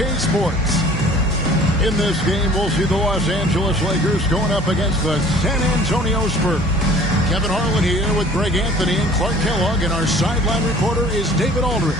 2K Sports. In this game, we'll see the Los Angeles Lakers going up against the San Antonio Spurs. Kevin Harlan here with Greg Anthony and Clark Kellogg, and our sideline reporter is David Aldridge.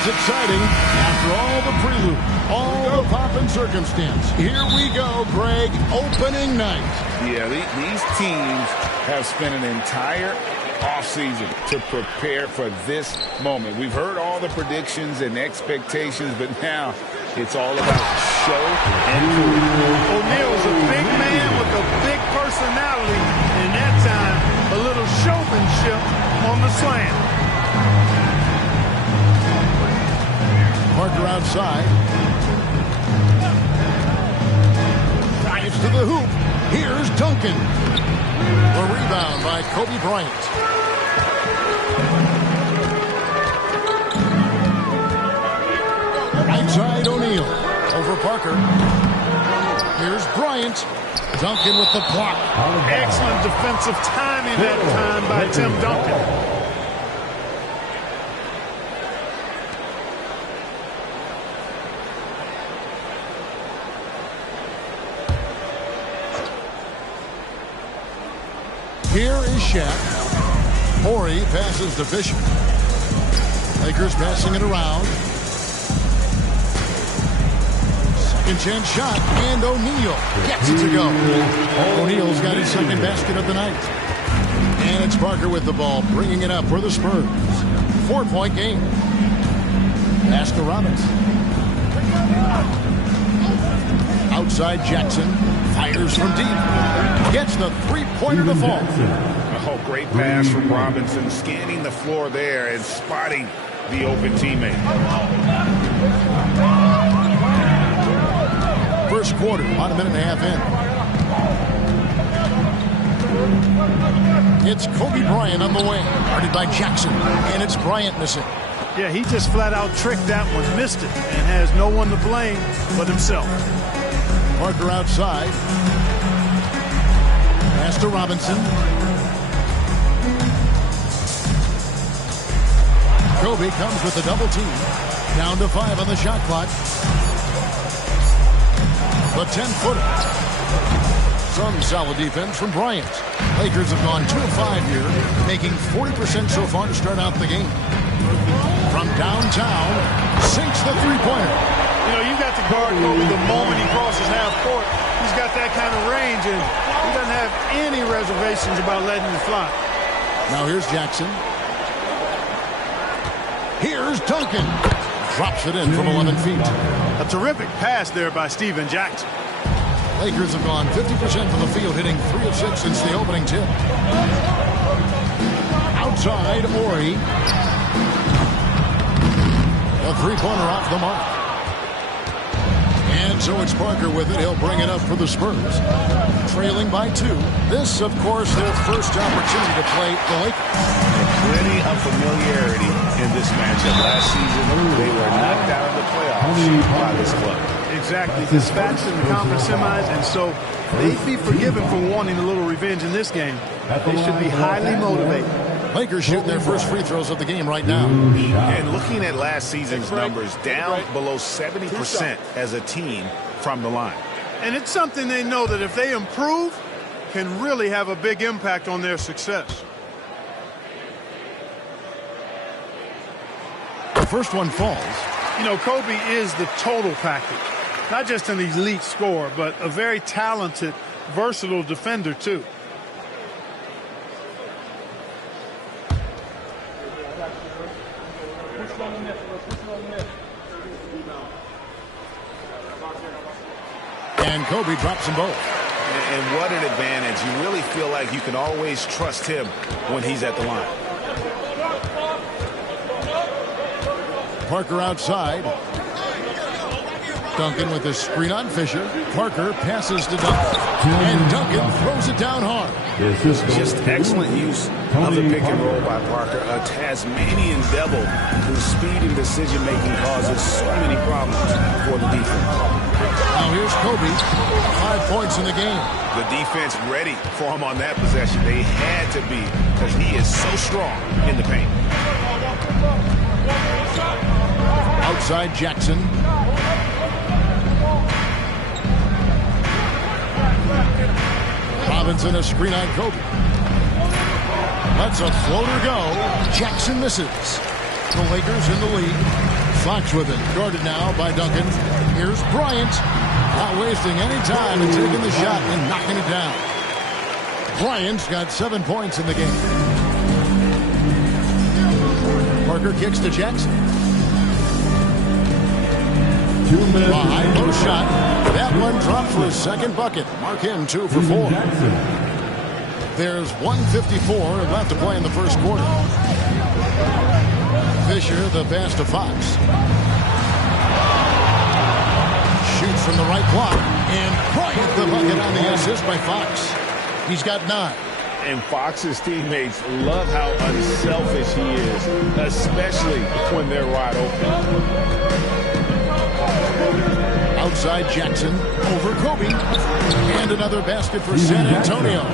Exciting after all the prelude, all the pomp and circumstance. Here we go, Greg. Opening night. Yeah, these teams have spent an entire offseason to prepare for this moment. We've heard all the predictions and expectations, but now it's all about show and prove. O'Neal's a big man with a big personality, and that time a little showmanship on the slam. Parker outside. Drives to the hoop. Here's Duncan. The rebound by Kobe Bryant. Right side O'Neal. Over Parker. Here's Bryant. Duncan with the block. Excellent defensive timing that time by Tim Duncan. Here is Shaq. Horry passes to Bishop. Lakers passing it around. Second chance shot, and O'Neal gets it to go. O'Neal's got his second basket of the night. And it's Parker with the ball, bringing it up for the Spurs. 4-point game. Pass to Robbins. Outside Jackson. Fires from deep. Gets the three-pointer to fall. Oh, great pass from Robinson. Scanning the floor there and spotting the open teammate. First quarter, about a minute and a half in. It's Kobe Bryant on the wing. Guarded by Jackson. And it's Bryant missing. Yeah, he just flat out tricked that one. Missed it. And has no one to blame but himself. Parker outside. Pass to Robinson. Kobe comes with a double team. Down to 5 on the shot clock. The 10-footer. Some solid defense from Bryant. Lakers have gone 2 of 5 here, making 40% so far to start out the game. From downtown, sinks the three-pointer. You know, you got to guard Kobe the moment he crosses half court. He's got that kind of range, and he doesn't have any reservations about letting it fly. Now here's Jackson. Here's Duncan. Drops it in from 11 feet. A terrific pass there by Steven Jackson. Lakers have gone 50% from the field, hitting 3 of 6 since the opening tip. Outside, Horry. A three-pointer off the mark. And so it's Parker with it. He'll bring it up for the Spurs. Trailing by 2. This, of course, their first opportunity to play the Lakers. Plenty of familiarity in this matchup. Last season, they were knocked out of the playoffs by this club. Exactly. Dispatched in the conference semis, and so they'd be forgiven for wanting a little revenge in this game. They should be highly motivated. Lakers shooting their first free throws of the game right now. And looking at last season's numbers, down below 70% as a team from the line. And it's something they know that if they improve, can really have a big impact on their success. The first one falls. You know, Kobe is the total package. Not just an elite scorer, but a very talented, versatile defender, too. And Kobe drops them both. And what an advantage. You really feel like you can always trust him when he's at the line. Parker outside. Duncan with a screen on Fisher. Parker passes to Duncan. And Duncan throws it down hard. Just excellent use of the pick and roll by Parker. A Tasmanian devil whose speed and decision-making causes so many problems for the defense. Now here's Kobe. 5 points in the game. The defense ready for him on that possession. They had to be because he is so strong in the paint. Outside Jackson. Robinson a screen on Kobe. Lets a floater go. Jackson misses. The Lakers in the lead. Fox with it. Guarded now by Duncan. Here's Bryant. Not wasting any time and taking the shot and knocking it down. Bryant's got 7 points in the game. Parker kicks to Jackson. A high-low shot. That one dropped for his second bucket. Mark him 2 for 4. There's 1:54 left to play in the first quarter. Fisher, the pass to Fox. Shoots from the right block. And Bryant the bucket on the assist by Fox. He's got 9. And Fox's teammates love how unselfish he is, especially when they're wide open. Outside Jackson, over Kobe, and another basket for San Antonio.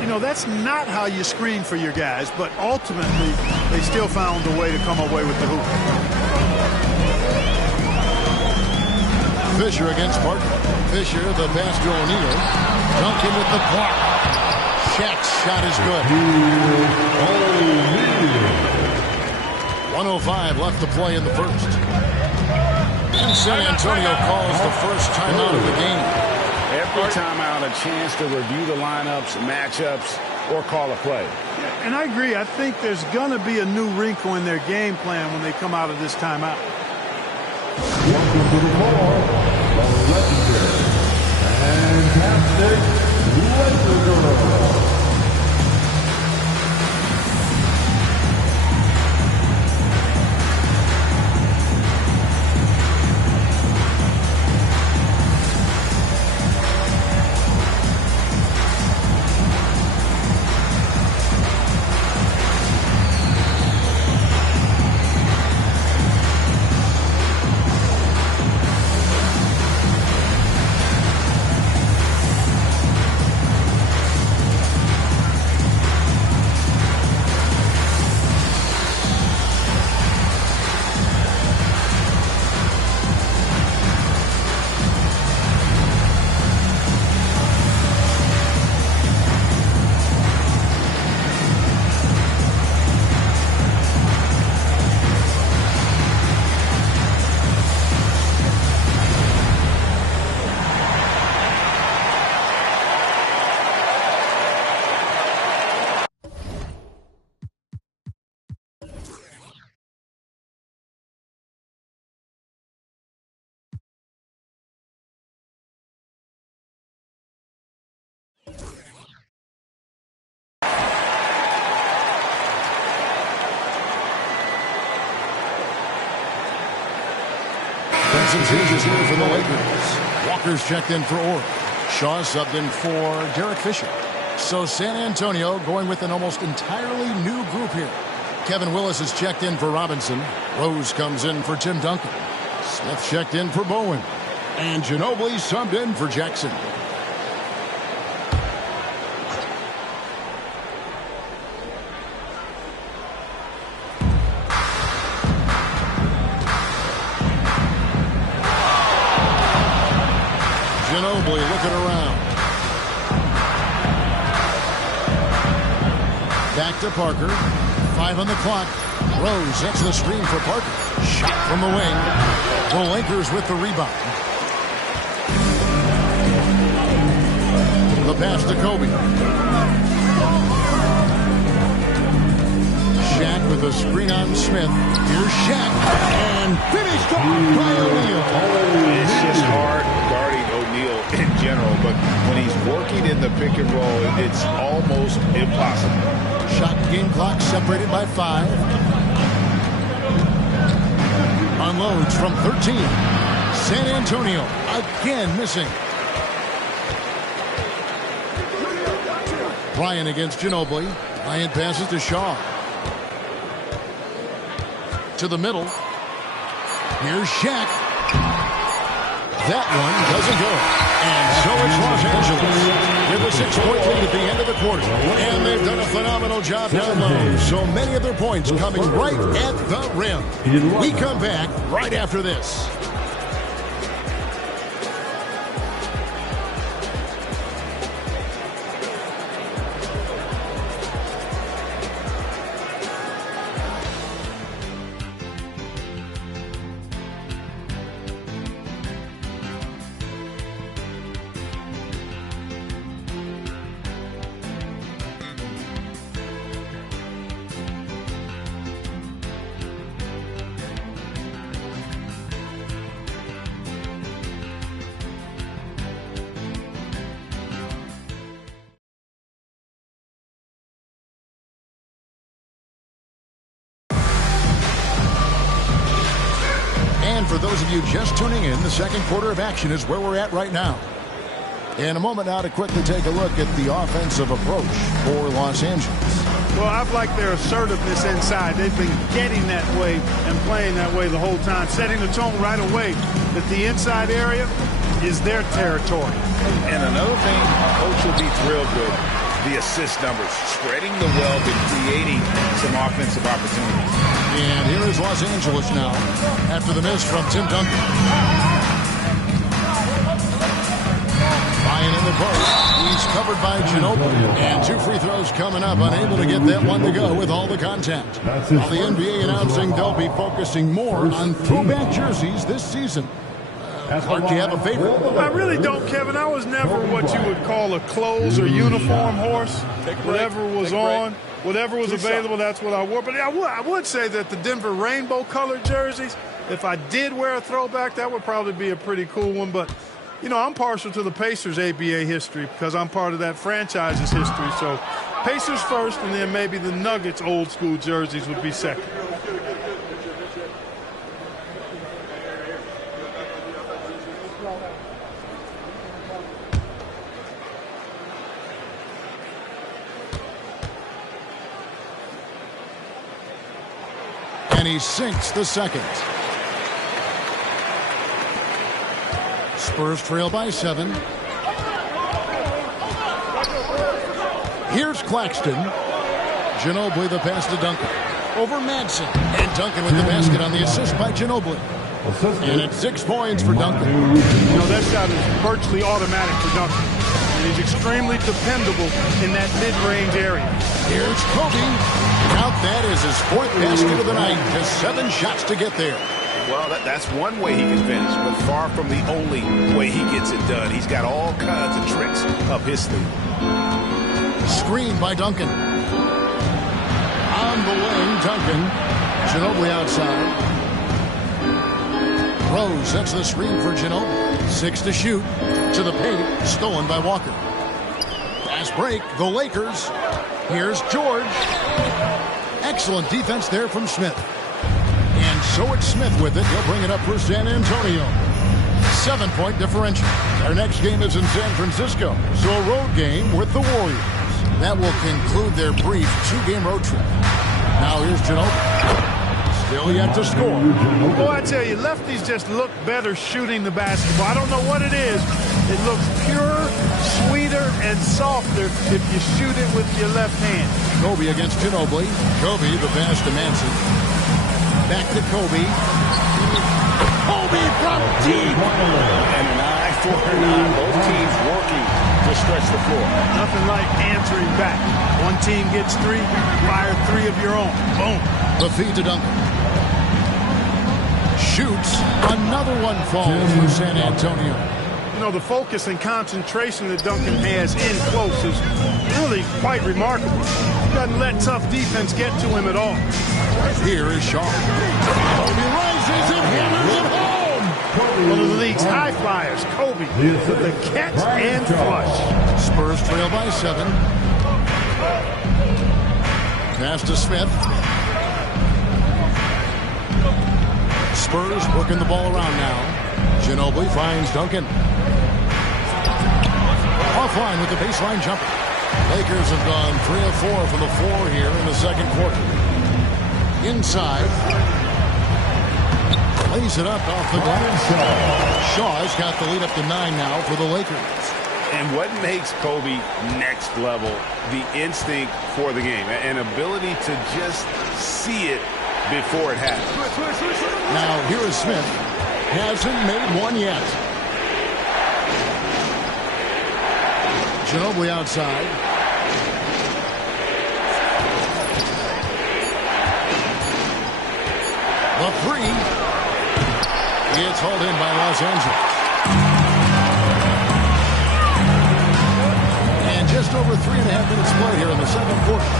You know, that's not how you screen for your guys, but ultimately they still found a way to come away with the hoop. Fisher against Parker. Fisher, the pass to O'Neal. Duncan with the block. Shaq's shot is good. 1:05 left to play in the first. And San Antonio calls the first timeout of the game. Every timeout, a chance to review the lineups, matchups, or call a play. And I agree. I think there's going to be a new wrinkle in their game plan when they come out of this timeout. Welcome to the floor, the legendary, fantastic Laker girl. Some changes here for the Lakers. Walker's checked in for Orr. Shaw subbed in for Derek Fisher. So San Antonio going with an almost entirely new group here. Kevin Willis is checked in for Robinson. Rose comes in for Tim Duncan. Smith checked in for Bowen. And Ginobili subbed in for Jackson. Ginobili looking around. Back to Parker. 5 on the clock. Rose hits the screen for Parker. Shot from the wing. The Lakers with the rebound. The pass to Kobe. Shaq with a screen on Smith. Here's Shaq. And finished off by O'Neal. It's just hard guarding O'Neal in general, but when he's working in the pick and roll, it's almost impossible. Shot game clock separated by 5. Unloads from 13. San Antonio again missing. Bryant against Ginobili. Bryant passes to Shaw. To the middle. Here's Shaq. That one doesn't go. And so it's Los Angeles with a 6-point lead at the end of the quarter. And they've done a phenomenal job down low. So many of their points coming right at the rim. We come back right after this. For those of you just tuning in, the second quarter of action is where we're at right now. In a moment now to quickly take a look at the offensive approach for Los Angeles. Well, I've liked their assertiveness inside. They've been getting that way and playing that way the whole time, setting the tone right away that the inside area is their territory. And another thing a coach will be thrilled with, the assist numbers, spreading the wealth and creating some offensive opportunities. And here is Los Angeles now after the miss from Tim Duncan. Bryant in the post. He's covered by Ginobili. And 2 free throws coming up, unable to get that one to go with all the contact. While the NBA announcing they'll be focusing more on throwback jerseys this season. Clark, do you have a favorite? I really don't, Kevin. I was never what you would call a clothes or uniform horse. Whatever was on, whatever was available, that's what I wore. But I would say that the Denver rainbow-colored jerseys, if I did wear a throwback, that would probably be a pretty cool one. But, you know, I'm partial to the Pacers ABA history because I'm part of that franchise's history. So Pacers first, and then maybe the Nuggets old-school jerseys would be second. And he sinks the second. Spurs trail by 7. Here's Claxton. Ginobili the pass to Duncan. Over Madsen. And Duncan with the basket on the assist by Ginobili. And it's 6 points for Duncan. You know, that shot is virtually automatic for Duncan. And he's extremely dependable in that mid-range area. Here's Kobe. Count that as his 4th basket of the night. Just 7 shots to get there. Well, that's one way he can finish, but far from the only way he gets it done. He's got all kinds of tricks up his sleeve. Screen by Duncan. On the wing, Duncan. Ginobili outside. Rose sets the screen for Ginobili. 6 to shoot. To the paint. Stolen by Walker. Fast break. The Lakers. Here's George. Excellent defense there from Smith. And so it's Smith with it. He'll bring it up for San Antonio. 7-point differential. Our next game is in San Francisco. So a road game with the Warriors. That will conclude their brief 2-game road trip. Now here's Ginobili. Still yet to score. Boy, I tell you, lefties just look better shooting the basketball. I don't know what it is. It looks purer, sweeter, and softer if you shoot it with your left hand. Kobe against Ginobili. Kobe, the pass to Manson. Back to Kobe. Kobe from deep. And an eye for an eye. Both teams working to stretch the floor. Nothing like answering back. One team gets 3, fire 3 of your own. Boom. The feed to Duncan. Shoots. Another one falls for San Antonio. You know, the focus and concentration that Duncan has in close is really quite remarkable. He doesn't let tough defense get to him at all. Here is Shaw. Kobe rises and hammers it home. One of the league's high flyers, Kobe, with the catch and flush. Spurs trail by 7. Pass to Smith. Spurs working the ball around now. Ginobili finds Duncan. Offline with the baseline jumper. Lakers have gone 3 of 4 from the floor here in the second quarter. Inside. Lays it up off the glass. Shaw's got the lead up to 9 now for the Lakers. And what makes Kobe next level? The instinct for the game. An ability to just see it before it happens. Now here is Smith. Hasn't made one yet. Ginobili outside. The three. It's hauled in by Los Angeles. And just over 3.5 minutes play here in the second quarter.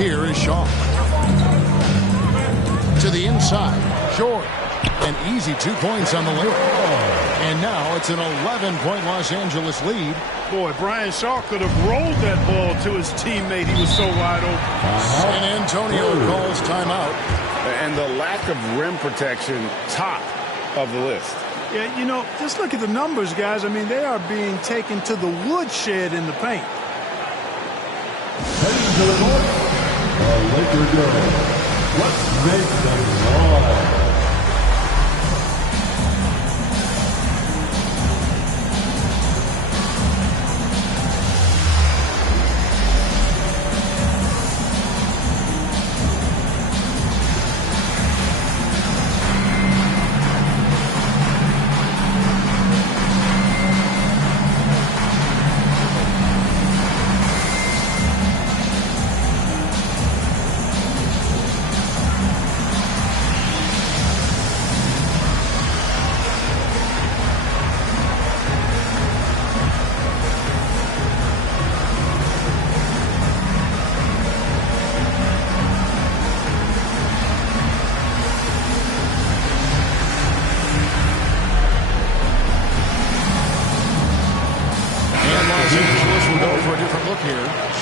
Here is Shaw. To the inside. Short. An easy 2 points on the layup. And now it's an 11-point Los Angeles lead. Boy, Brian Shaw could have rolled that ball to his teammate. He was so wide open. San Antonio calls timeout. And the lack of rim protection, top of the list. Yeah, you know, just look at the numbers, guys. I mean, they are being taken to the woodshed in the paint. Heading to the north, the Lakers go. Let's make some noise.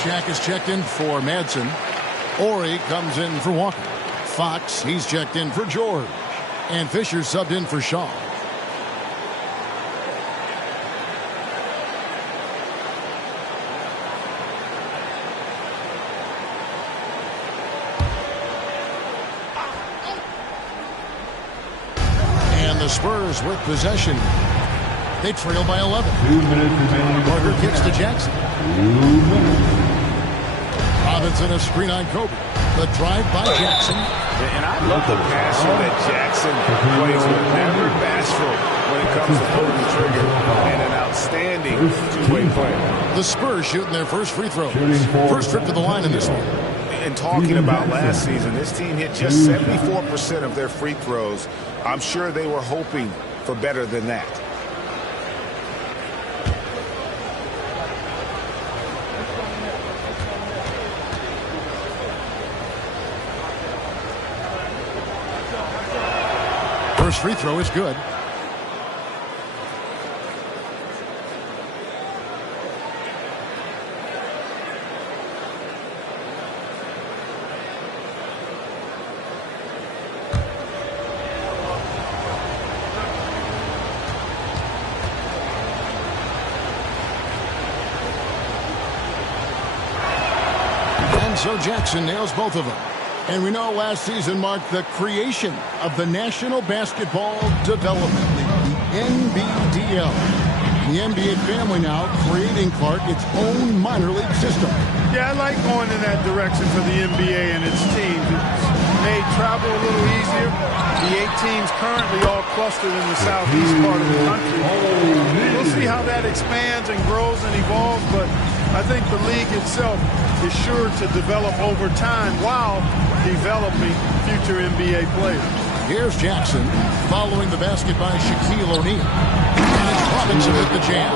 Shaq is checked in for Madsen. Ori comes in for Walker. Fox, he's checked in for George. And Fisher subbed in for Shaw. And the Spurs with possession. They trail by 11. 2 minutes remaining. Parker kicks to Jackson. 2 minutes. Robinson a screen on Kobe. The drive by Jackson. And I love the passion that Jackson plays with. Never bashful when it comes to pulling the trigger. And an outstanding two-way player. The Spurs shooting their first free throw. First trip to the line in this one. And talking about last season, this team hit just 74% of their free throws. I'm sure they were hoping for better than that. First free throw is good. And so Jackson nails both of them. And we know last season marked the creation of the National Basketball Development League, the NBDL. The NBA family now creating, Clark, its own minor league system. Yeah, I like going in that direction for the NBA and its teams. It's made travel a little easier. The 8 teams currently all clustered in the southeast part of the country. We'll see how that expands and grows and evolves, but I think the league itself is sure to develop over time while developing future NBA players. Here's Jackson following the basket by Shaquille O'Neal. And it's Robinson with the jam.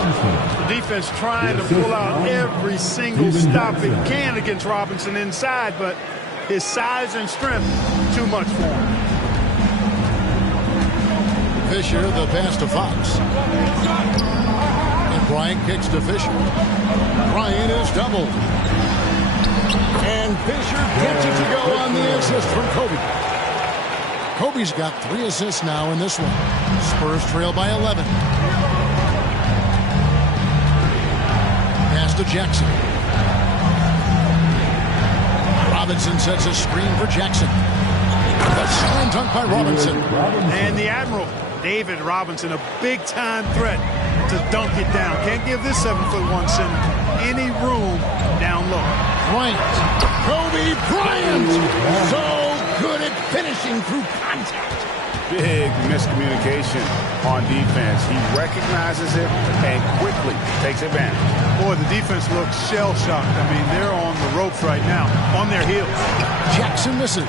The defense trying to pull out every single stop it can against Robinson inside, but his size and strength, too much for him. Fisher, the pass to Fox. And Bryant kicks to Fisher. Bryant is doubled. And Fisher gets it to go on the assist from Kobe. Kobe's got 3 assists now in this one. Spurs trail by 11. Pass to Jackson. Robinson sets a screen for Jackson. The slam dunk by Robinson. And the Admiral, David Robinson, a big-time threat to dunk it down. Can't give this 7'1" center any room down low. Bryant. Kobe Bryant. So good at finishing through contact. Big miscommunication on defense. He recognizes it and quickly takes advantage. Boy, the defense looks shell-shocked. I mean, they're on the ropes right now, on their heels. Jackson misses.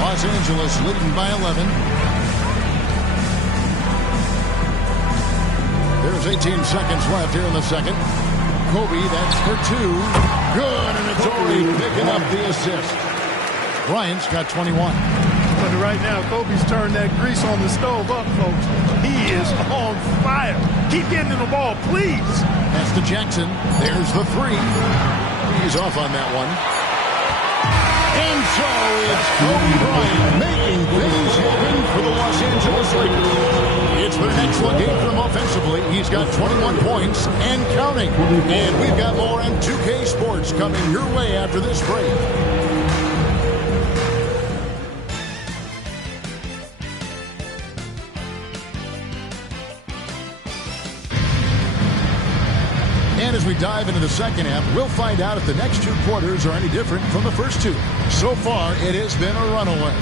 Los Angeles leading by 11. There's 18 seconds left here in the second. Kobe, that's for 2. Good, and it's already picking up the assist. Bryant's got 21. But right now, Kobe's turned that grease on the stove up, folks. He is on fire. Keep getting in the ball, please. That's to Jackson. There's the 3. He's off on that one. And so it's Kobe Bryant making things happen for the Los Angeles Lakers. It's been an excellent game for him offensively. He's got 21 points and counting. And we've got more on 2K Sports coming your way after this break. And as we dive into the second half, we'll find out if the next 2 quarters are any different from the first 2. So far, it has been a runaway.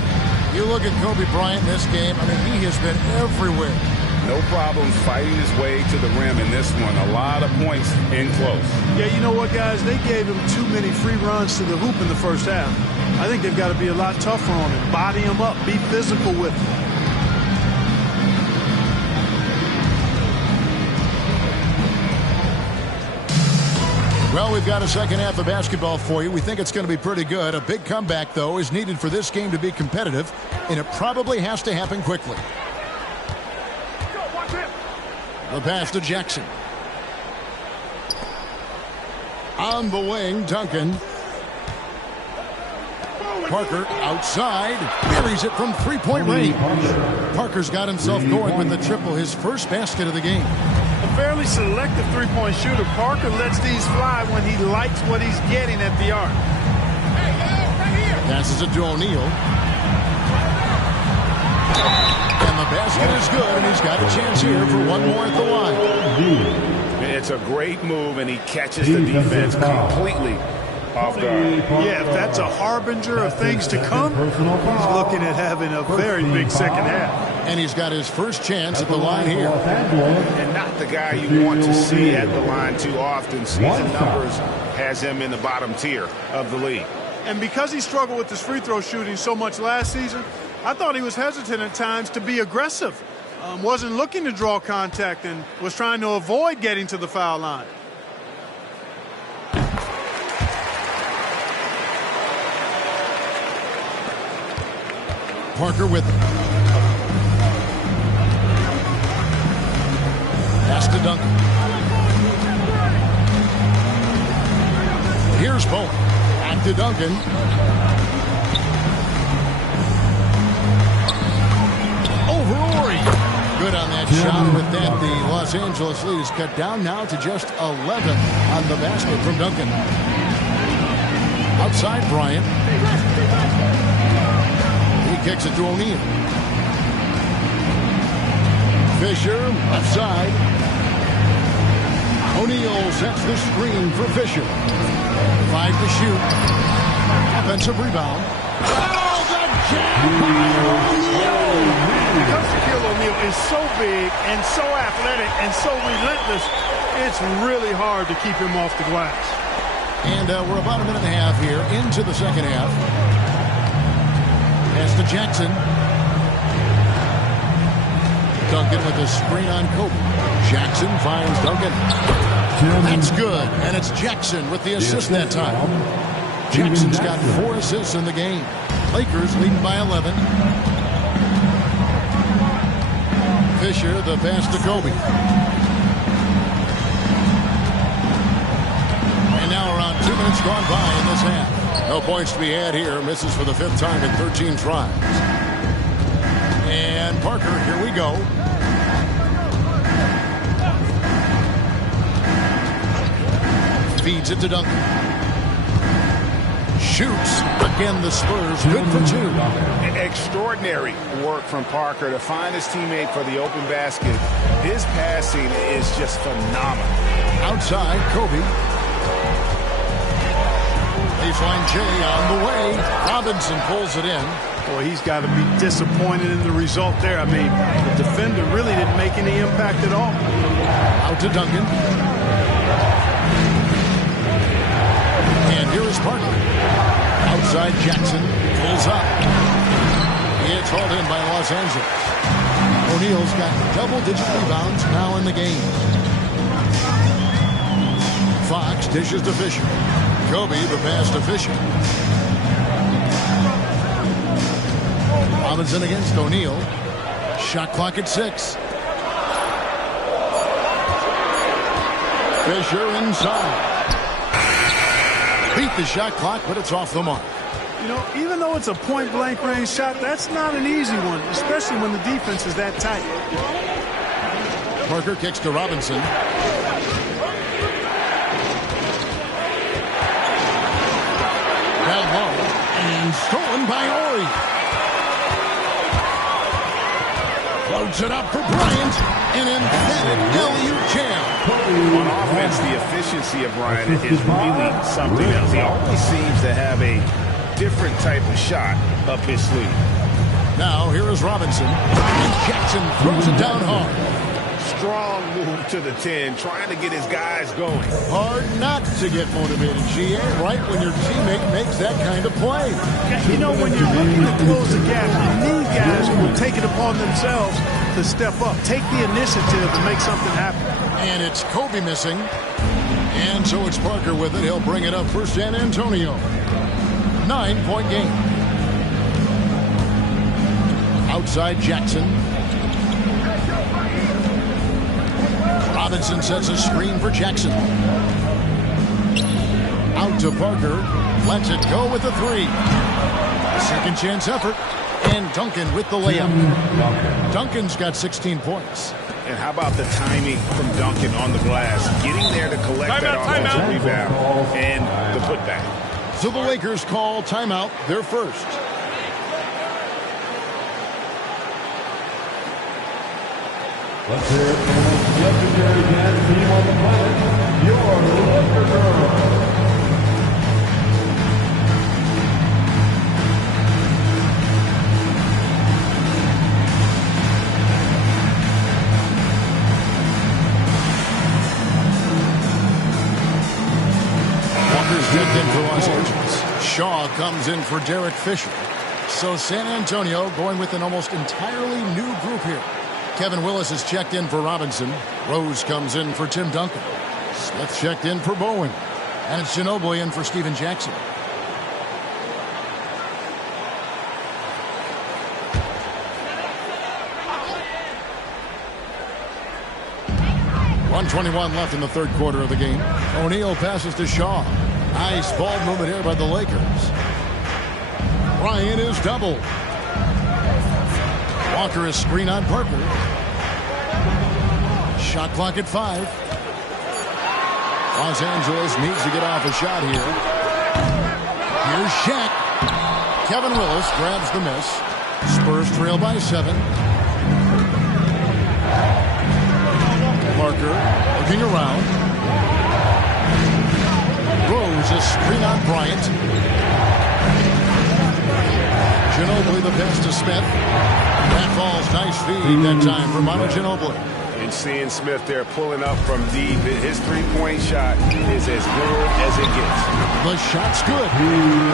You look at Kobe Bryant in this game, I mean, he has been everywhere. No problems fighting his way to the rim in this one. A lot of points in close. Yeah, you know what, guys? They gave him too many free runs to the hoop in the first half. I think they've got to be a lot tougher on him. Body him up. Be physical with him. Well, we've got a second half of basketball for you. We think it's going to be pretty good. A big comeback, though, is needed for this game to be competitive, and it probably has to happen quickly. The pass to Jackson. On the wing, Duncan. Parker outside. Buries it from 3-point range. Parker's got himself going with the triple, his first basket of the game. A fairly selective three-point shooter. Parker lets these fly when he likes what he's getting at the arc. Passes it to O'Neal. And the basket is good, and he's got a chance here for one more at the line. It's a great move, and he catches the defense completely off guard. Yeah, if that's a harbinger of things to come, he's looking at having a very big second half. And he's got his first chance at the line here. And not the guy you want to see at the line too often. Season numbers has him in the bottom tier of the league. And because he struggled with his free throw shooting so much last season, I thought he was hesitant at times to be aggressive. Wasn't looking to draw contact and was trying to avoid getting to the foul line. Parker with it. Pass to Duncan. Here's Bowen. Back to Duncan. Over Ori. Good on that shot. With that, the Los Angeles lead is cut down now to just 11 on the basket from Duncan. Outside Bryant. He kicks it to O'Neal. Fisher, left side. O'Neal sets the screen for Fisher. 5 to shoot. Offensive rebound. Oh, the jam by O'Neal! Because Shaquille O'Neal is so big and so athletic and so relentless, it's really hard to keep him off the glass. And we're about a minute and a half here into the second half. Pass to Jackson. Duncan with a screen on Kobe. Jackson finds Duncan. That's good. And it's Jackson with the assist that time. Jackson's got 4 assists in the game. Lakers leading by 11. Fisher, the pass to Kobe. And now around 2 minutes gone by in this half. No points to be had here. Misses for the 5th time in 13 tries. And Parker, here we go. Feeds it to Duncan. Shoots. Again, the Spurs good for two. Extraordinary work from Parker to find his teammate for the open basket. His passing is just phenomenal. Outside, Kobe. Baseline J on the way. Robinson pulls it in. Boy, he's got to be disappointed in the result there. I mean, the defender really didn't make any impact at all. Out to Duncan. And here is Parker. Outside Jackson. Pulls up. It's hauled in by Los Angeles. O'Neal's got double-digit rebounds now in the game. Fox dishes to Fisher. Kobe the pass to Fisher. Robinson against O'Neal. Shot clock at 6. Fisher inside. Beat the shot clock, but it's off the mark. You know, even though it's a point-blank range shot, that's not an easy one, especially when the defense is that tight. Parker kicks to Robinson. Down low and stolen by Ori. Floats it up for Bryant. An emphatic LU jam. On offense, the efficiency of Bryant is really something else. He always seems to have a different type of shot up his sleeve. Now here is Robinson. And Jackson throws it down hard. Strong move to the 10, trying to get his guys going. Hard not to get motivated, GA, right when your teammate makes that kind of play. You know, when you're looking to close the gap, you need guys who will take it upon themselves to step up, take the initiative and make something happen. And it's Kobe missing. And so it's Parker with it. He'll bring it up for San Antonio. 9-point game. Outside Jackson. Robinson sets a screen for Jackson. Out to Parker. Lets it go with the 3. Second chance effort. And Duncan with the layup. Duncan's got 16 points. And how about the timing from Duncan on the glass? Getting there to collect that offensive rebound and the putback. So the Lakers call timeout, their first. Let's hear it from the legendary dance team on the planet, your Laker Girls. Walker's checked in for Los Angeles. Shaw comes in for Derek Fisher. So San Antonio going with an almost entirely new group here. Kevin Willis is checked in for Robinson. Rose comes in for Tim Duncan. Smith checked in for Bowen. And it's Ginobili in for Steven Jackson. .121 left in the third quarter of the game. O'Neal passes to Shaw. Nice ball movement here by the Lakers. Bryant is doubled. Walker is screen on Parker. Shot clock at 5. Los Angeles needs to get off a shot here. Here's Shaq. Kevin Willis grabs the miss. Spurs trail by 7. Parker looking around. Rose a screen on Bryant. Ginobili the pass to Smith. That falls. Nice feed that time for Manu Ginobili. And seeing Smith there pulling up from deep, his three-point shot is as good as it gets. The shot's good.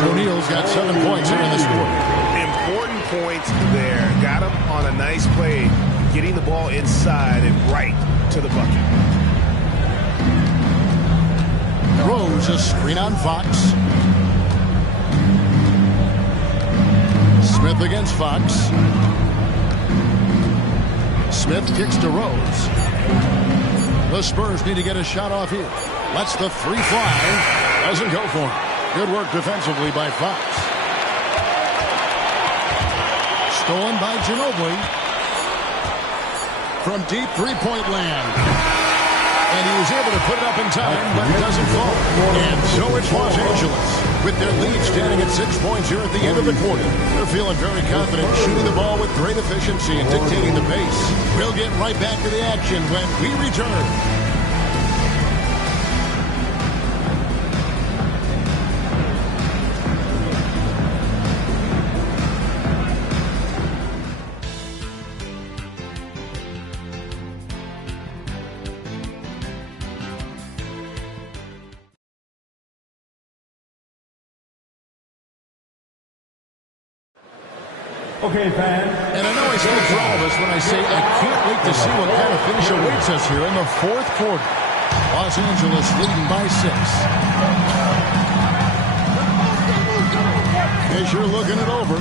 O'Neal's got 7 points here in this quarter. Important points there. Got him on a nice play, getting the ball inside and right to the bucket. Rose a screen on Fox. Smith against Fox. Smith kicks to Rose. The Spurs need to get a shot off here. Lets the 3 fly. Doesn't go for him. Good work defensively by Fox. Stolen by Ginobili. from deep three-point land. And he was able to put it up in time, but it doesn't fall. And so it's Los Angeles, with their lead standing at 6 points here at the end of the quarter. They're feeling very confident, shooting the ball with great efficiency and dictating the pace. We'll get right back to the action when we return. Okay, fans. And I know I speak for all of us when I say I can't wait to see what kind of finish awaits us here in the fourth quarter. Los Angeles leading by 6. Fisher looking it over.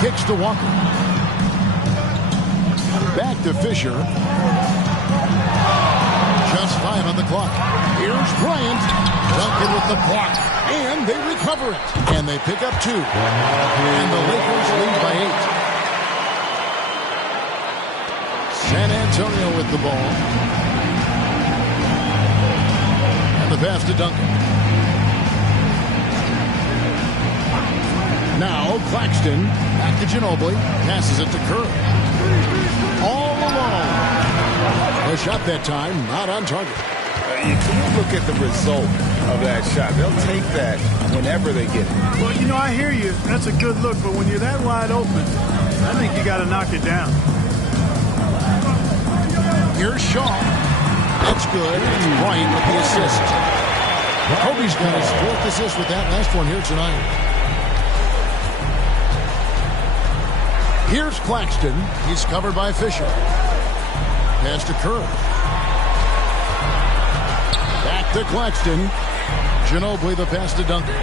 Kicks to Walker. Back to Fisher. Just 5 on the clock. Here's Bryant. Duncan with the block. And they recover it. And they pick up 2. And the Lakers lead by 8. San Antonio with the ball. And the pass to Duncan. Now Claxton. Back to Ginobili. Passes it to Kerr. All alone. A shot that time. Not on target. You can't look at the result of that shot. They'll take that whenever they get it. Well, you know, I hear you. That's a good look. But when you're that wide open, I think you got to knock it down. Here's Shaw. That's good. It's Bryant with the assist. Kobe's got his 4th assist with that last one here tonight. Here's Claxton. He's covered by Fisher. Pass to Kerr. Back to Claxton. Ginobili the pass to Duncan.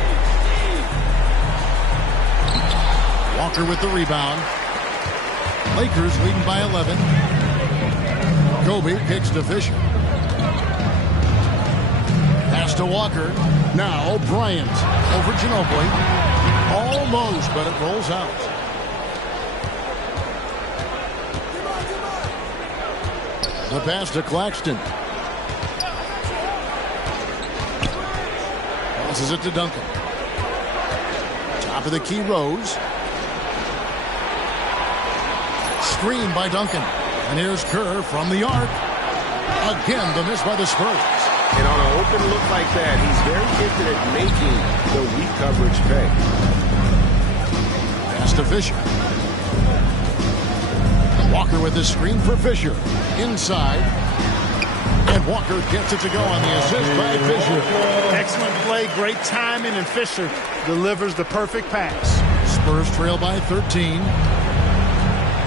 Walker with the rebound. Lakers leading by 11. Kobe kicks to Fisher. Pass to Walker. Now Bryant over Ginobili. Almost, but it rolls out. The pass to Claxton. Passes it to Duncan. Top of the key, Rose. Screen by Duncan. And here's Kerr from the arc. Again, the miss by the Spurs. And on an open look like that, he's very gifted at making the weak coverage pay. Pass to Fisher. Walker with the screen for Fisher. Inside. And Walker gets it to go on the assist by Fisher. Excellent play, great timing, and Fisher delivers the perfect pass. Spurs trail by 13.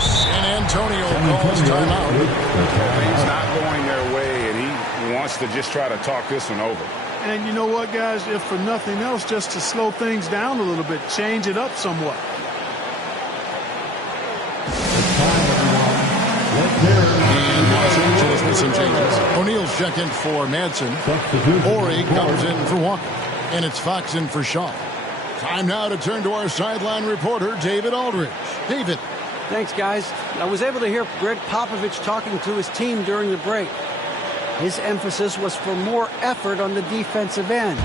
San Antonio calls timeout. Things not going their way, and he wants to just try to talk this one over. And you know what, guys? If for nothing else, just to slow things down a little bit, change it up somewhat. And Los Angeles with some changes. O'Neal's checked in for Madsen. Horry comes in for Walker. And it's Fox in for Shaw. Time now to turn to our sideline reporter, David Aldridge. David. Thanks, guys. I was able to hear Greg Popovich talking to his team during the break. His emphasis was for more effort on the defensive end.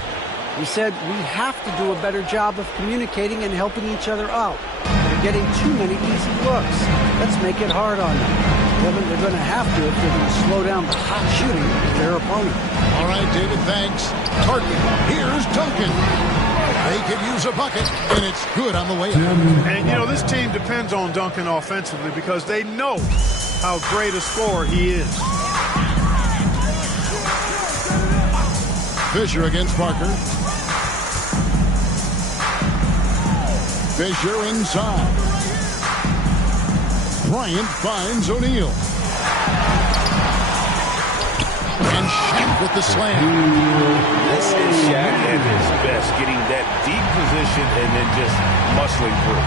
He said we have to do a better job of communicating and helping each other out. They're getting too many easy looks. Let's make it hard on them. Kevin, they're going to have to if they're going to slow down the hot shooting of their opponent. All right, David, thanks. Target. Here's Duncan. They could use a bucket, and it's good on the way up. And, you know, this team depends on Duncan offensively because they know how great a scorer he is. Fisher against Parker. Fisher inside. Bryant finds O'Neal. And Shaq with the slam. This is Shaq at his best, getting that deep position and then just muscling through.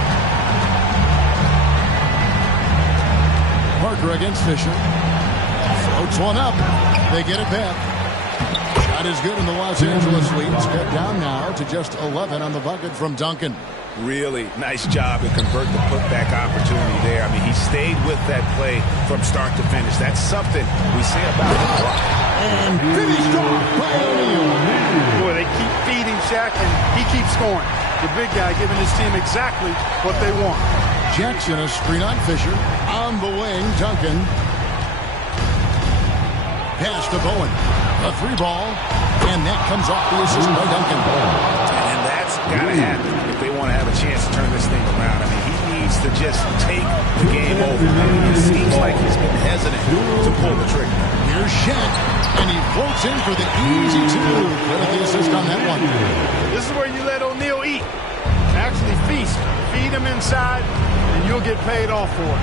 Parker against Fisher. Floats one up. They get it back. Shot is good, and the Los Angeles lead is cut down now to just 11 on the bucket from Duncan. Really nice job to convert the putback opportunity there. I mean, he stayed with that play from start to finish. That's something we say about the block. And finished off by O'Neal. Boy, they keep feeding Shaq, and he keeps scoring. The big guy giving his team exactly what they want. Jackson, a screen on Fisher. On the wing, Duncan. Pass to Bowen. A 3-ball. And that comes off the assist by Duncan. And that's got to happen if they want to have a chance to turn this thing around. I mean, he needs to just take the game over. It seems like he's been hesitant to pull the trigger. Here's Shaq. And he floats in for the easy 2. Credit the assist on that one. This is where you let O'Neal eat. Actually feast. Feed him inside, and you'll get paid off for it.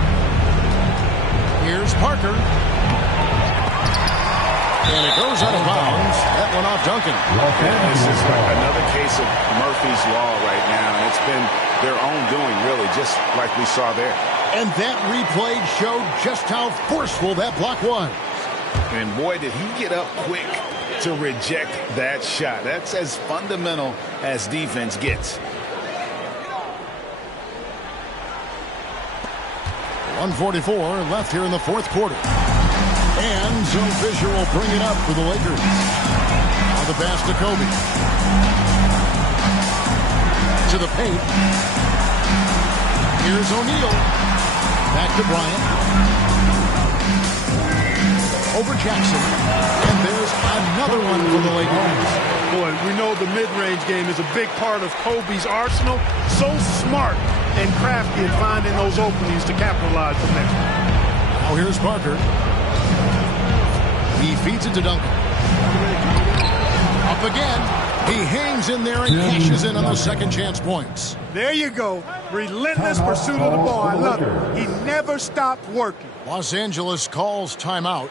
Here's Parker. And it goes out of bounds. That one off Duncan. This is another case of Murphy's Law right now, and it's been their own doing, really, just like we saw there. And that replay showed just how forceful that block was. And boy, did he get up quick to reject that shot. That's as fundamental as defense gets. 1:44 left here in the fourth quarter. And so Fisher will bring it up for the Lakers. Now the pass to Kobe. To the paint. Here's O'Neal. Back to Bryant. Over Jackson. And there's another one for the Lakers. Boy, we know the mid-range game is a big part of Kobe's arsenal. So smart and crafty in finding those openings to capitalize from there. Now here's Parker. He feeds it to Duncan. Up again. He hangs in there and cashes in on the second chance points. There you go. Relentless pursuit of the ball. I love it. He never stopped working. Los Angeles calls timeout.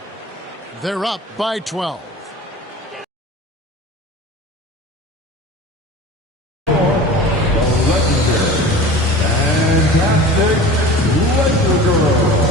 They're up by 12. Fantastic Laker girl.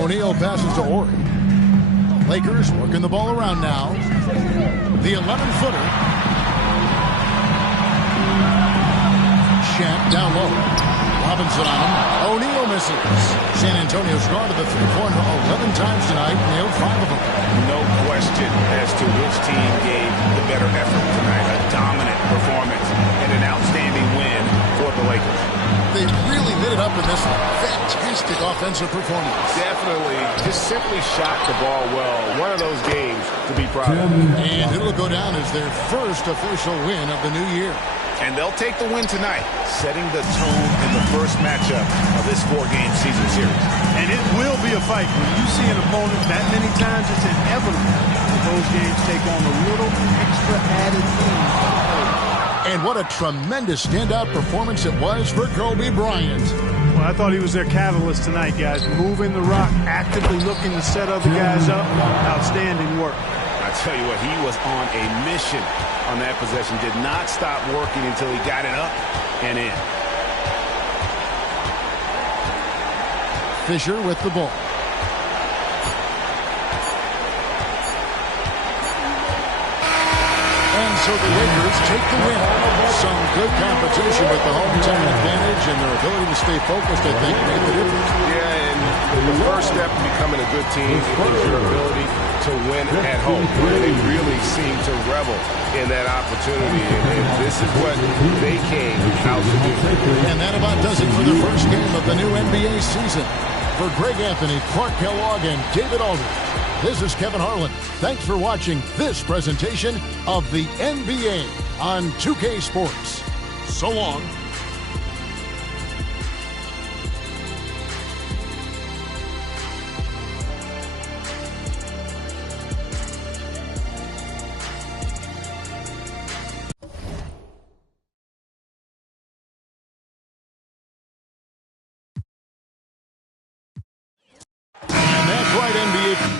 O'Neal passes to Horry. Lakers working the ball around now. The 11-footer. Shaq down low. Robinson on him. O'Neal misses. San Antonio's gone to the three-pointer 11 times tonight, nailed 5 of them. No question as to which team gave the better effort tonight. A dominant performance and an outstanding win for the Lakers. They really lit it up in this fantastic offensive performance. Definitely. Just simply shot the ball well. One of those games to be proud of. And it'll go down as their first official win of the new year. And they'll take the win tonight, setting the tone in the first matchup of this 4-game season series. And it will be a fight. When you see an opponent that many times, it's inevitable that those games take on a little extra added meaning. And what a tremendous standout performance it was for Kobe Bryant. Well, I thought he was their catalyst tonight, guys. Moving the rock, actively looking to set other guys up. Outstanding work. I tell you what, he was on a mission on that possession. Did not stop working until he got it up and in. Fisher with the ball. And so so the Lakers take the win. Some good competition, but the hometown advantage and their ability to stay focused, I think, made the difference. Yeah, and the first step in becoming a good team is your ability to win at home. They really seem to revel in that opportunity, and this is what they came out to do. And that about does it for the first game of the new NBA season. For Greg Anthony, Clark Kellogg, and David Aldridge, this is Kevin Harlan. Thanks for watching this presentation of the NBA on 2K Sports. So long. And that's right, NBA.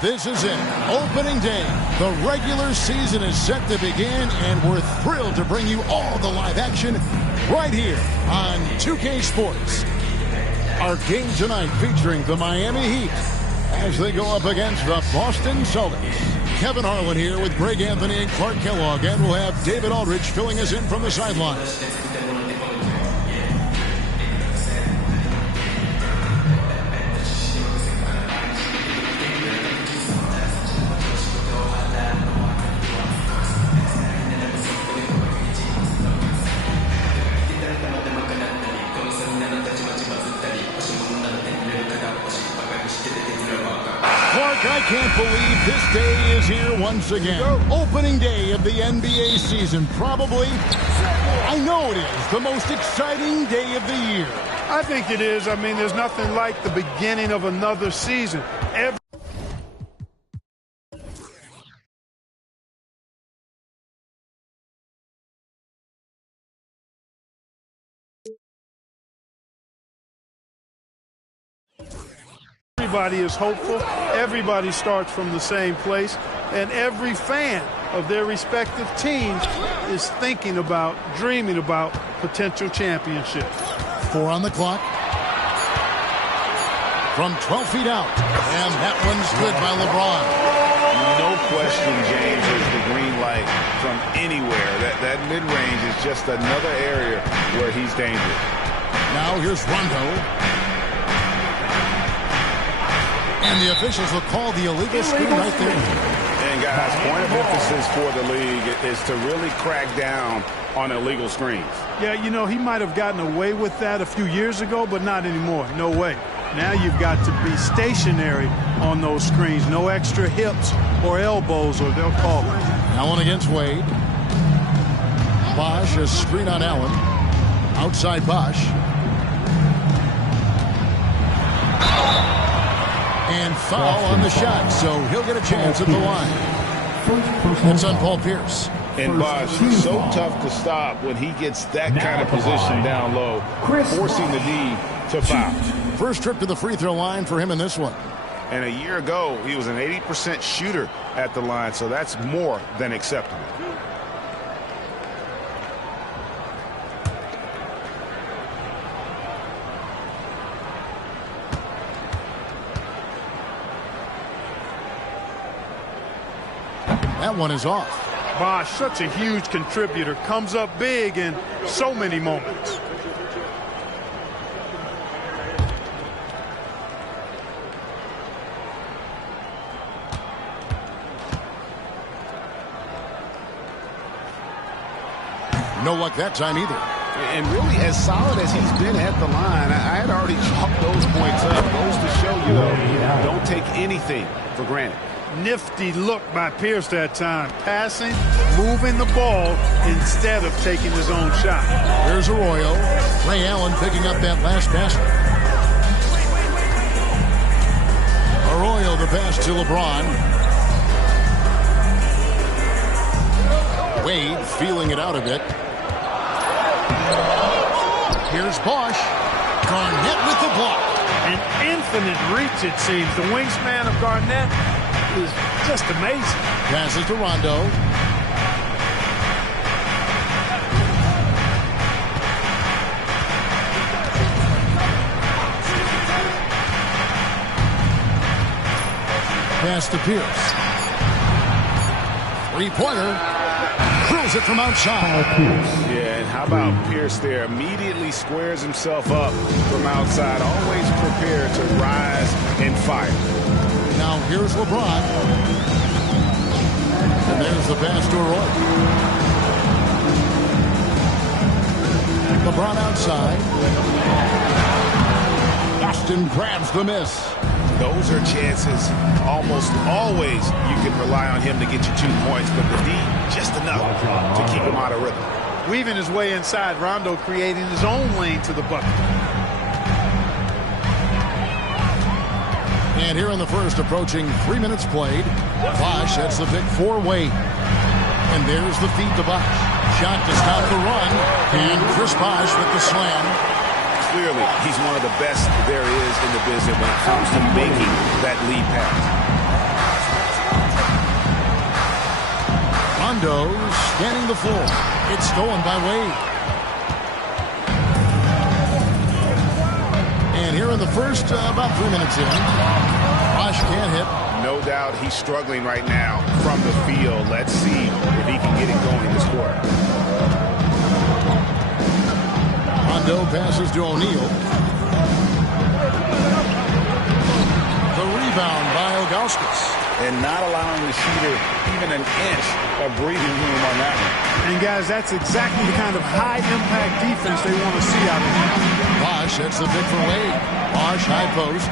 This is it. Opening day. The regular season is set to begin, and we're thrilled to bring you all the live action right here on 2K Sports. Our game tonight featuring the Miami Heat as they go up against the Boston Celtics. Kevin Harlan here with Greg Anthony and Clark Kellogg, and we'll have David Aldridge filling us in from the sidelines. I can't believe this day is here once again. Opening day of the NBA season. Probably, I know it is, the most exciting day of the year. I think it is. I mean, there's nothing like the beginning of another season. Everybody is hopeful. Everybody starts from the same place. And every fan of their respective teams is thinking about, dreaming about potential championships. 4 on the clock. From 12 feet out. And that one's good by LeBron. No question, James, is the green light from anywhere. That mid-range is just another area where he's dangerous. Now here's Rondo. And the officials will call the illegal screen right there. And guys, point of emphasis for the league is to really crack down on illegal screens. Yeah, you know, he might have gotten away with that a few years ago, but not anymore. No way. Now you've got to be stationary on those screens. No extra hips or elbows, or they'll call it. Allen against Wade. Bosh, a screen on Allen. Outside Bosh. And foul on the shot, so he'll get a chance at the line. It's on Paul Pierce. And Bosh, so tough to stop when he gets that kind of position down low, forcing the D to foul. First trip to the free throw line for him in this one. And a year ago, he was an 80% shooter at the line, so that's more than acceptable. That one is off. Bosh, such a huge contributor, comes up big in so many moments. No luck that time either. And really, as solid as he's been at the line, I had already chalked those points up. Goes to show you, though, don't take anything for granted. Nifty look by Pierce that time. Passing, moving the ball instead of taking his own shot. Here's Arroyo. Ray Allen picking up that last basket. Arroyo the pass to LeBron. Wade feeling it out a bit. Here's Bosh. Garnett with the block. An infinite reach, it seems. The wingspan of Garnett is just amazing. Passes to Rondo. Pass to Pierce. Three-pointer. Throws it from outside. Yeah, and how about Pierce there? Immediately squares himself up from outside. Always prepared to rise and fire. Now here's LeBron. And there's the pass to Arroyo. LeBron outside. Austin grabs the miss. Those are chances almost always you can rely on him to get you 2 points, but the D just enough to keep him out of rhythm. Weaving his way inside, Rondo creating his own lane to the bucket. And here in the first, approaching 3 minutes played, Bosh sets the pick for Wade. And there's the feed to Bosh. Shot to stop the run, and Chris Bosh with the slam. Clearly, he's one of the best there is in the business when it comes to making that lead pass. Rondo scanning the floor. It's stolen by Wade. And here in the first, about 3 minutes in, Bosh can't hit. No doubt he's struggling right now from the field. Let's see if he can get it going this quarter. Rondo passes to O'Neal. The rebound by Ilgauskas. And not allowing the shooter even an inch of breathing room on that one. And, guys, that's exactly the kind of high-impact defense they want to see out of him. Bosh hits the pick for Wade. Bosh high post.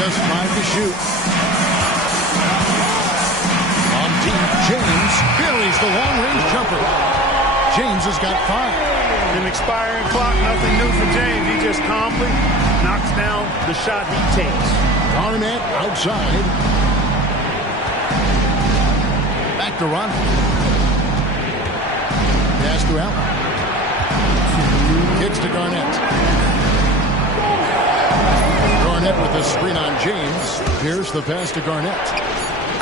Just 5 to shoot. On deep, James buries the long-range jumper. James has got 5. An expiring clock, nothing new for James. He just calmly knocks down the shot he takes. Garnett outside. Back to Rondo. Pass to Allen. Kicks to Garnett. Garnett with the screen on James. Pierce the pass to Garnett.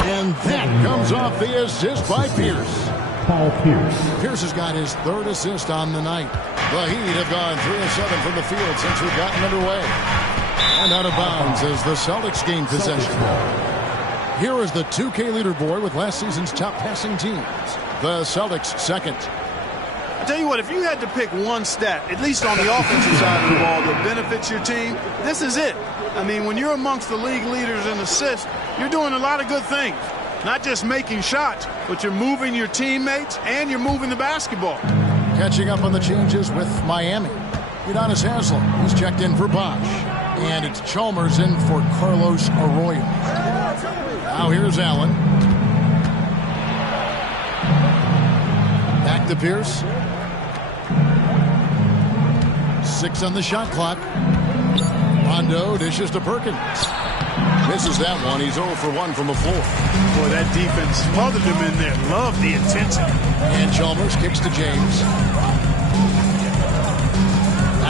And that comes off the assist by Pierce. Paul Pierce. Pierce has got his 3rd assist on the night. The Heat have gone 3 of 7 from the field since we've gotten underway. And out of bounds as the Celtics gain possession. Here is the 2K leaderboard with last season's top passing teams. The Celtics second. I tell you what, if you had to pick one stat, at least on the offensive side of the ball, that benefits your team, this is it. I mean, when you're amongst the league leaders in assists, you're doing a lot of good things. Not just making shots, but you're moving your teammates and you're moving the basketball. Catching up on the changes with Miami. Udonis Haslem, he's checked in for Bosh. And it's Chalmers in for Carlos Arroyo. Now here's Allen. Back to Pierce. 6 on the shot clock. Rondo dishes to Perkins. Misses that one. He's 0 for 1 from the floor. Boy, that defense smothered him in there. Love the intensity. And Chalmers kicks to James.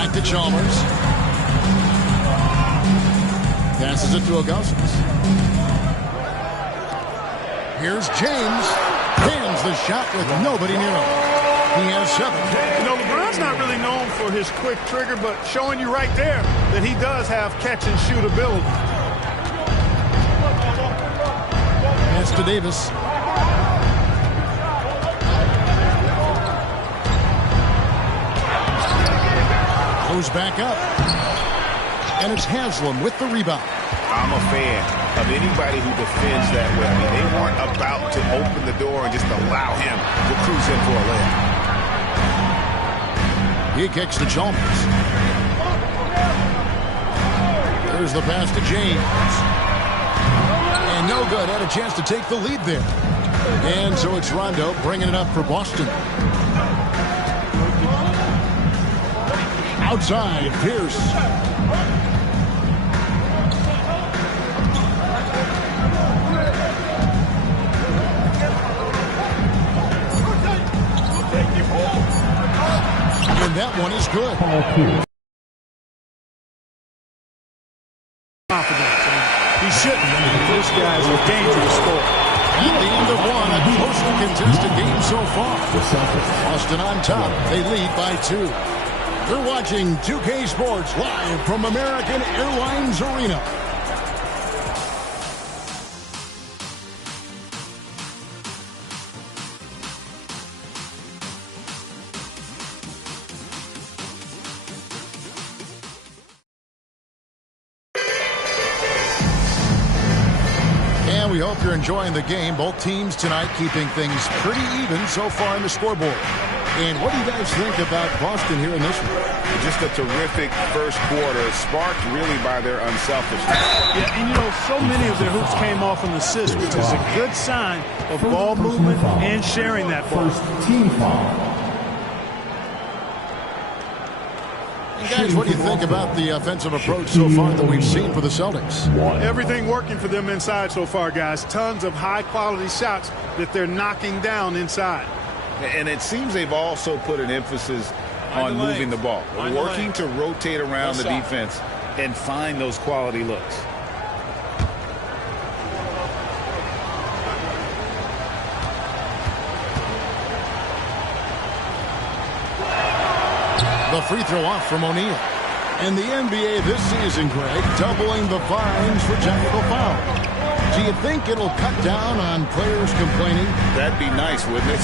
Back to Chalmers. Passes it to Augustus. Here's James. Hands the shot with nobody near him. He has 7. You know, LeBron's not really known for his quick trigger, but showing you right there that he does have catch-and-shoot ability. Pass to Davis. Goes back up. And it's Haslam with the rebound. I'm a fan of anybody who defends that way. I mean, they weren't about to open the door and just allow him to cruise in for a layup. He kicks to Chalmers. There's the pass to James. And no good. Had a chance to take the lead there. And so it's Rondo bringing it up for Boston. Outside, Pierce. And that one is good. Confidence. He shouldn't. This guy's a dangerous scorer. At the end of one, a closely contested game so far. Boston on top. They lead by 2. You're watching 2K Sports live from American Airlines Arena. And we hope you're enjoying the game. Both teams tonight keeping things pretty even so far in the scoreboard. And what do you guys think about Boston here in this one? Just a terrific first quarter, sparked really by their unselfishness. Yeah, and you know, so many of their hoops came off an assist, which is a good sign of ball movement and sharing that ball. First team foul. And guys, what do you think about the offensive approach so far that we've seen for the Celtics? Everything working for them inside so far, guys. Tons of high-quality shots that they're knocking down inside. And it seems they've also put an emphasis on moving the ball, working to rotate around the defense and find those quality looks. The free throw off from O'Neal. And the NBA this season, Greg, doubling the fines for technical foul. Do you think it'll cut down on players complaining? That'd be nice, wouldn't it?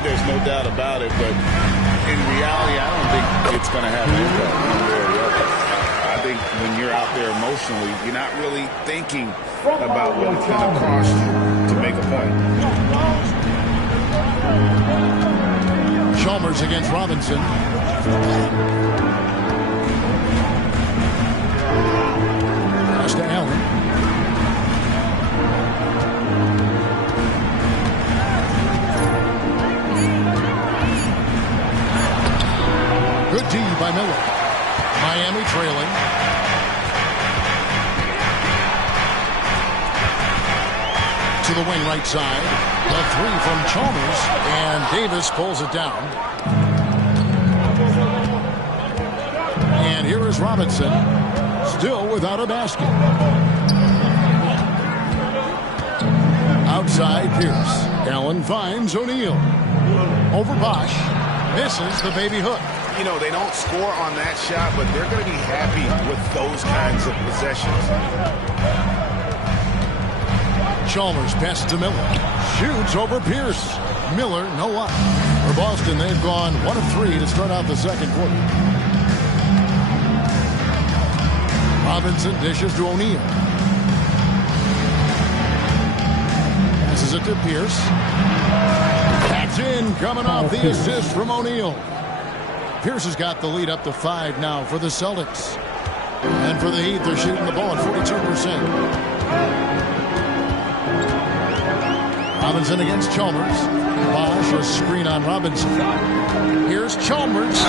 There's no doubt about it, but in reality, I don't think it's going to have an impact one way or the other. I think when you're out there emotionally, you're not really thinking about what it's going to cost you to make a point. Chalmers against Robinson. Pass to Allen. Good D by Miller. Miami trailing. To the wing right side. The 3 from Chalmers. And Davis pulls it down. And here is Robinson. Still without a basket. Outside Pierce. Allen finds O'Neal. Over Bosch. Misses the baby hook. You know, they don't score on that shot, but they're going to be happy with those kinds of possessions. Chalmers passes to Miller. Shoots over Pierce. Miller, no luck. For Boston, they've gone 1 of 3 to start out the second quarter. Robinson dishes to O'Neal. Passes it to Pierce. That's in, coming off the assist from O'Neal. Pierce has got the lead up to 5 now for the Celtics. And for the Heat, they're shooting the ball at 42%. Robinson against Chalmers. Bosch, a screen on Robinson. Here's Chalmers.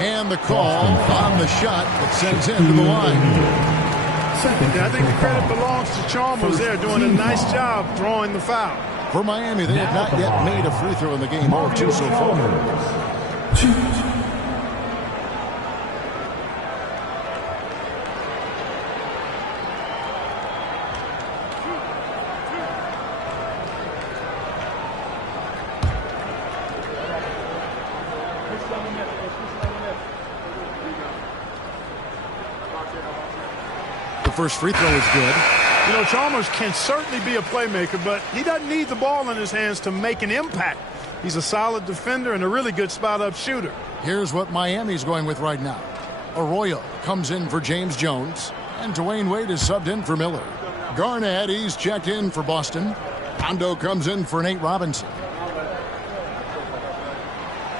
And the call on the shot that sends him to the line. Yeah, I think the credit belongs to Chalmers there, doing a nice job drawing the foul. For Miami, they have not yet made a free throw in the game. 0 of 2 so far. first free throw is good. You know, Chalmers can certainly be a playmaker, but he doesn't need the ball in his hands to make an impact. He's a solid defender and a really good spot-up shooter. Here's what Miami's going with right now. Arroyo comes in for James Jones, and Dwayne Wade is subbed in for Miller. Garnett, he's checked in for Boston. Hondo comes in for Nate Robinson.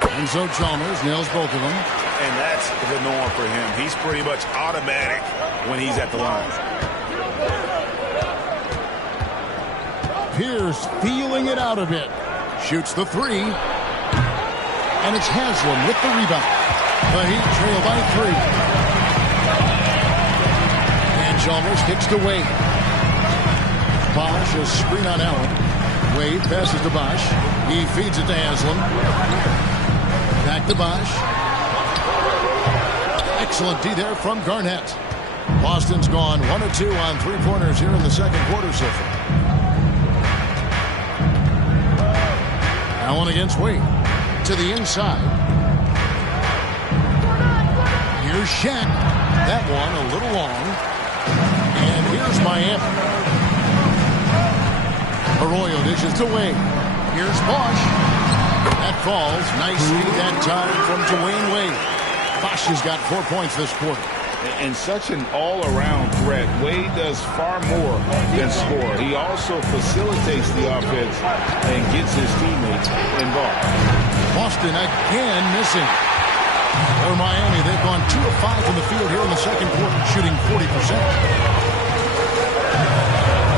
And so Chalmers nails both of them. And that's the norm for him. He's pretty much automatic when he's at the line. Pierce feeling it out a bit. Shoots the three. And it's Haslam with the rebound. The Heat trail by 3. And Chalmers kicks to Wade. Bosch, a screen on Allen. Wade passes to Bosch. He feeds it to Haslam. Back to Bosch. Excellent D there from Garnett. Boston's gone 1 of 2 on three-pointers here in the second quarter so far. Allen against Wade. To the inside. Here's Shaq. That one a little long. And here's Miami. Arroyo dishes to Wade. Here's Bosch. That falls. Nice feed that time from Dwayne Wade. Bosch has got 4 points this quarter. And such an all-around threat. Wade does far more than score. He also facilitates the offense and gets his teammates involved. Boston again missing. For Miami, they've gone 2 of 5 from the field here in the second quarter, shooting 40%.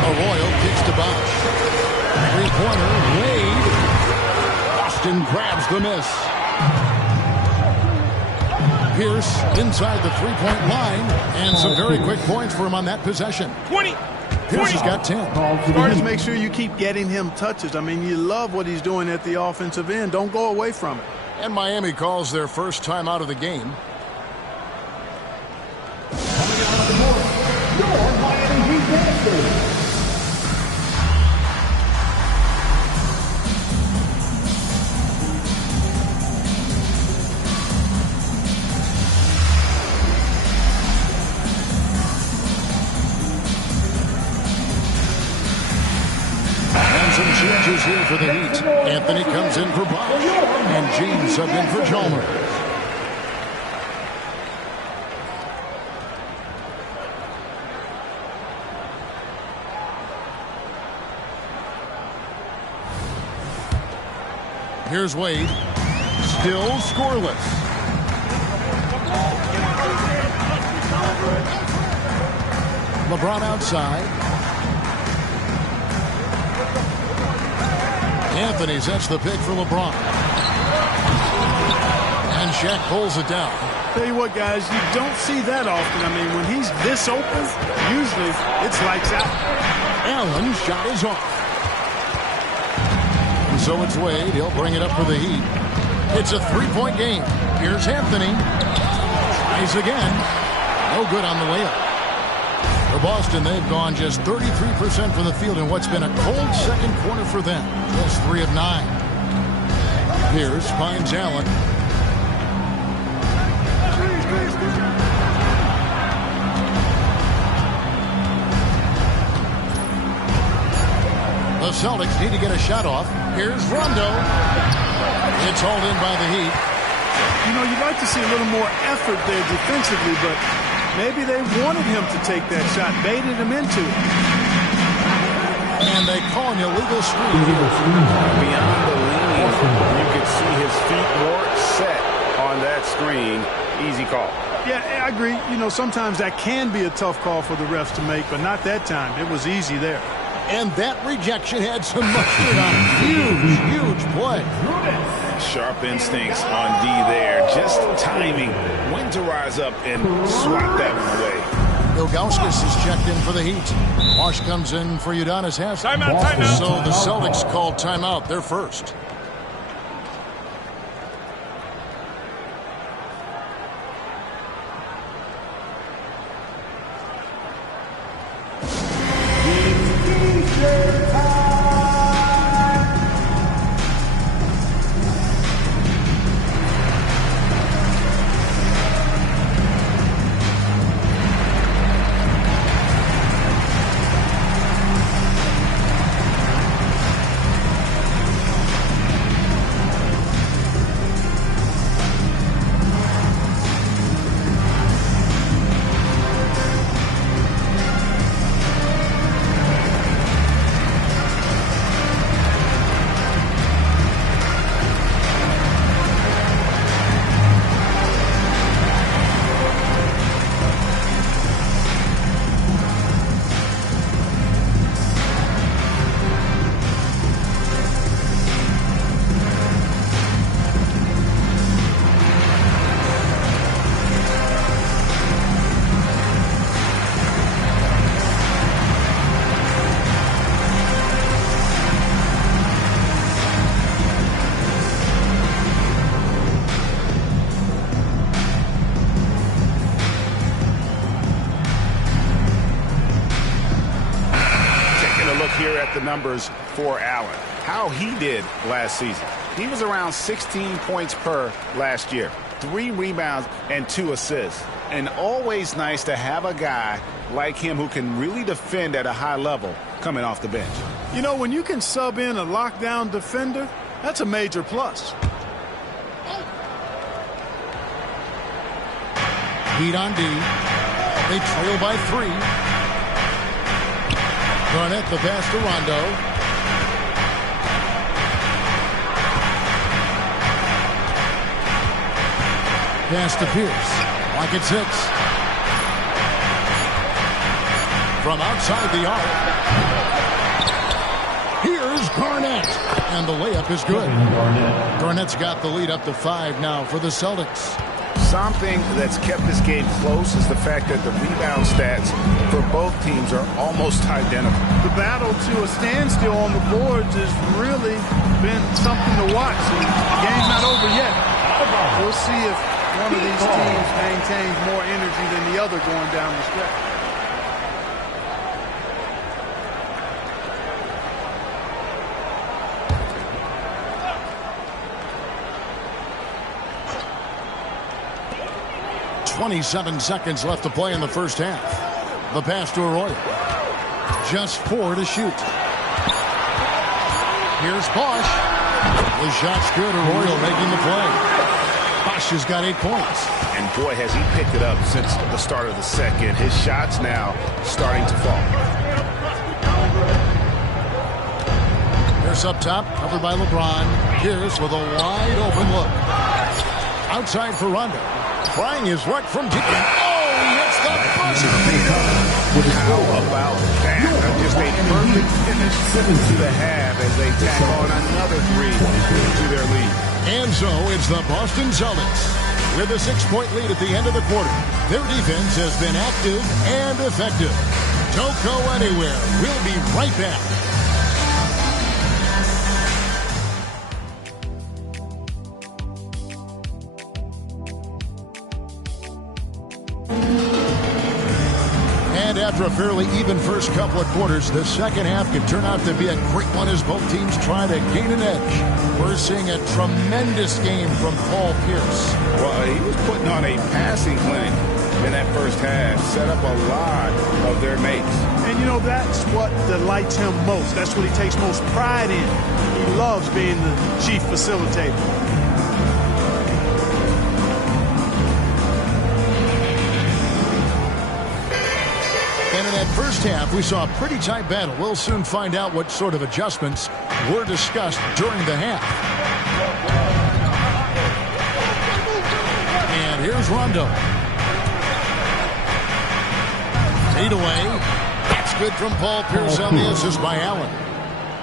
Arroyo kicks to Bosch. Three-pointer, Wade. Boston grabs the miss. Pierce inside the three-point line, and some very quick points for him on that possession. 20. Pierce has got 10. Spurs, make sure you keep getting him touches. I mean, you love what he's doing at the offensive end. Don't go away from it. And Miami calls their first time out of the game. Coming out of the court, your Miami Heat Masters. Some changes here for the Heat. Anthony comes in for Bosch, and James subbed in for Chalmers. Here's Wade, still scoreless. LeBron outside. Anthony sets the pick for LeBron. And Shaq pulls it down. Tell you what, guys, you don't see that often. I mean, when he's this open, usually it's lights out. Allen's shot is off. And so it's Wade. He'll bring it up for the Heat. It's a three-point game. Here's Anthony. Tries again. No good on the layup. For Boston, they've gone just 33% from the field in what's been a cold second quarter for them. Just 3 of 9. Pierce finds Allen. The Celtics need to get a shot off. Here's Rondo. It's hauled in by the Heat. You know, you'd like to see a little more effort there defensively, but maybe they wanted him to take that shot, baited him into it. And they call an illegal screen. Beyond the lean, you could see his feet more set on that screen. Easy call. Yeah, I agree. You know, sometimes that can be a tough call for the refs to make, but not that time. It was easy there. And that rejection had some mustard on it. Huge play. Sharp instincts on D there. Just timing. When to rise up and swat that one away. Ilgauskas is checked in for the Heat. Marsh comes in for Udonis Haslem. Timeout. So the Celtics called timeout. They're first. here at the numbers for Allen. How he did last season. He was around 16 points per last year. 3 rebounds and 2 assists. And always nice to have a guy like him who can really defend at a high level coming off the bench. You know, when you can sub in a lockdown defender, that's a major plus. Heat on D. They trail by 3. Garnett the pass to Rondo. Pass to Pierce. Lock at 6. From outside the arc. Here's Garnett. And the layup is good. Garnett's got the lead up to 5 now for the Celtics. Something that's kept this game close is the fact that the rebound stats for both teams are almost identical. The battle to a standstill on the boards has really been something to watch. The game's not over yet. We'll see if one of these teams maintains more energy than the other going down the stretch. .27 seconds left to play in the first half. The pass to Arroyo. Just 4 to shoot. Here's Bosch. The shot's good. Arroyo making the play. Bosch has got 8 points. And boy, has he picked it up since the start of the second. His shot's now starting to fall. Pierce up top, covered by LeBron. Pierce with a wide open look. Outside for Rondo. Trying his luck from deep. Oh, he hits the buzzer. How about that? Just a perfect finish to the half as they tack on another 3 to their lead. And so it's the Boston Celtics with a 6-point lead at the end of the quarter. Their defense has been active and effective. Don't go anywhere. We'll be right back. After a fairly even first couple of quarters, the second half could turn out to be a great one as both teams try to gain an edge. We're seeing a tremendous game from Paul Pierce. Well, he was putting on a passing clinic in that first half, set up a lot of their mates. And, you know, that's what delights him most. That's what he takes most pride in. He loves being the chief facilitator. And in that first half, we saw a pretty tight battle. We'll soon find out what sort of adjustments were discussed during the half. And here's Rondo. Fade away. That's good from Paul Pierce on the assist by Allen.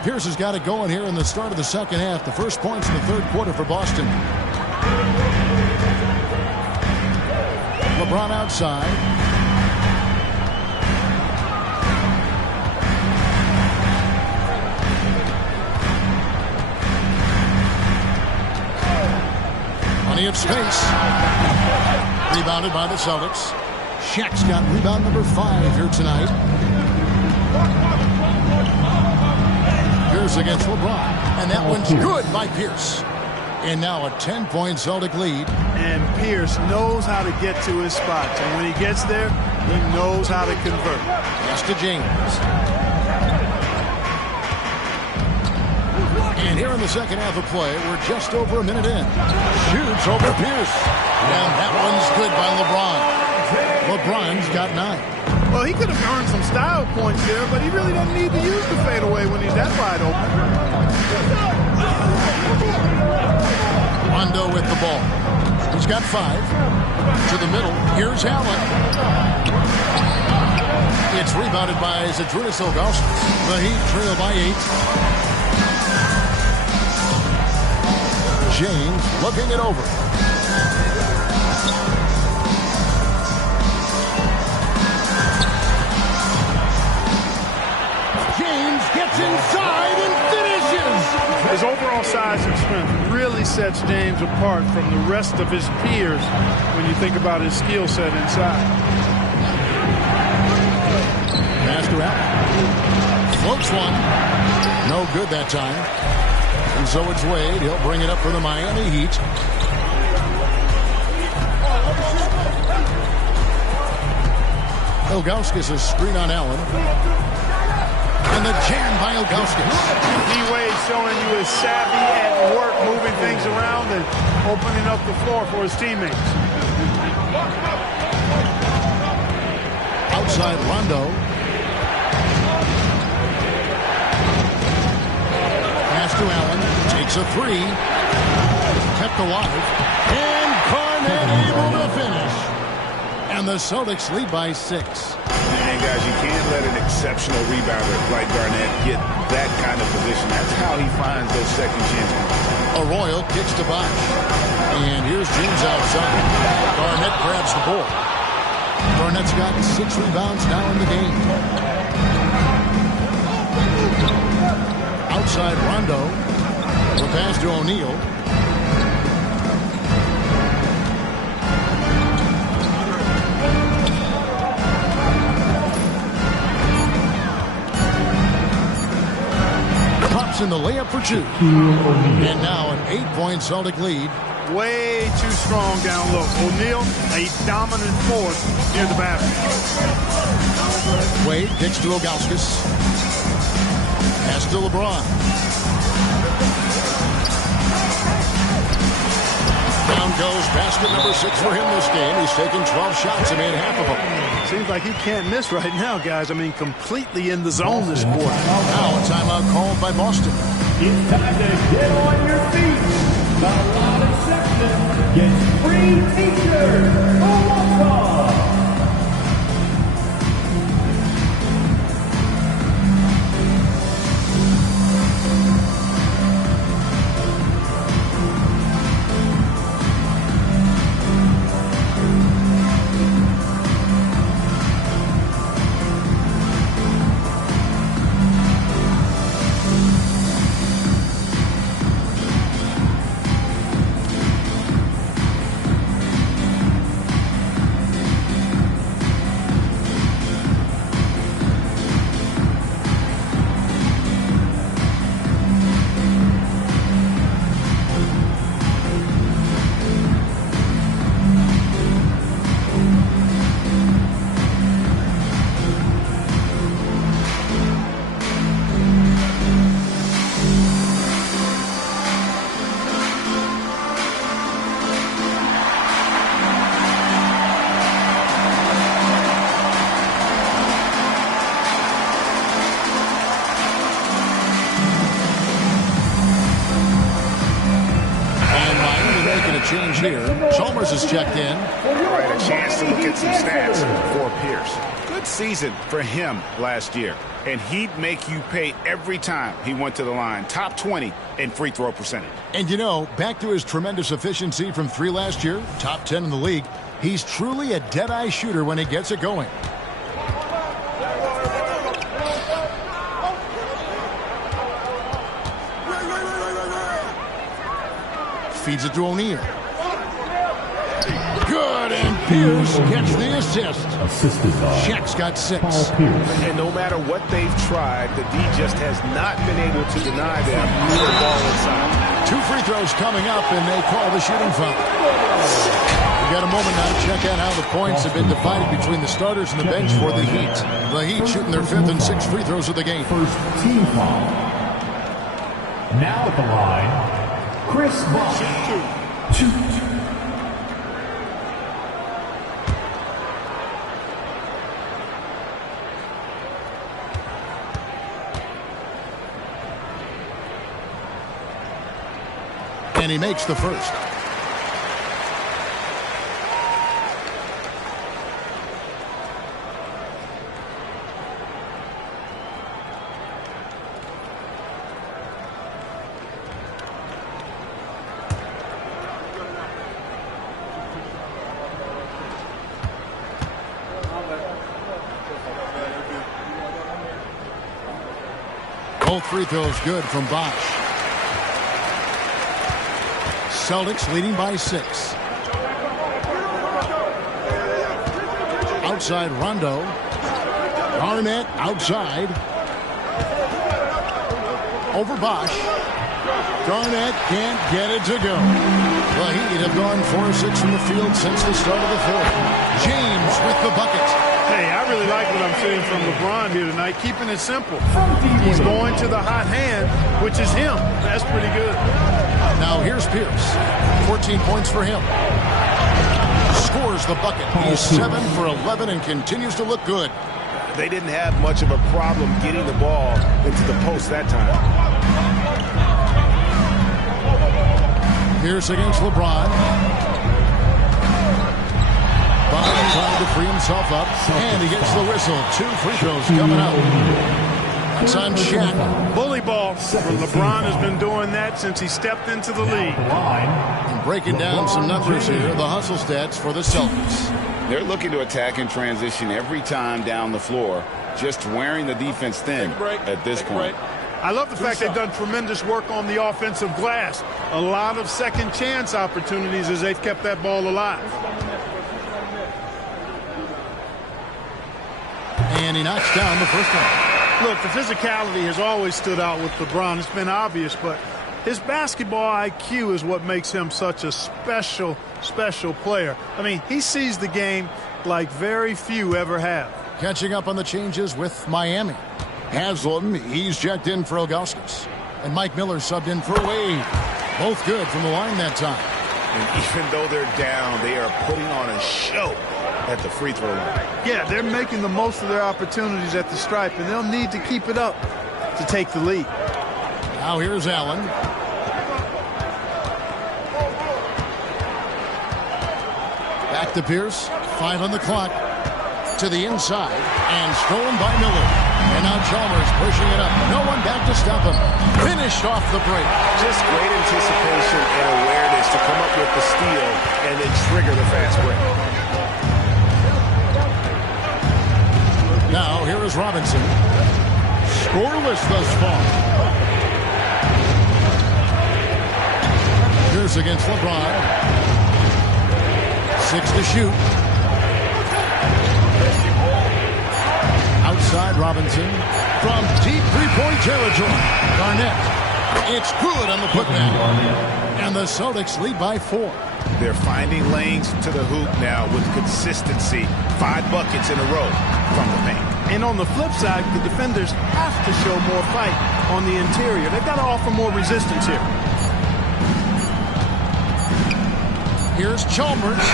Pierce has got it going here in the start of the second half. The first points in the third quarter for Boston. LeBron outside. Plenty of space. Rebounded by the Celtics. Shaq's got rebound number 5 here tonight. Pierce against LeBron. And that one's good by Pierce. And now a 10-point Celtic lead. And Pierce knows how to get to his spots. And when he gets there, he knows how to convert. Pass to James. And here in the second half of play, we're just over a minute in. Shoots over Pierce. And that one's good by LeBron. LeBron's got 9. Well, he could have earned some style points there, but he really doesn't need to use the fadeaway when he's that wide open. Rondo with the ball. He's got 5. To the middle. Here's Allen. It's rebounded by Zydrunas Ilgauskas. The Heat trail by 8. James looking it over. James gets inside and finishes. His overall size and strength really sets James apart from the rest of his peers when you think about his skill set inside. Pass to Allen. Floats one. No good that time. And so it's Wade. He'll bring it up for the Miami Heat. Ilgauskas a screen on Allen. And the jam by Ilgauskas. D-Wade showing you his savvy at work, moving things around and opening up the floor for his teammates. Outside Rondo. Pass to Allen. Takes a three. Kept alive. And Garnett able to finish. And the Celtics lead by 6. And guys, you can't let an exceptional rebounder like Garnett get that kind of position. That's how he finds those second chances. Arroyo kicks to Bosh. And here's James outside. Garnett grabs the ball. Garnett's got 6 rebounds now in the game. Outside Rondo. The pass to O'Neal. Pops in the layup for 2. And now an 8-point Celtic lead. Way too strong down low. O'Neal, a dominant force near the basket. Wade kicks to Ilgauskas. Pass to LeBron. Down goes basket number 6 for him this game. He's taken 12 shots and made half of them. Seems like he can't miss right now, guys. I mean, completely in the zone this quarter. Now a timeout called by Boston. It's time to get on your feet. The Lottie section gets free t-shirts for welcome. Change here. Chalmers is checked in. All right, a chance to look at some stats for Pierce. Good season for him last year, and he'd make you pay every time he went to the line. Top 20 in free throw percentage. And you know, back to his tremendous efficiency from 3 last year, top 10 in the league, he's truly a dead-eye shooter when he gets it going. Feeds it to O'Neal. Good, and Pierce gets the assist. Assisted by Shaq's got 6. And no matter what they've tried, the D just has not been able to deny them the ball inside. 2 free throws coming up, and they call the shooting foul. We got a moment now to check out how the points have been divided between the starters and the bench for the Heat. The Heat shooting their 5th and 6th free throws of the game. First team foul. Now at the line, Chris Bosh. 2. And he makes the first. Both free throws good from Bosh. Celtics leading by 6. Outside Rondo. Garnett outside. over Bosch. Garnett can't get it to go. The Heat have gone 4-6 from the field since the start of the fourth. James with the bucket. Hey, I really like what I'm seeing from LeBron here tonight, keeping it simple. He's going to the hot hand, which is him. That's pretty good. Now here's Pierce. 14 points for him. Scores the bucket. He's 7 for 11 and continues to look good. They didn't have much of a problem getting the ball into the post that time. Pierce against LeBron. Bond trying to free himself up, and he gets the whistle. 2 free throws coming up. That's on Shaq. Bully ball. LeBron has been doing that since he stepped into the league. And breaking down some numbers here, the hustle stats for the Celtics. They're looking to attack in transition every time down the floor, just wearing the defense thin at this point. I love the fact they've done tremendous work on the offensive glass. A lot of second chance opportunities as they've kept that ball alive. And he knocks down the first one. Look, the physicality has always stood out with LeBron. It's been obvious, but his basketball IQ is what makes him such a special player. I mean, he sees the game like very few ever have. Catching up on the changes with Miami. Haslam, he's checked in for Ilgauskas. And Mike Miller subbed in for Wade. Both good from the line that time. And even though they're down, they are putting on a show at the free throw line. Yeah, they're making the most of their opportunities at the stripe, and they'll need to keep it up to take the lead. Now here's Allen. Back to Pierce. 5 on the clock. To the inside. And stolen by Miller. And now Chalmers pushing it up. No one back to stop him. Finished off the break. Just great anticipation and awareness to come up with the steal and then trigger the fast break. Now here is Robinson. Scoreless thus far. Pierce against LeBron. 6 to shoot. Outside Robinson from deep three-point territory. Garnett. It's good on the putback. And the Celtics lead by 4. They're finding lanes to the hoop now with consistency. 5 buckets in a row from the paint. And on the flip side, the defenders have to show more fight on the interior. They've got to offer more resistance here. Here's Chalmers.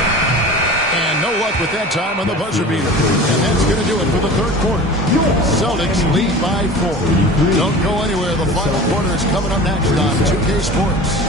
And no luck with that time on the buzzer beater. And that's going to do it for the third quarter. Celtics lead by 4. Don't go anywhere. The final quarter is coming up next on 2K Sports.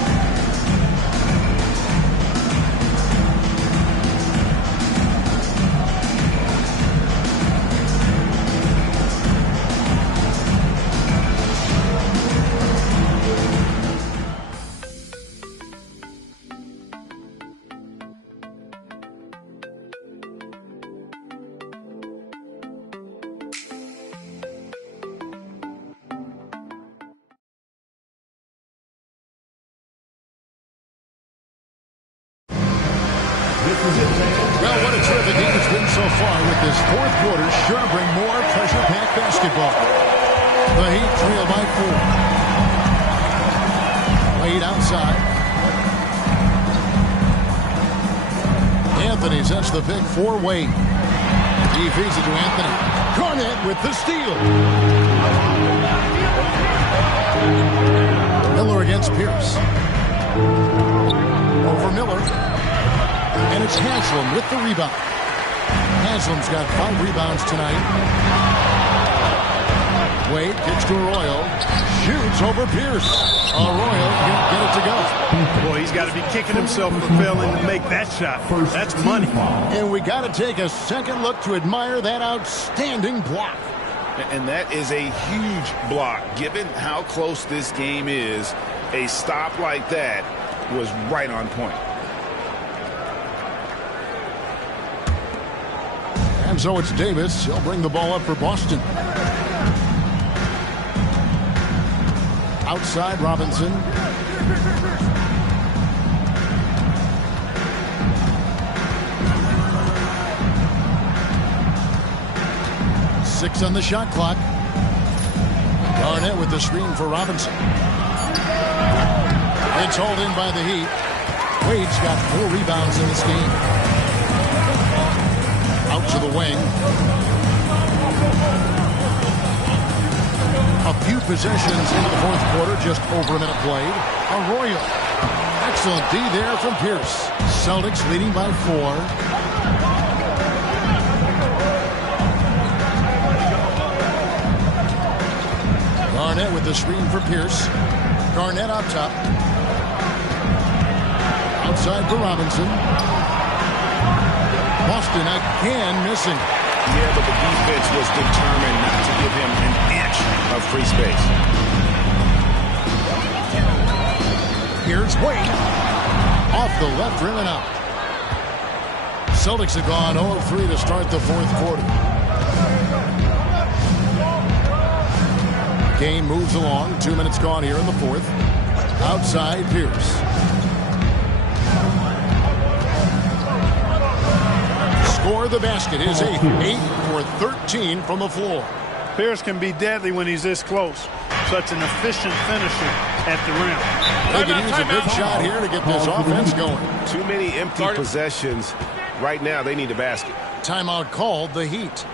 Well, what a terrific game it's been so far with this fourth quarter. Sure to bring more pressure-packed basketball. The Heat trail by 4. Wade outside. Anthony sets the pick for Wade. He feeds it to Anthony. Garnett with the steal. Miller against Pierce. Over Miller. And it's Haslam with the rebound. Haslam's got 5 rebounds tonight. Wade kicks to Arroyo. Shoots over Pierce. Arroyo can't get it to go. Boy, he's got to be kicking himself for failing to make that shot. That's money. And we got to take a second look to admire that outstanding block. And that is a huge block. Given how close this game is, a stop like that was right on point. And so it's Davis. He'll bring the ball up for Boston. Outside Robinson. Six on the shot clock. Garnett with the screen for Robinson. It's hauled in by the Heat. Wade's got 4 rebounds in this game. Out to the wing. A few possessions into the fourth quarter, just over a minute played. Arroyo. Excellent D there from Pierce. Celtics leading by 4. Garnett with the screen for Pierce. Garnett up top. Outside for Robinson. Boston again missing. Yeah, but the defense was determined not to give him an inch of free space. Here's Wade. Off the left rim and out. Celtics have gone 0-3 to start the fourth quarter. Game moves along. 2 minutes gone here in the fourth. Outside Pierce. Score the basket. His 8th. 8 for 13 from the floor. Pierce can be deadly when he's this close. Such an efficient finisher at the rim. They can use a big shot here to get this offense going. Too many empty possessions. Right now, they need a basket. Timeout called, the Heat.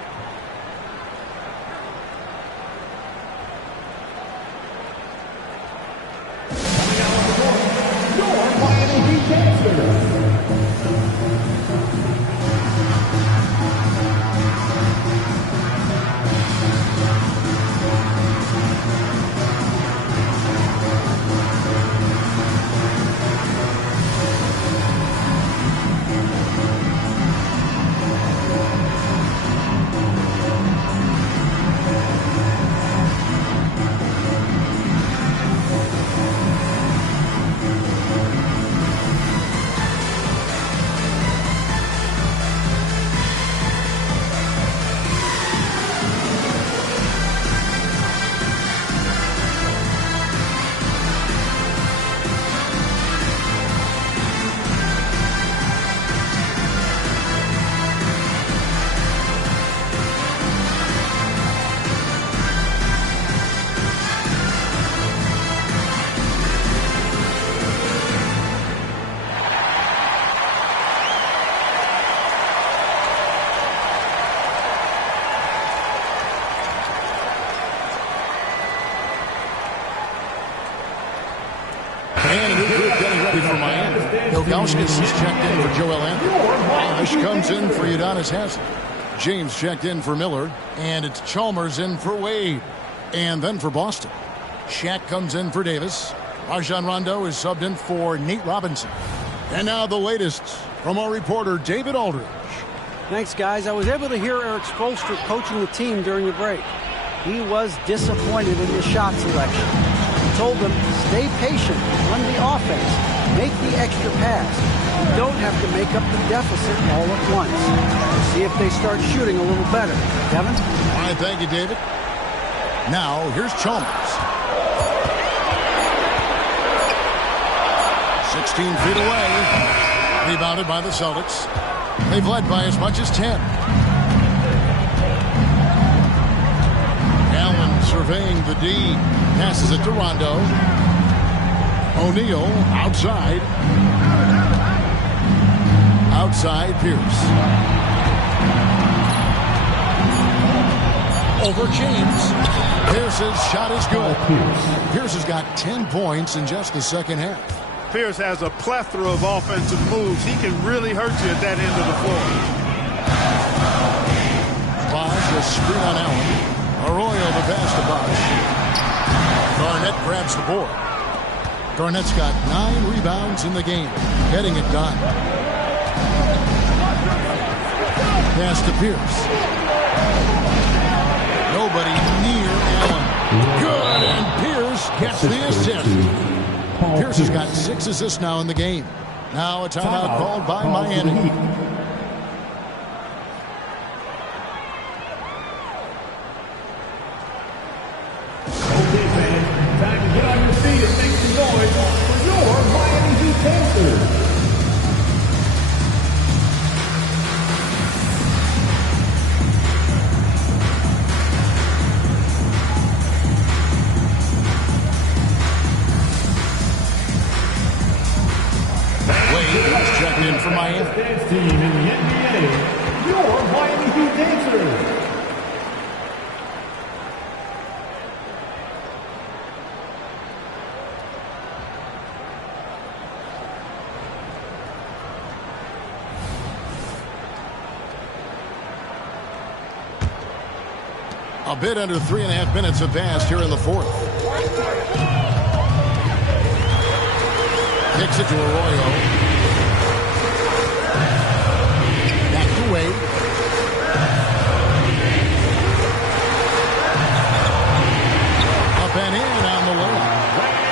Ilgauskas is checked in for Joel Anthony. Ash comes in for Udonis Haslem. James checked in for Miller. And it's Chalmers in for Wade. And then for Boston, Shaq comes in for Davis. Rajon Rondo is subbed in for Nate Robinson. And now the latest from our reporter, David Aldridge. Thanks, guys. I was able to hear Eric Spoelstra coaching the team during the break. He was disappointed in the shot selection. He told them, stay patient, run the offense, make the extra pass. You don't have to make up the deficit all at once. We'll see if they start shooting a little better. Kevin? All right, thank you, David. Now, here's Chalmers. 16 feet away. Rebounded by the Celtics. They've led by as much as 10. Allen surveying the D. Passes it to Rondo. O'Neal outside. Outside Pierce. Over James. Pierce's shot is good. Pierce has got 10 points in just the second half. Pierce has a plethora of offensive moves. He can really hurt you at that end of the floor. Bosh, a screen on Allen. Arroyo the pass to Bosh. Garnett grabs the board. Garnett's got 9 rebounds in the game. Getting it done. Pass to Pierce. Nobody near Allen. Good, and Pierce gets the assist. Pierce has got 6 assists now in the game. Now a timeout called by Miami. Okay, fans, time to get on your feet and make some noise for your Miami Heat Panthers. in for Miami. Dance team in the NBA, your Miami Heat dancers. A bit under 3.5 minutes have passed here in the fourth. Kicks it to Arroyo. Back to Wade. Up and in on the layup.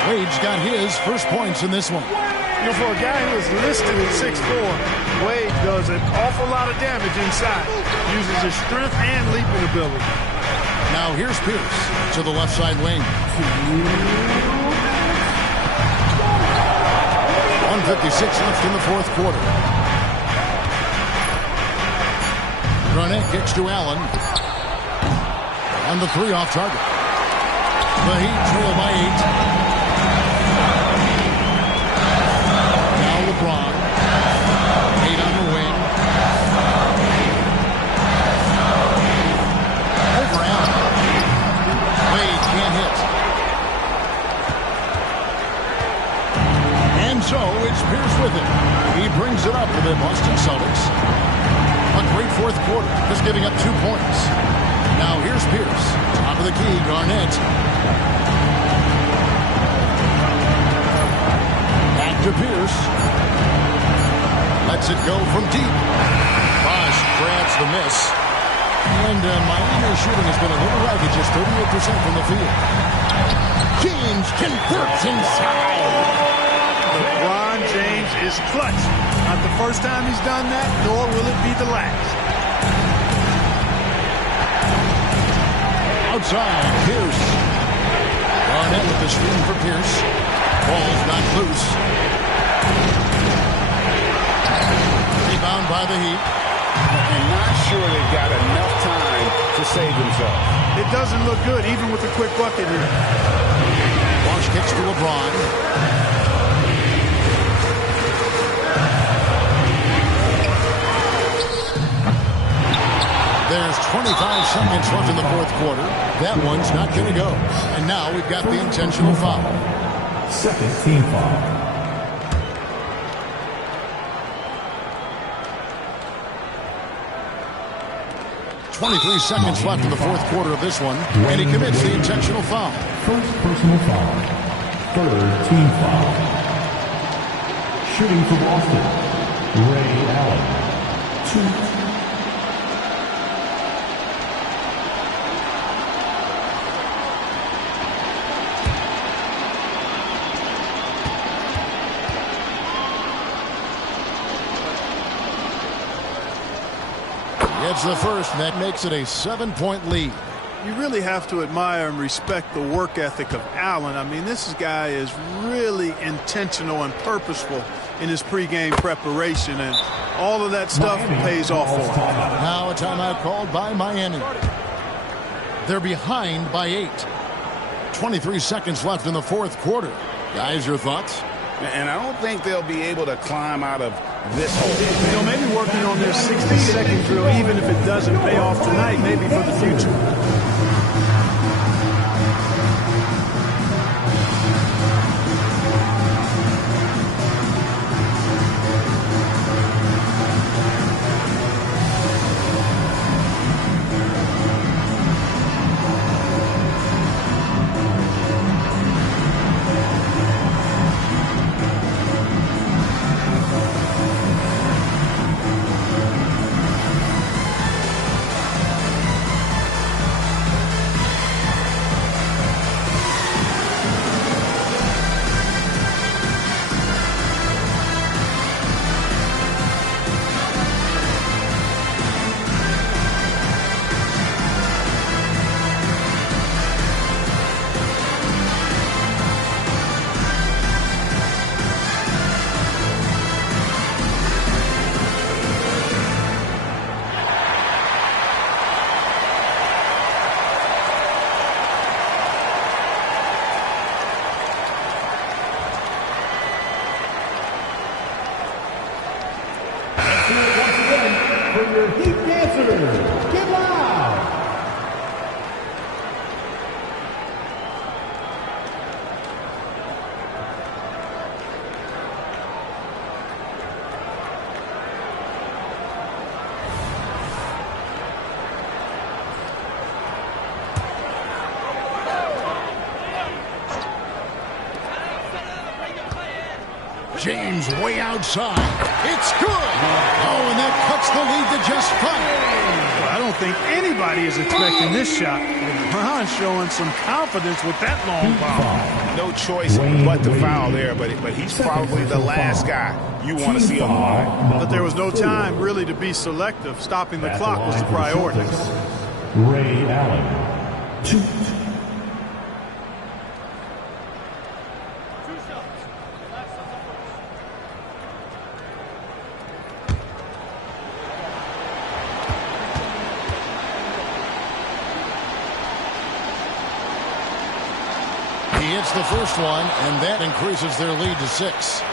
Wade's got his first points in this one. You know, for a guy who is listed at 6'4", Wade does an awful lot of damage inside. Uses his strength and leaping ability. Now here's Pierce to the left side wing. 1:56 left in the fourth quarter. Garnett kicks to Allen. And the three off target. The Heat trail by 8. Now LeBron. 8 on the wing. Over Allen. Wade can't hit. And so it's Pierce with it. He brings it up for the Boston Celtics. A great fourth quarter, just giving up 2 points. Now here's Pierce. Top of the key, Garnett. Back to Pierce. Lets it go from deep. Bosh grabs the miss. And Miami's shooting has been a little ragged, just 38% from the field. James converts inside. LeBron James is clutch. Not the first time he's done that, nor will it be the last. Outside, Pierce. Garnett with the screen for Pierce. Ball's not loose. Rebound by the Heat. And not sure they've got enough time to save themselves. It doesn't look good, even with a quick bucket here. Bosh kicks to LeBron. There's 25 seconds left in the fourth quarter. That one's not going to go. And now we've got the intentional foul. Second team foul. .23 seconds left in the fourth quarter of this one. And he commits the intentional foul. First personal foul. Third team foul. Shooting for Boston, Ray Allen. 2. It's the first, and that makes it a 7-point lead. You really have to admire and respect the work ethic of Allen. I mean, this guy is really intentional and purposeful in his pregame preparation, and all of that stuff pays off for him. Now a timeout called by Miami. They're behind by 8. 23 seconds left in the fourth quarter. Guys, your thoughts? And I don't think they'll be able to climb out of this hole. You know, maybe working on their 60-second drill, even if it doesn't pay off tonight, maybe for the future. your Heat dancers. Get loud. James way outside. It's good. Oh, and that cuts the lead to just 5. I don't think anybody is expecting this shot. LeBron showing some confidence with that long ball. No choice but to foul there, but he's probably the last guy you want to see on the line. But there was no time really to be selective. Stopping the clock was the priority. Ray Allen. 2. He hits the first one, and that increases their lead to 6.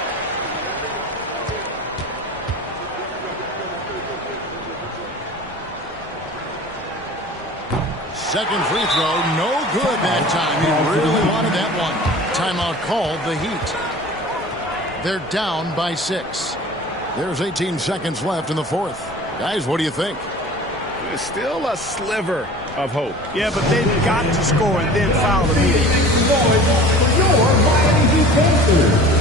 Second free throw, no good that time. He really wanted that one. Timeout called, the Heat. They're down by 6. There's 18 seconds left in the fourth. Guys, what do you think? There's still a sliver of hope. Yeah, but they've got to score and then foul immediately. Your Miami Heat dancers.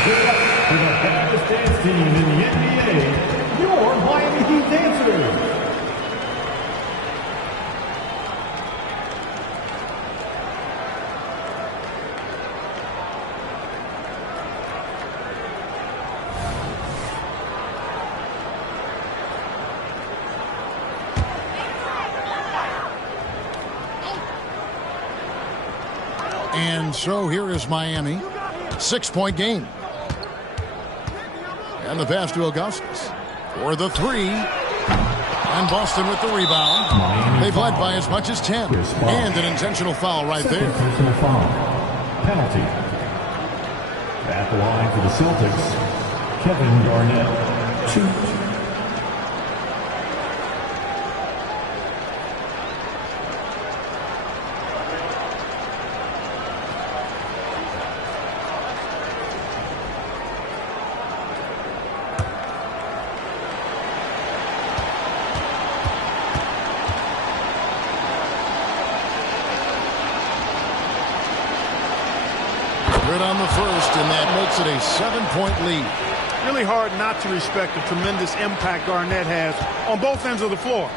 For the baddest dance team in the NBA, your Miami Heat dancers. And so here is Miami. 6-point game. And the pass to Augustus for the 3. And Boston with the rebound. They've led by as much as 10. And an intentional foul right there. Intentional foul. Penalty. At the line for the Celtics, Kevin Garnett. 2. On the first, and that makes it a 7-point lead. Really hard not to respect the tremendous impact Garnett has on both ends of the floor.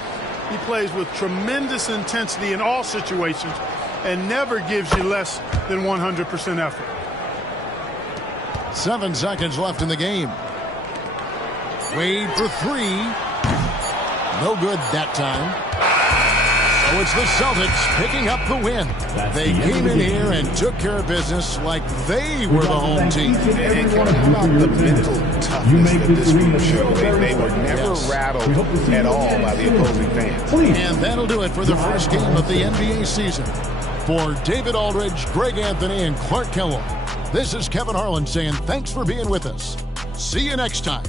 He plays with tremendous intensity in all situations and never gives you less than 100% effort. 7 seconds left in the game. Wade for 3. No good that time. So it's the Celtics picking up the win. They came in here and took care of business like they were the home team. And how about the mental toughness that this group showed? They were never rattled at all by the opposing fans. And that'll do it for the first game of the NBA season. For David Aldridge, Greg Anthony, and Clark Kellogg, this is Kevin Harlan saying thanks for being with us. See you next time.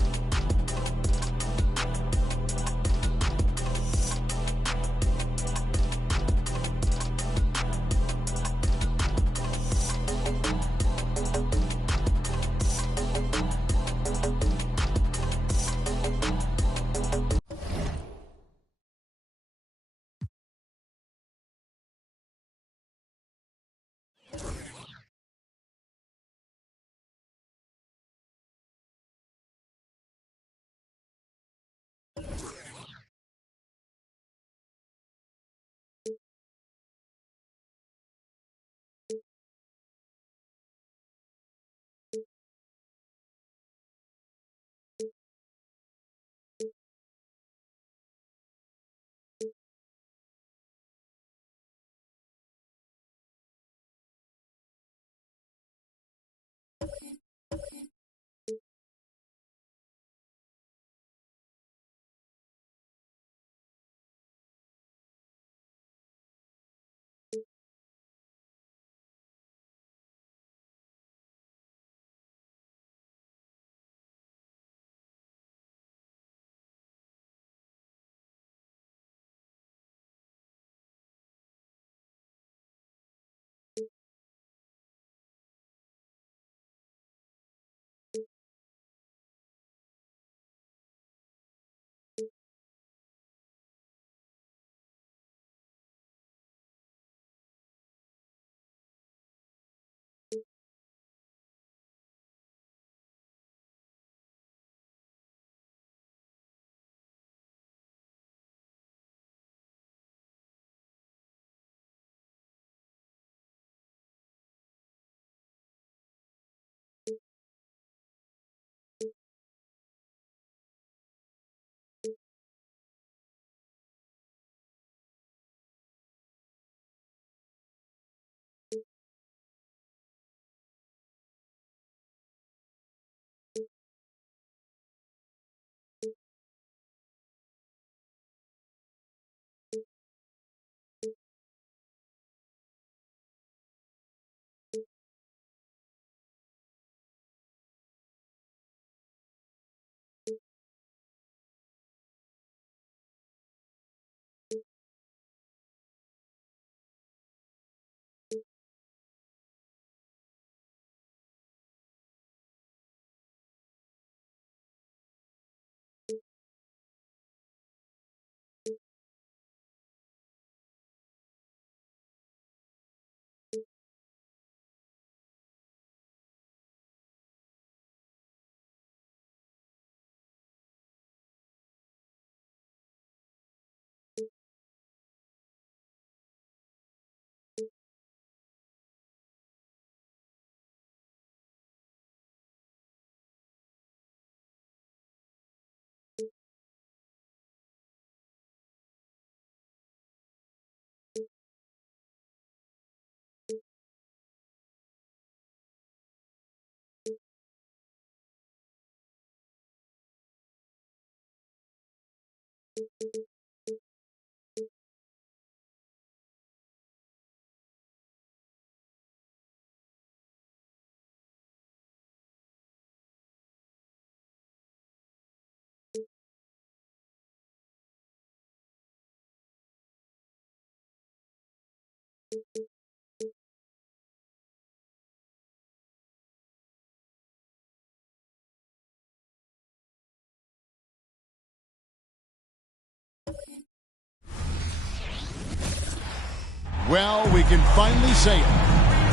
Well, we can finally say it.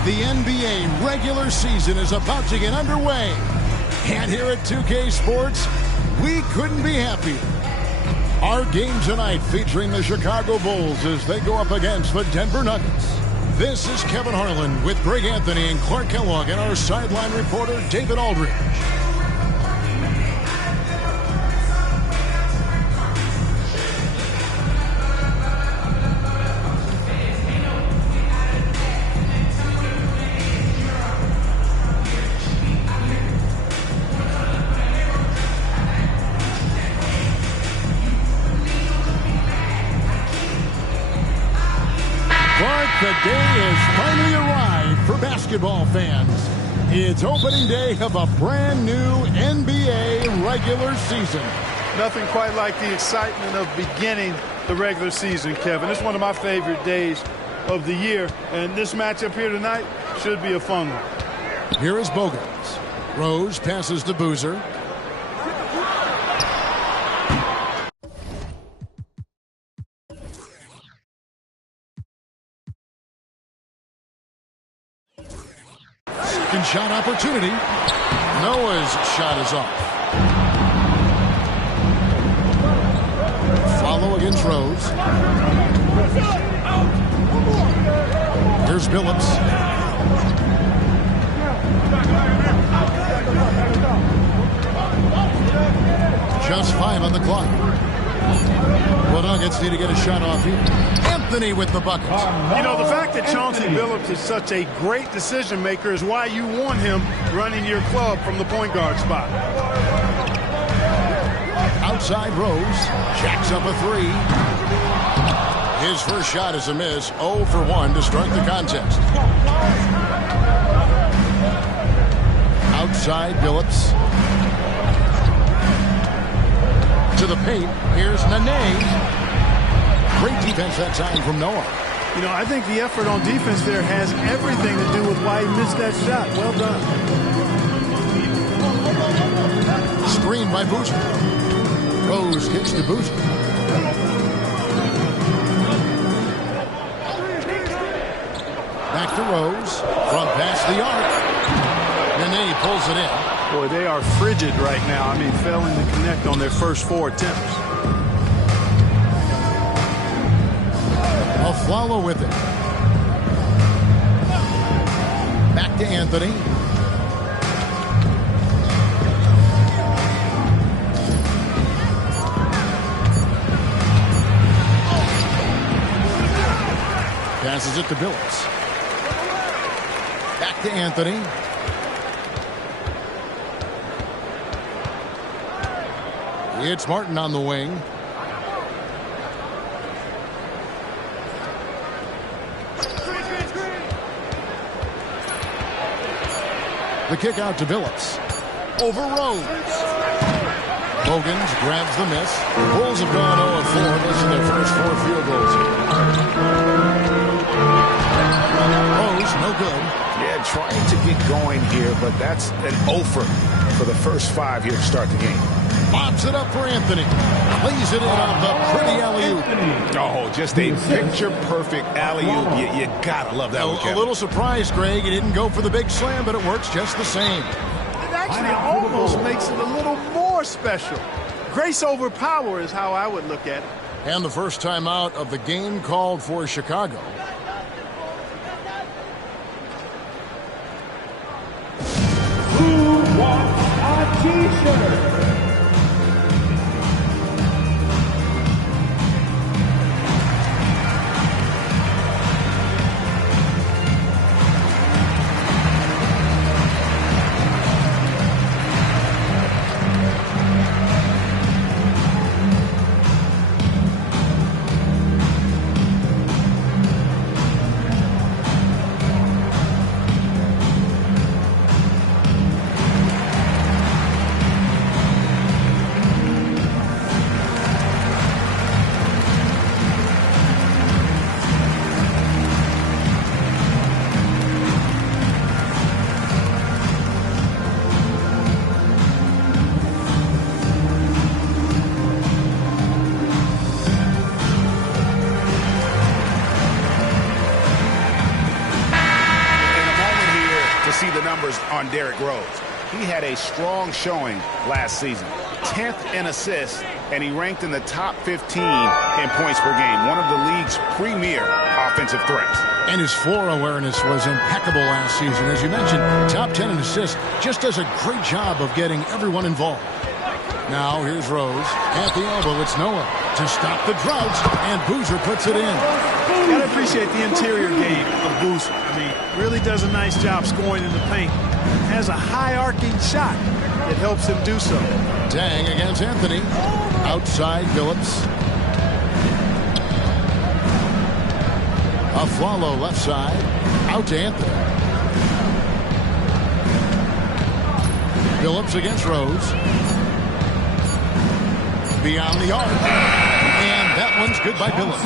The NBA regular season is about to get underway. And here at 2K Sports, we couldn't be happier. Our game tonight featuring the Chicago Bulls as they go up against the Denver Nuggets. This is Kevin Harlan with Greg Anthony and Clark Kellogg and our sideline reporter, David Aldridge. The day has finally arrived for basketball fans. It's opening day of a brand new NBA regular season. Nothing quite like the excitement of beginning the regular season, Kevin. It's one of my favorite days of the year, and this matchup here tonight should be a fun one. Here is Bogans. Rose passes to Boozer. Second shot opportunity. Noah's shot is off. Follow against Rose. Here's Billups. Just 5 on the clock. The Nuggets need to get a shot off here. Anthony with the bucket. You know, the fact that Chauncey Billups is such a great decision maker is why you want him running your club from the point guard spot. Outside Rose. Jacks up a 3. His first shot is a miss. 0 for 1 to start the contest. Outside Billups. To the paint. Here's Nene. Great defense that time from Noah. You know, I think the effort on defense there has everything to do with why he missed that shot. Well done. Screen by Boozer. Rose kicks to Boozer. Back to Rose. From past the arc. Nene pulls it in. Boy, they are frigid right now. I mean, failing to connect on their first 4 attempts. Afflalo with it. Back to Anthony. Passes it to Billups. Back to Anthony. It's Martin on the wing. The kick out to Billups. Over Rose. Bogans grabs the miss. The Bulls have gone 0-4. This is their first 4 field goals here. Rose, no good. Yeah, trying to get going here, but that's an offer for the first 5 here to start the game. Lobs it up for Anthony. Lays it in off the pretty alley-oop. Oh, just a picture-perfect alley-oop. You gotta love that one, Kevin. A little surprised, Greg. He didn't go for the big slam, but it works just the same. It actually almost makes it a little more special. Grace over power is how I would look at it. And the first time out of the game called for Chicago. Who wants a t-shirt? on Derrick Rose. He had a strong showing last season. 10th in assists, and he ranked in the top 15 in points per game, one of the league's premier offensive threats. And his floor awareness was impeccable last season. As you mentioned, top 10 in assists, just does a great job of getting everyone involved. Now here's Rose. At the elbow, it's Noah to stop the drought, and Boozer puts it in. Gotta appreciate the interior game of Boozer. I mean, really does a nice job scoring in the paint. Has a high arcing shot that helps him do so. Dang against Anthony. Outside Phillips. Aflalo left side. Out to Anthony. Phillips against Rose. Beyond the arc. And that one's good by Phillips.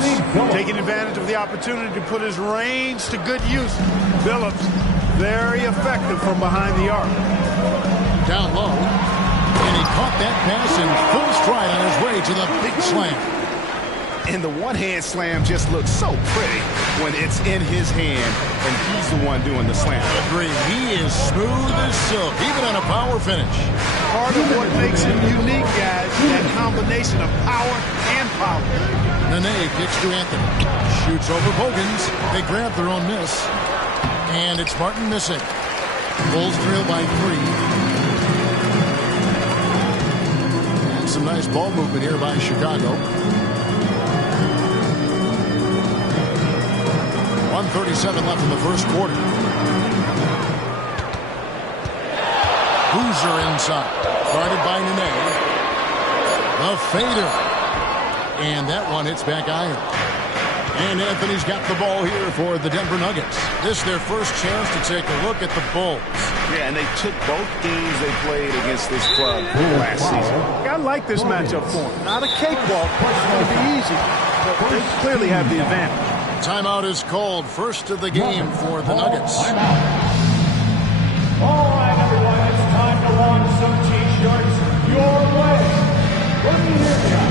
Taking advantage of the opportunity to put his range to good use. Phillips, very effective from behind the arc. Down low. And he caught that pass in full stride on his way to the big slam. And the one-hand slam just looks so pretty when it's in his hand and he's the one doing the slam. Agree. He is smooth as silk, even on a power finish. Part of what makes him unique, guys, that combination of power and power. Nene kicks to Anthony. Shoots over Bogans. They grab their own miss. And it's Martin missing. Bulls trail by 3. And some nice ball movement here by Chicago. 1:37 left in the first quarter. Boozer inside. Guarded by Nene. The fader. And that one hits back iron. And Anthony's got the ball here for the Denver Nuggets. This is their first chance to take a look at the Bulls. Yeah, and they took both games they played against this club last season. I like this matchup for them. Not a cakewalk. It's going to be easy. But they clearly have the advantage. Timeout is called. First of the game for the Nuggets. All right, everyone, it's time to launch some T-shirts your way. Let me hear you.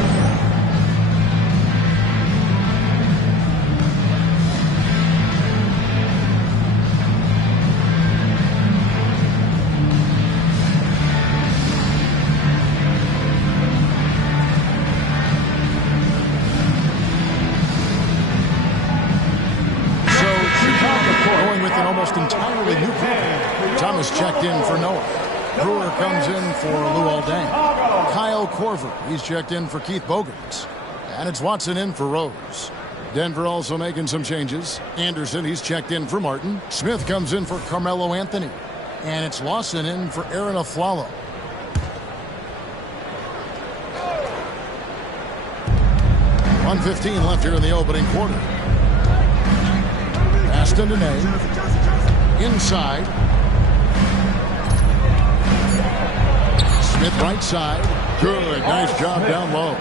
Entirely new group. Thomas checked in for Noah. Brewer comes in for Luol Deng. Kyle Korver, he's checked in for Keith Bogans. And it's Watson in for Rose. Denver also making some changes. Anderson, he's checked in for Martin. Smith comes in for Carmelo Anthony. And it's Lawson in for Aaron Aflalo. .115 left here in the opening quarter. Aston Nene. Inside. Smith right side. Good. Nice job down low.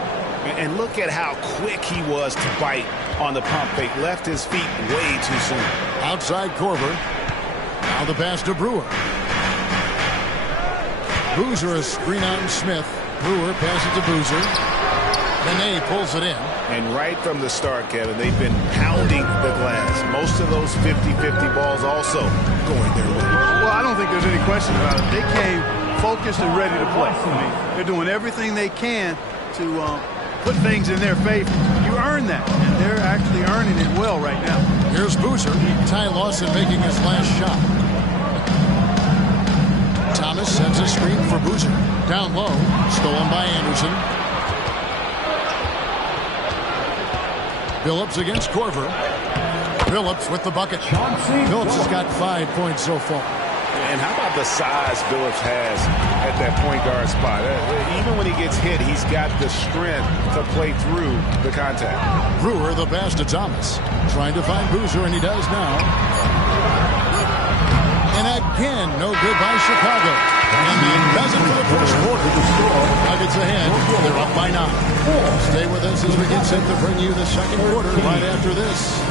And look at how quick he was to bite on the pump fake. Left his feet way too soon. Outside Korver. Now the pass to Brewer. Boozer a screen on Smith. Brewer passes to Boozer. Nene pulls it in. And right from the start, Kevin, they've been pounding the glass. Most of those 50-50 balls also going their way. Well, I don't think there's any question about it. They came focused and ready to play. I mean, they're doing everything they can to put things in their favor. You earn that, and they're actually earning it well right now. Here's Boozer. Ty Lawson making his last shot. Thomas sends a screen for Boozer. Down low. Stolen by Anderson. Phillips against Korver. Phillips with the bucket. Phillips has got 5 points so far. And how about the size Phillips has at that point guard spot? Even when he gets hit, he's got the strength to play through the contact. Brewer the pass to Thomas. Trying to find Boozer, and he does now. And again, no good by Chicago. And that does it for the first quarter. Nuggets ahead. They're up by 9. Stay with us as we get set to bring you the second quarter right after this.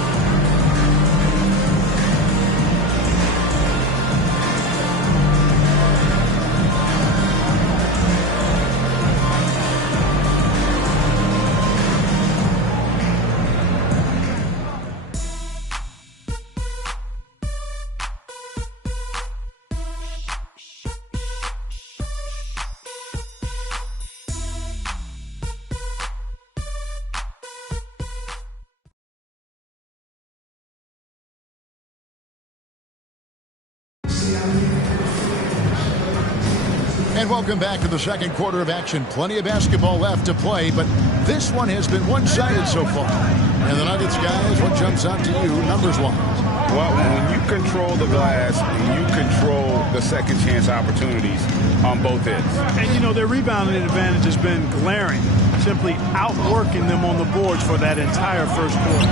And welcome back to the second quarter of action. Plenty of basketball left to play, but this one has been one-sided so far. And the Nuggets, guys, what jumps out to you numbers-wise? Well, when you control the glass, you control the second chance opportunities on both ends. And, you know, their rebounding advantage has been glaring, simply outworking them on the boards for that entire first quarter.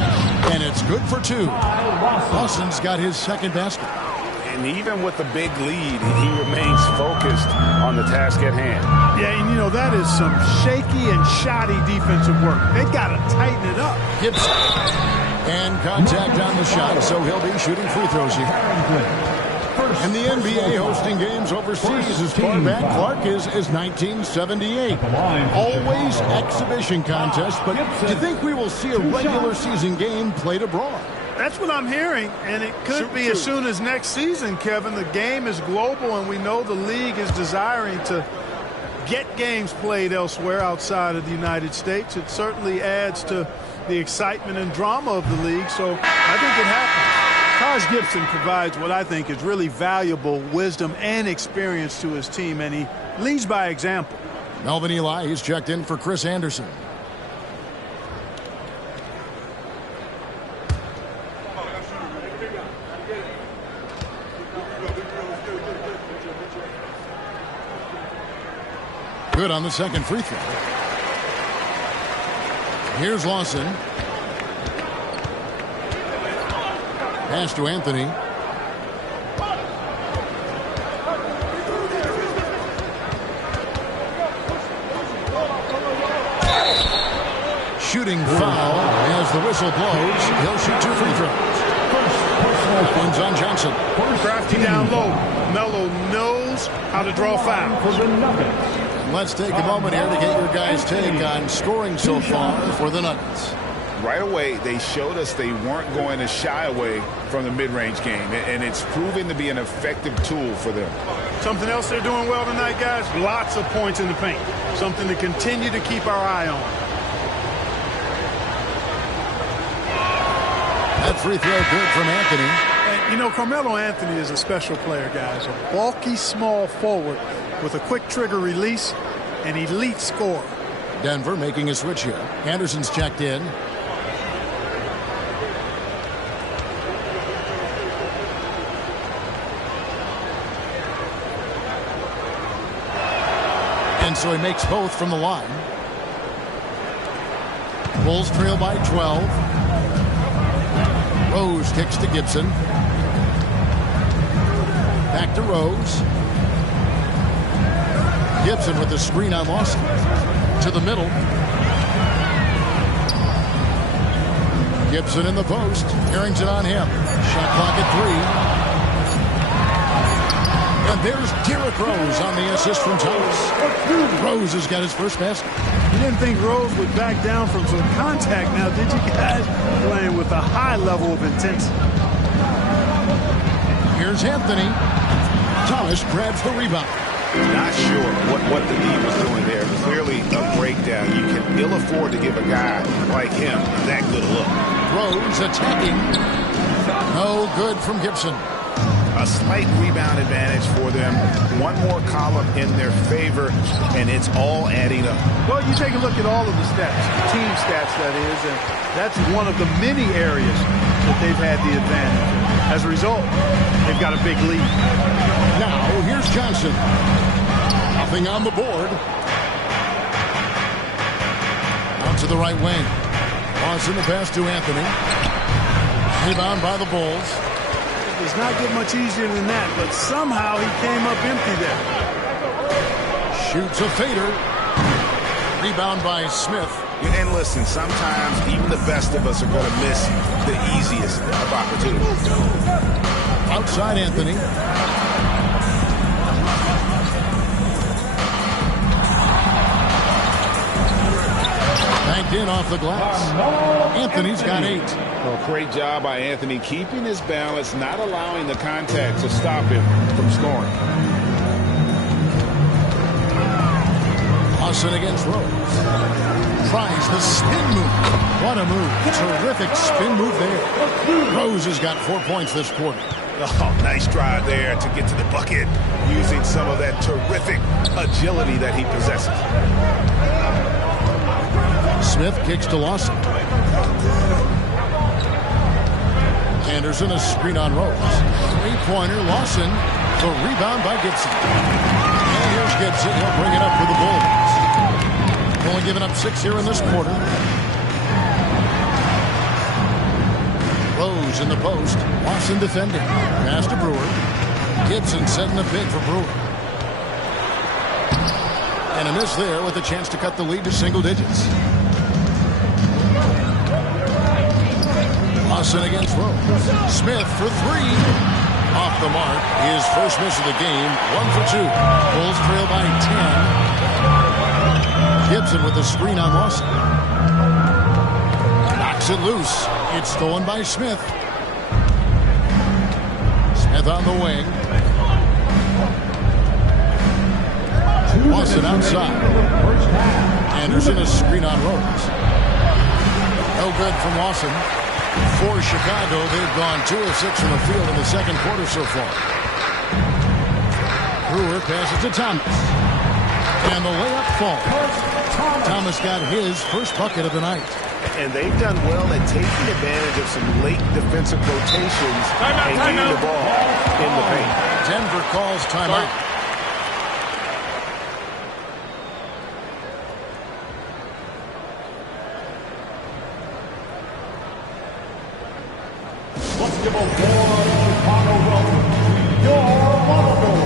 And it's good for two. Lawson's got his second basket. And even with the big lead, he remains focused on the task at hand. Yeah, and, you know, that is some shaky and shoddy defensive work. They got to tighten it up. Gibson. And contact on the shot, so he'll be shooting free throws here. And the NBA hosting games overseas as far back, Clark, is 1978. Always exhibition contests, but do you think we will see a regular season game played abroad? That's what I'm hearing, and it could be as soon as next season, Kevin. The game is global, and we know the league is desiring to get games played elsewhere outside of the United States. It certainly adds to the excitement and drama of the league, so I think it happens. Taj Gibson provides what I think is really valuable wisdom and experience to his team, and he leads by example. Melvin Ely, he's checked in for Chris Anderson. Good on the second free throw. Here's Lawson. Pass to Anthony. Shooting foul as the whistle blows. He'll shoot two free throws. Ends on Johnson. Crafty down low. Melo knows how to draw fouls. Let's take a moment here to get your guys' take on scoring so far for the Nuggets. Right away, they showed us they weren't going to shy away from the mid-range game, and it's proven to be an effective tool for them. Something else they're doing well tonight, guys, lots of points in the paint. Something to continue to keep our eye on. That free throw good from Anthony. And, you know, Carmelo Anthony is a special player, guys. A bulky, small forward with a quick trigger release, an elite scorer. Denver making a switch here. Anderson's checked in. And so he makes both from the line. Bulls trail by 12. Rose kicks to Gibson. Back to Rose. Gibson with the screen on Lawson. To the middle. Gibson in the post. Harrington on him. Shot clock at 3. And there's Derrick Rose on the assist from Thomas. Rose has got his first basket. You didn't think Rose would back down from some contact now, did you guys? Playing with a high level of intensity. Here's Anthony. Thomas grabs the rebound. Not sure what the D was doing there. Clearly a breakdown. You can ill afford to give a guy like him that good a look. Rose attacking. No good from Gibson. A slight rebound advantage for them. One more column in their favor, and it's all adding up. Well, you take a look at all of the stats, team stats that is, and that's one of the many areas that they've had the advantage. As a result, they've got a big lead. Now, here's Johnson. Nothing on the board. Out to the right wing. Lawson the pass to Anthony. Rebound by the Bulls. It does not get much easier than that, but somehow he came up empty there. Shoots a fader. Rebound by Smith. And listen, sometimes even the best of us are going to miss the easiest of opportunities. Outside Anthony. Banked in off the glass. Anthony's got 8. Well, great job by Anthony keeping his balance, not allowing the contact to stop him from scoring. Lawson against Rose. Tries the spin move. What a move. Terrific spin move there. Rose has got 4 points this quarter. Oh, nice drive there to get to the bucket using some of that terrific agility that he possesses. Smith kicks to Lawson. Anderson, a screen on Rose. Three-pointer, Lawson. The rebound by Gibson. And here's Gibson. He'll bring it up for the Bulls. Only giving up 6 here in this quarter. Rose in the post. Lawson defending. Pass to Brewer. Gibson setting the pick for Brewer. And a miss there with a chance to cut the lead to single digits. Lawson against Rose. Smith for three. Off the mark. His first miss of the game. 1 for 2. Bulls trail by 10. Gibson with the screen on Lawson. Knocks it loose. It's stolen by Smith. Smith on the wing. Lawson outside. Anderson a screen on Rose. No good from Lawson. For Chicago, they've gone 2 of 6 from the field in the second quarter so far. Brewer passes to Thomas. And the layup falls. Thomas got his first bucket of the night. And they've done well at taking advantage of some late defensive rotations and getting the ball in the paint. Denver calls timeout. Let's give a warm Chicago welcome to your Waterboy.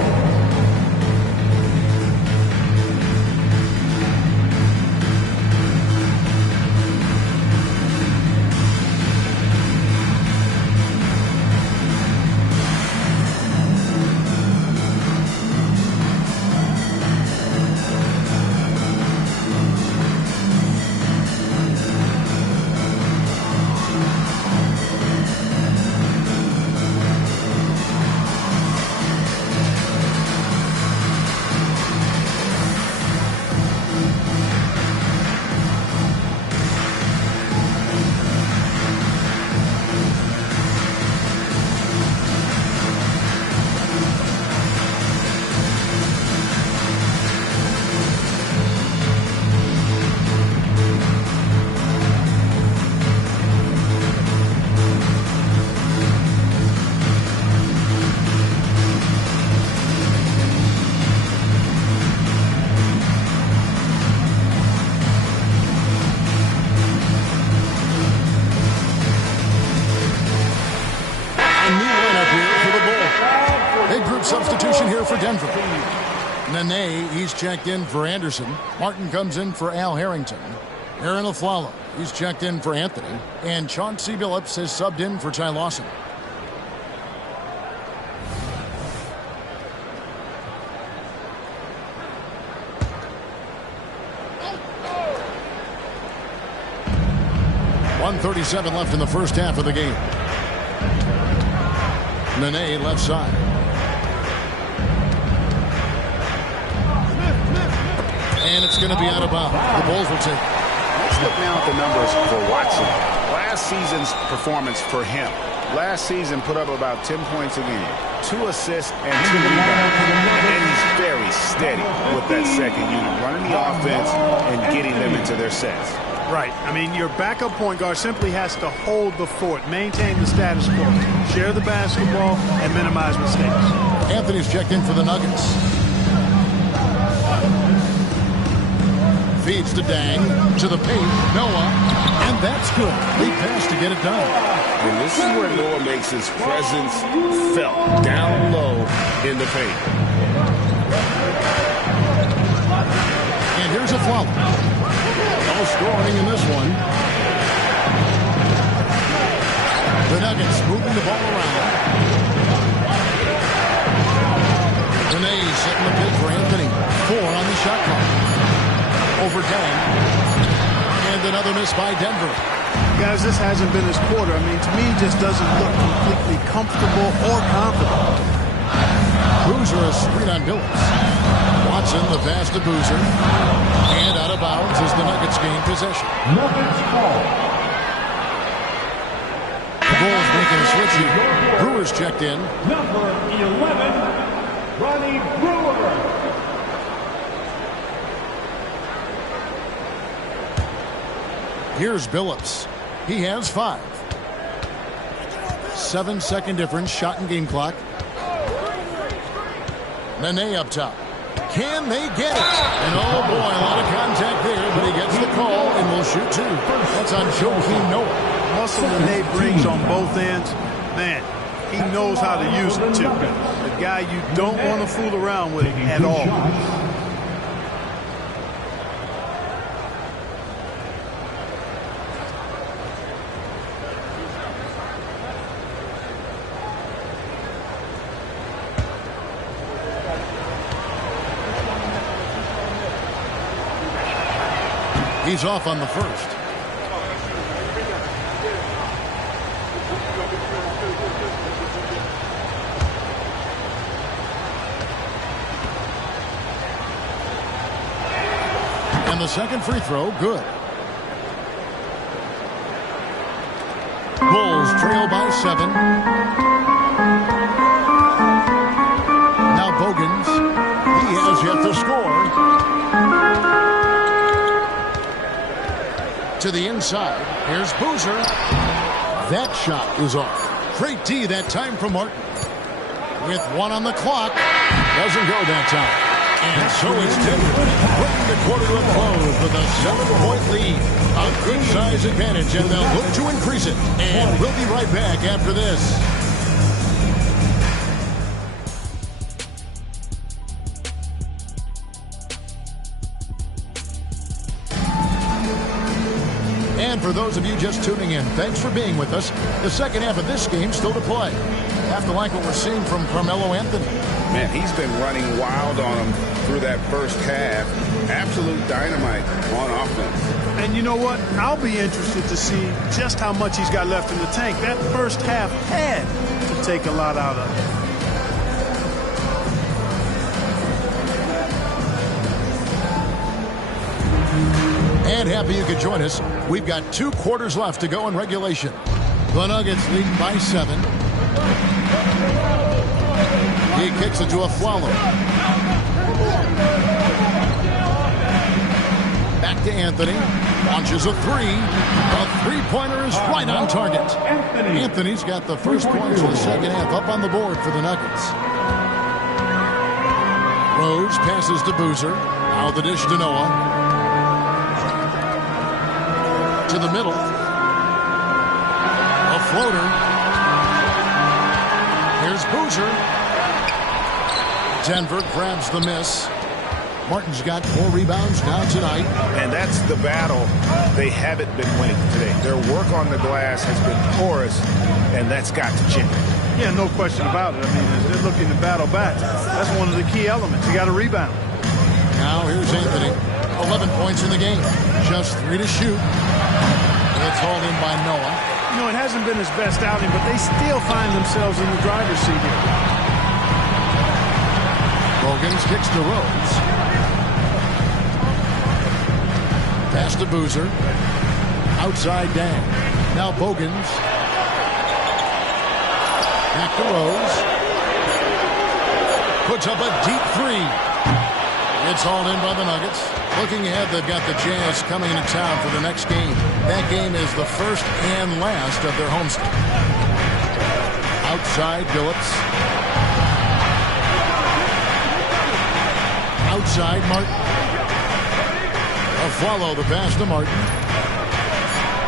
Substitution here for Denver. Nene, he's checked in for Anderson. Martin comes in for Al Harrington. Aaron Aflalo, he's checked in for Anthony. And Chauncey Billups has subbed in for Ty Lawson. .137 left in the first half of the game. Nene left side. And it's going to be out of bounds. The Bulls will take it. Let's look now at the numbers for Watson. Last season's performance for him. Last season put up about 10 points a game, 2 assists and 2 rebounds. And he's very steady with that second unit, running the offense and getting them into their sets. Right. I mean, your backup point guard simply has to hold the fort, maintain the status quo, share the basketball, and minimize mistakes. Anthony's checked in for the Nuggets. Feeds to Dang, to the paint, Noah, and that's good. Lead pass to get it done. And this is where Noah makes his presence felt, down low in the paint. And here's a foul. No scoring in this one. The Nuggets moving the ball around. Nene setting the pick for Anthony. 4 on the shot clock. Over 10. And another miss by Denver. Guys, this hasn't been his quarter. I mean, to me, he just doesn't look completely comfortable or confident. Boozer a screen on Billups. Watson the pass to Boozer. And out of bounds as the Nuggets gain possession. Nuggets ball. The Bulls making a switch here. Brewer's checked in. Number 11, Ronnie Brewer. Here's Billups. He has 5. 7-second difference, shot and game clock. Nene up top. Can they get it? And oh boy, a lot of contact there, but he gets the call and will shoot 2. That's on Joakim Noah. Muscle Nene brings on both ends. Man, he knows how to use it too. A guy you don't want to fool around with at all. He's off on the first. And the second free throw, good. Bulls trail by 7. Now Bogans. He has yet to score. To the inside. Here's Boozer. That shot is off. Great D that time from Martin. With 1 on the clock. Doesn't go that time. And so it's Denver, putting the quarter to a close with a 7-point lead. A good size advantage, and they'll look to increase it. And we'll be right back after this. And for those of you just tuning in, thanks for being with us. The second half of this game still to play. Have to like what we're seeing from Carmelo Anthony. Man, he's been running wild on him through that first half. Absolute dynamite on offense. And you know what? I'll be interested to see just how much he's got left in the tank. That first half had to take a lot out of him. And happy you could join us. We've got 2 quarters left to go in regulation. The Nuggets lead by 7. He kicks it to a Flalo. Back to Anthony. Launches a 3. A three-pointer is right on target. Anthony's got the first points of the second half up on the board for the Nuggets. Rose passes to Boozer. Now the dish to Noah. To the middle. A floater. Here's Boozer. Denver grabs the miss. Martin's got 4 rebounds now tonight. And that's the battle they haven't been winning today. Their work on the glass has been porous, and that's got to change. Yeah, no question about it. I mean, as they're looking to battle back, that's one of the key elements. You got to rebound. Now here's Anthony. 11 points in the game. Just 3 to shoot. It's hauled in by Noah. You know, it hasn't been his best outing, but they still find themselves in the driver's seat here. Bogans kicks to Rose. Pass to Boozer. Outside Dan. Now Bogans. Back to Rose. Puts up a deep 3. It's hauled in by the Nuggets. Looking ahead, they've got the Jazz coming into town for the next game. That game is the first and last of their homestand. Outside, Billups. Outside, Martin. A follow the pass to Martin.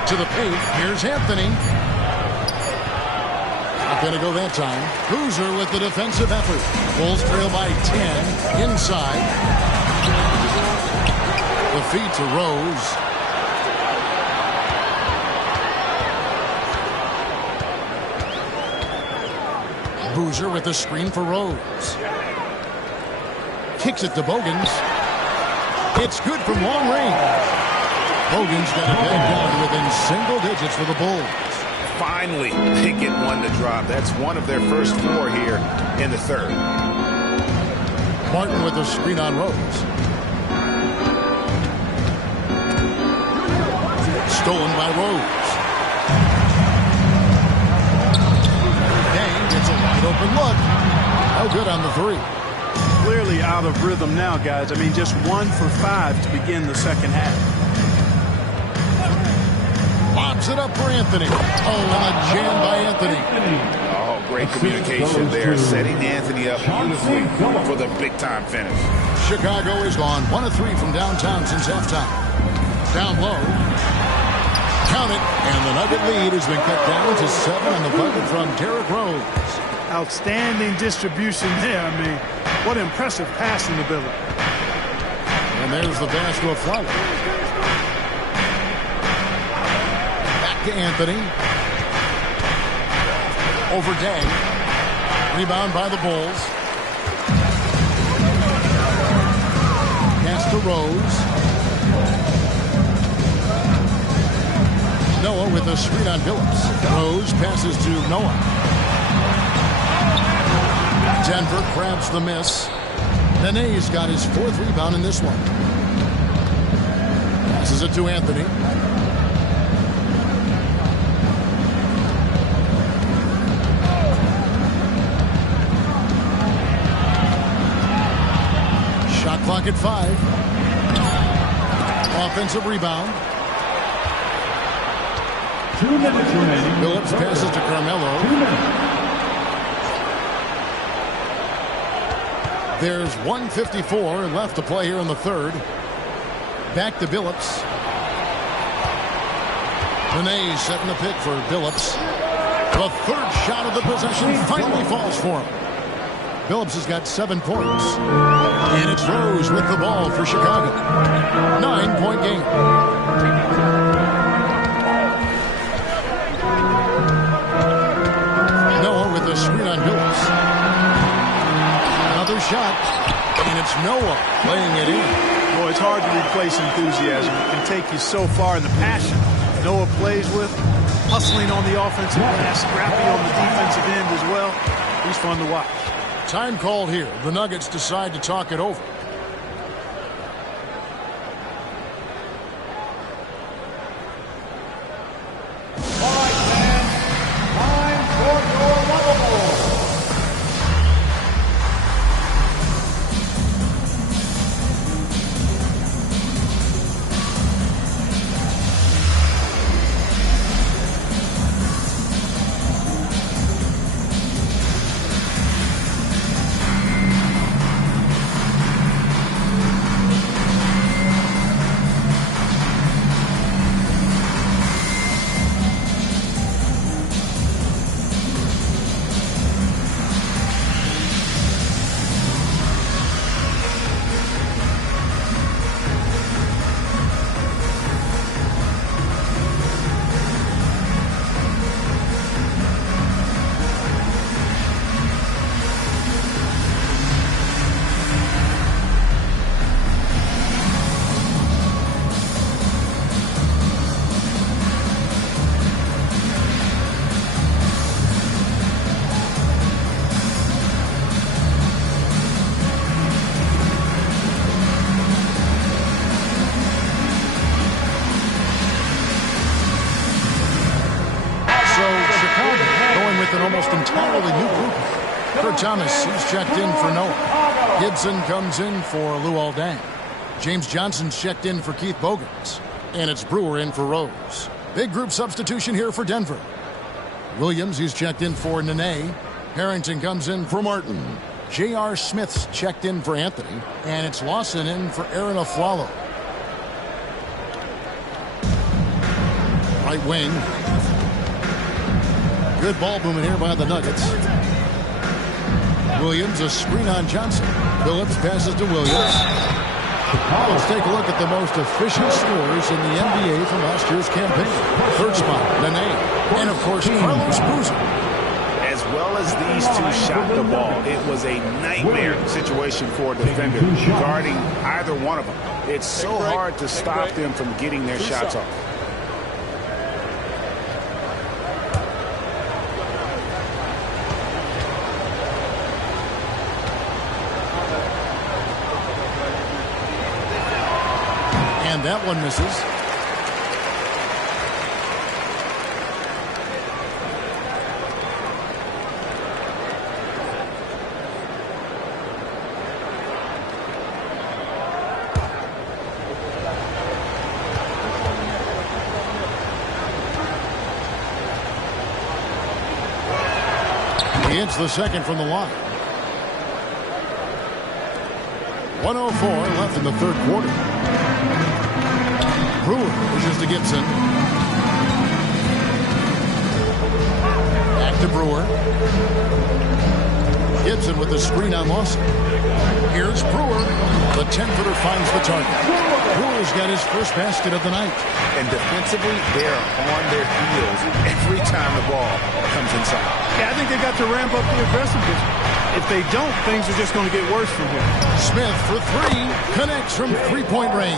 To the paint. Here's Anthony. Not going to go that time. Boozer with the defensive effort. Bulls trail by 10. Inside. The feed to Rose. Boozer with the screen for Rose. Kicks it to Bogans. It's good from long range. Bogans got it back down to within single digits for the Bulls. Finally, they get one to drop. That's one of their first 4 here in the third. Martin with the screen on Rose. Stolen by Rose. look. No good on the three. Clearly out of rhythm now, guys. I mean, just 1 for 5 to begin the second half. Lobs it up for Anthony. Oh, and a jam by Anthony. Oh, great communication there, setting Anthony up beautifully for the big-time finish. Chicago is gone 1 of 3 from downtown since halftime. Down low. Count it. And the Nugget lead has been cut down to 7 on the bucket from Derrick Rose. Outstanding distribution there. I mean, what impressive passing ability. And there's the pass to a Flower. Back to Anthony. Over Dang. Rebound by the Bulls. Pass to Rose. Noah with a screen on Billups. Rose passes to Noah. Denver grabs the miss. Nene's got his 4th rebound in this one. Passes it to Anthony. Shot clock at 5. Offensive rebound. 2 minutes remaining. Billups passes to Carmelo. 2 minutes. There's 1:54 left to play here in the third. Back to Billups. Nene setting the pick for Billups. The third shot of the possession finally falls for him. Billups has got 7 points. And it's Rose with the ball for Chicago. 9-point game. Noah with a screen on Billups. Another shot. And it's Noah laying it in. Boy, it's hard to replace enthusiasm. It can take you so far in the passion Noah plays with. Hustling on the offensive glass, scrappy on the defensive end as well. He's fun to watch. Time called here. The Nuggets decide to talk it over. All right, fans. Time for your level. Almost entirely new group. Kurt Thomas, he's checked in for Noah. Gibson comes in for Luol Deng. James Johnson's checked in for Keith Bogans. And it's Brewer in for Rose. Big group substitution here for Denver. Williams, he's checked in for Nene. Harrington comes in for Martin. J.R. Smith's checked in for Anthony. And it's Lawson in for Aaron Aflalo. Right wing. Good ball movement here by the Nuggets. Williams, a screen on Johnson. Billups passes to Williams. Let's take a look at the most efficient scorers in the NBA from last year's campaign. Third spot, Nene. And, of course, Carlos Boozer. As well as these two shot the ball, it was a nightmare situation for a defender guarding either one of them. It's so hard to stop them from getting their shots off. And that one misses. He hits the second from the line. 1:04 left in the third quarter. Brewer pushes to Gibson. Back to Brewer. Gibson with the screen on Lawson. Here's Brewer. The 10-footer finds the target. Brewer's got his first basket of the night. And defensively, they're on their heels every time the ball comes inside. Yeah, I think they got to ramp up the aggressiveness. If they don't, things are just going to get worse from here. Smith for three. Connects from three-point range.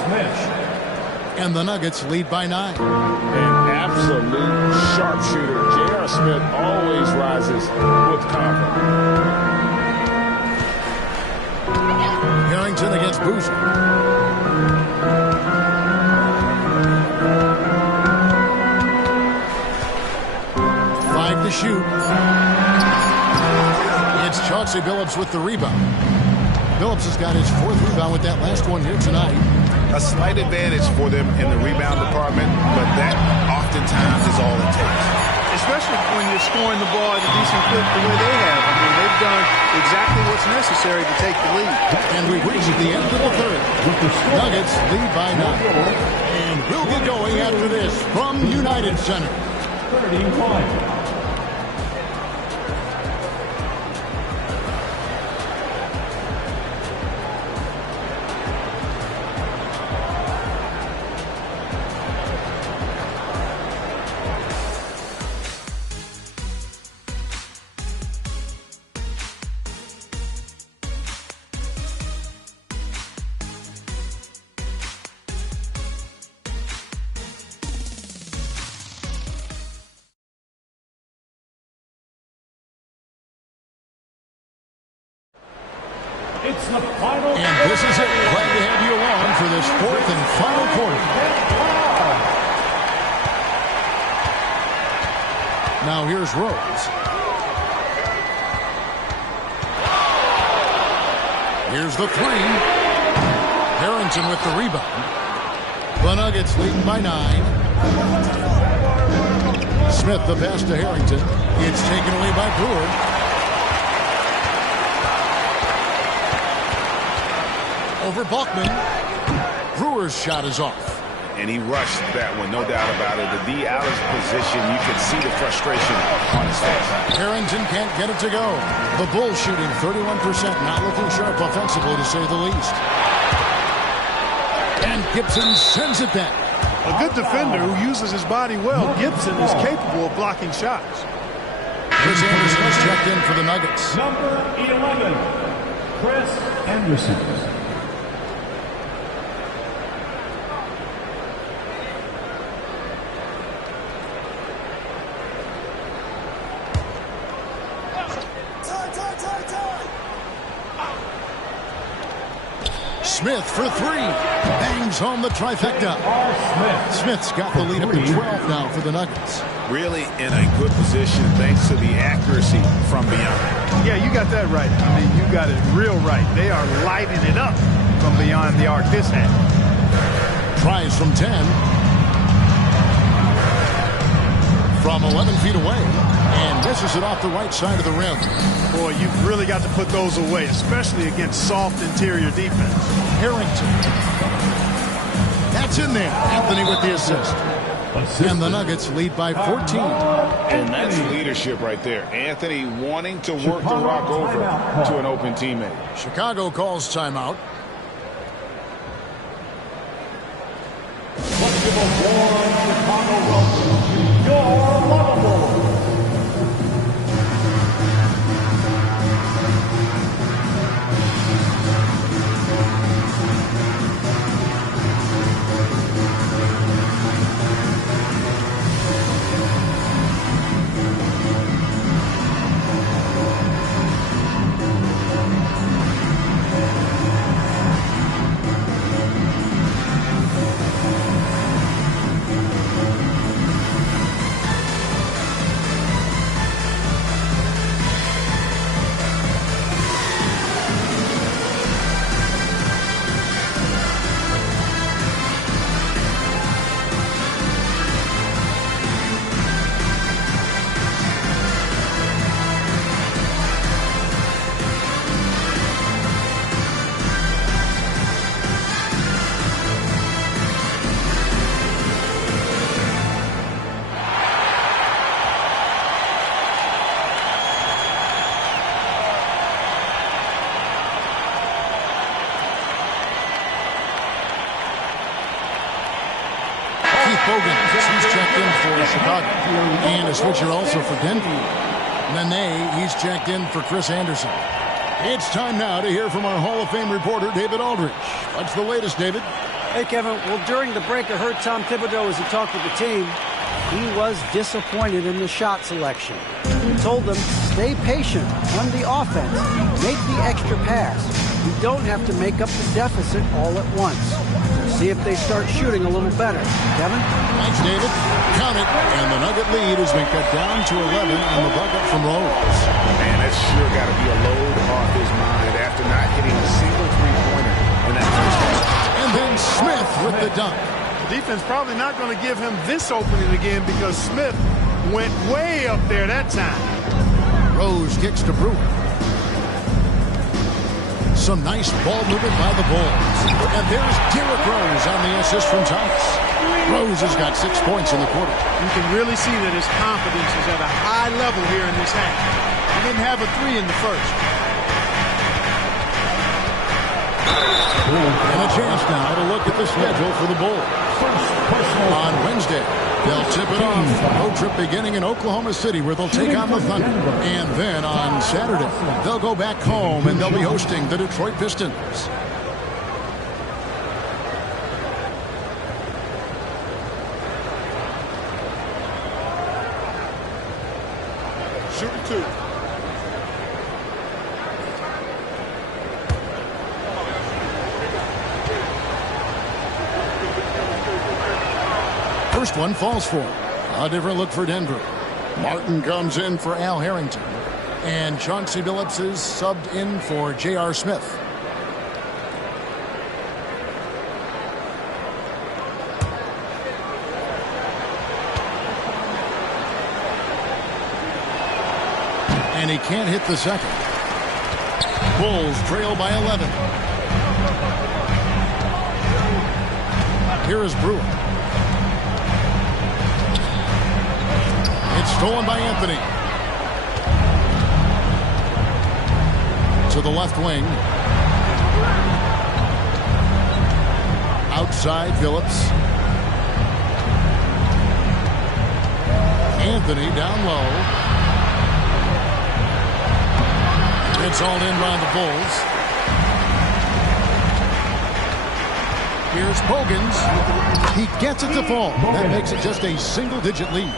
And the Nuggets lead by 9. An absolute sharpshooter. J.R. Smith always rises with confidence. Harrington against Boozer. Five to shoot. It's Chauncey Billups with the rebound. Billups has got his 4th rebound with that last one here tonight. A slight advantage for them in the rebound department, but that oftentimes is all it takes. Especially when you're scoring the ball at a decent clip the way they have. I mean, they've done exactly what's necessary to take the lead. And we've reached the end of the third. Nuggets lead by 9. And we'll get going after this from United Center. It's the final. And this is it. Glad to have you along for this 4th and final quarter. Now here's Rose. Here's the 3. Harrington with the rebound. The Nuggets lead by 9. Smith the pass to Harrington. It's taken away by Brewer. Over Buckman. Brewer's shot is off. And he rushed that one, no doubt about it. The Alice position, you can see the frustration on his face. Harrington can't get it to go. The Bulls shooting 31%, not looking sharp offensively to say the least. And Gibson sends it back. A good defender who uses his body well. Gibson is capable of blocking shots. Chris Anderson has checked in for the Nuggets. Number 11, Chris Anderson. Smith for 3. Bangs home the trifecta. Smith's got the lead up to 12 now for the Nuggets. Really in a good position thanks to the accuracy from beyond. Yeah, you got that right. I mean, you got it real right. They are lighting it up from beyond the arc this half. Tries from 10. From 11 feet away. And misses it off the right side of the rim. Boy, you've really got to put those away, especially against soft interior defense. Harrington. That's in there. Anthony with the assist. And the Nuggets lead by 14. And that's leadership right there. Anthony wanting to work the rock over to an open teammate. Chicago calls timeout. Bogans. He's checked in for Chicago. And a switcher also for Denver. Nene, he's checked in for Chris Anderson. It's time now to hear from our Hall of Fame reporter, David Aldridge. What's the latest, David? Hey, Kevin. Well, during the break, I heard Tom Thibodeau as he talked with the team. He was disappointed in the shot selection. He told them, stay patient on the offense. Make the extra pass. You don't have to make up the deficit all at once. See if they start shooting a little better. Kevin? Thanks, David. Count it. And the Nugget lead has been cut down to 11 on the bucket from Rose. Man, that's sure got to be a load off his mind after not hitting a single three-pointer in that first half. And then Smith with the dunk. Defense probably not going to give him this opening again because Smith went way up there that time. Rose kicks to Brewer. Some nice ball movement by the Bulls. And there's Derrick Rose on the assist from Thomas. Rose has got 6 points in the quarter. You can really see that his confidence is at a high level here in this half. He didn't have a three in the first. And a chance now to look at the schedule for the Bulls. On Wednesday, they'll tip it off. A road trip beginning in Oklahoma City where they'll take on the Thunder. And then on Saturday, they'll go back home and they'll be hosting the Detroit Pistons. Shooting two. First one falls for him. A different look for Denver. Martin comes in for Al Harrington. And Chauncey Billups is subbed in for J.R. Smith. And he can't hit the second. Bulls trail by 11. Here is Brewer. It's stolen by Anthony. To the left wing. Outside Phillips. Anthony down low. It's all in by the Bulls. Here's Bogans. He gets it to fall. That makes it just a single-digit lead.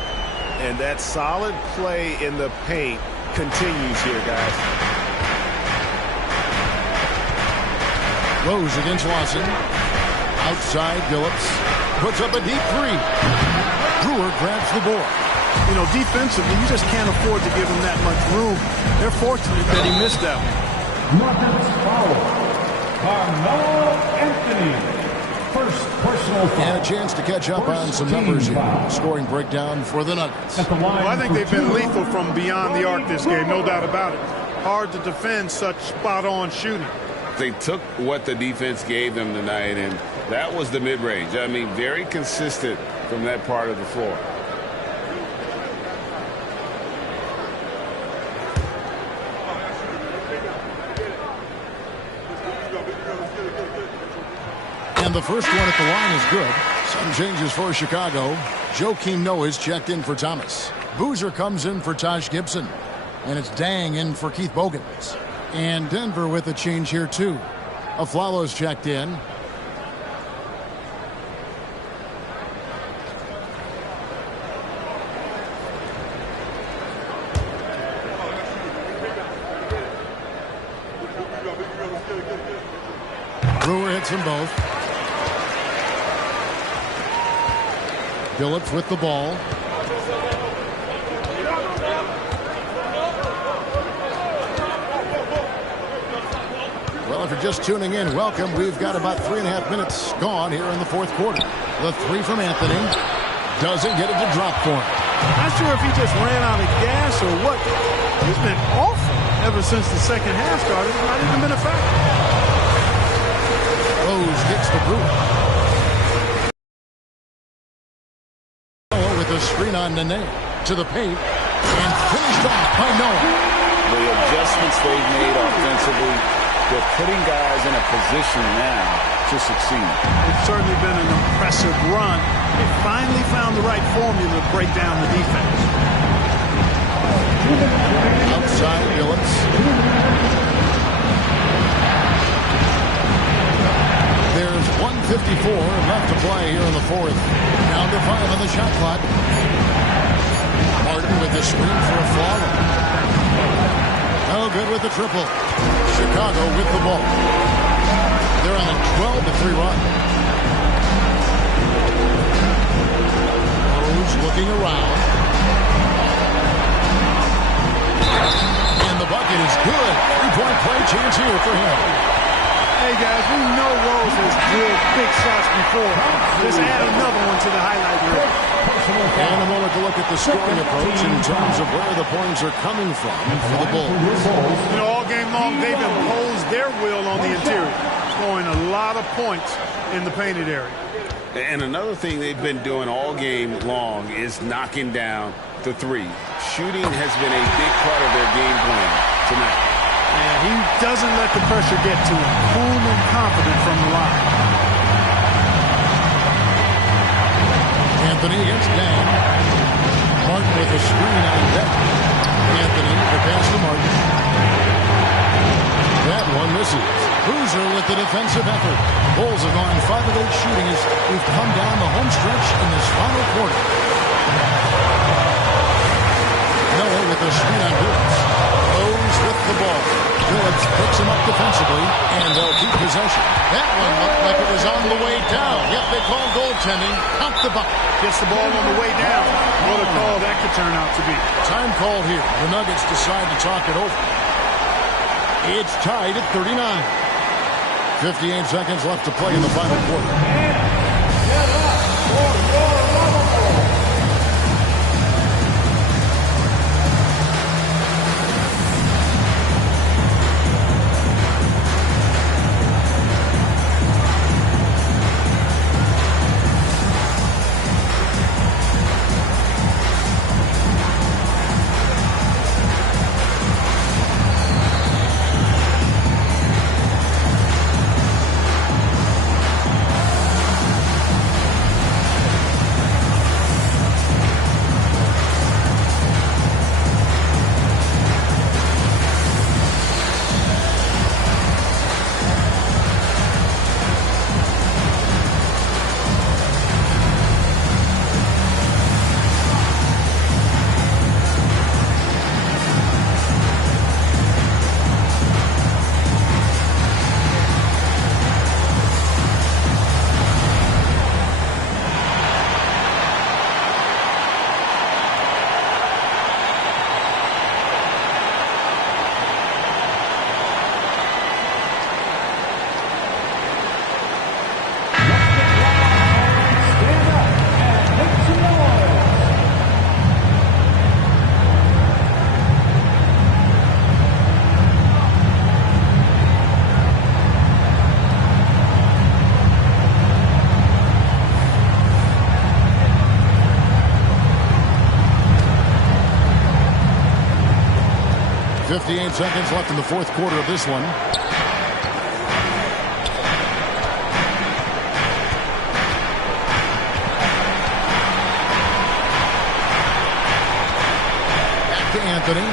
And that solid play in the paint continues here, guys. Rose against Lawson. Outside Phillips. Puts up a deep three. Brewer grabs the board. You know, defensively, you just can't afford to give him that much room. They're fortunate that he missed that one. Nuggets foul. Carmelo Anthony. First personal foul. And a chance to catch up on some numbers here. Scoring breakdown for the Nuggets. Well, I think they've been lethal from beyond the arc this game, no doubt about it. Hard to defend such spot-on shooting. They took what the defense gave them tonight, and that was the mid-range. I mean, very consistent from that part of the floor. And the first one at the line is good. Some changes for Chicago. Joakim Noah is checked in for Thomas. Boozer comes in for Taj Gibson. And it's Dang in for Keith Bogans. And Denver with a change here, too. Aflalo's checked in. Brewer hits them both. Phillips with the ball. Well, if you're just tuning in, welcome. We've got about 3.5 minutes gone here in the fourth quarter. The three from Anthony. Doesn't get it to drop for him. Not sure if he just ran out of gas or what. He's been awful ever since the second half started. It's not even been a factor. Rose gets the Brewer. With a screen on Nene to the paint and finished off by Noah. The adjustments they've made offensively They're putting guys in a position now to succeed. It's certainly been an impressive run. They finally found the right formula to break down the defense. Outside Billups. There's 1:54 left to play here in the fourth. Down to 5 on the shot clock. Martin with the screen for a follow. No good with the triple. Chicago with the ball. They're on a 12-3 run. Rose looking around. And the bucket is good. 3-point play chance here for him. Hey, guys, we know Rose has drilled big shots before. Just add another one to the highlight reel. And a moment to look at the scoring approach in terms of where the points are coming from for the Bulls. You know, all game long, they've imposed their will on the interior, scoring a lot of points in the painted area. And another thing they've been doing all game long is knocking down the three. Shooting has been a big part of their game plan tonight. And he doesn't let the pressure get to him. Cool and confident from the line. Anthony against Dan. Martin with a screen on deck. Anthony, the pass to Martin. That one misses. Boozer with the defensive effort. Bulls have gone 5 of 8 shooting as we've come down the home stretch in this final quarter. Miller with a screen on Billups. Rose with the ball. Billups picks him up defensively, and they'll keep possession. That one looked like it was on the way down. Yep, they call goaltending. Count the bucket. Gets the ball on the way down. What a call that could turn out to be. Time called here. The Nuggets decide to talk it over. It's tied at 39. 58 seconds left to play in the final quarter. 58 seconds left in the fourth quarter of this one. Back to Anthony.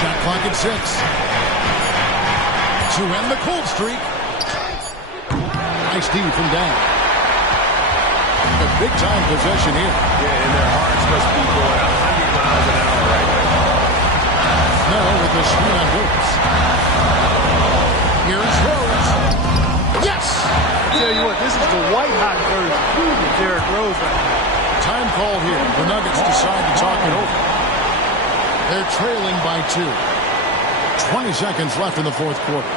Shot clock at 6. To end the cold streak. Nice D from Dan. A big-time possession here. Yeah, and their hearts must be going 100 miles an hour right now. Now with the screen on Billups. Here's Rose. Yes! I tell you what, this is the white-hot version of Derrick Rose right now. Time called here. The Nuggets decide to talk it over. They're trailing by 2. 20 seconds left in the fourth quarter.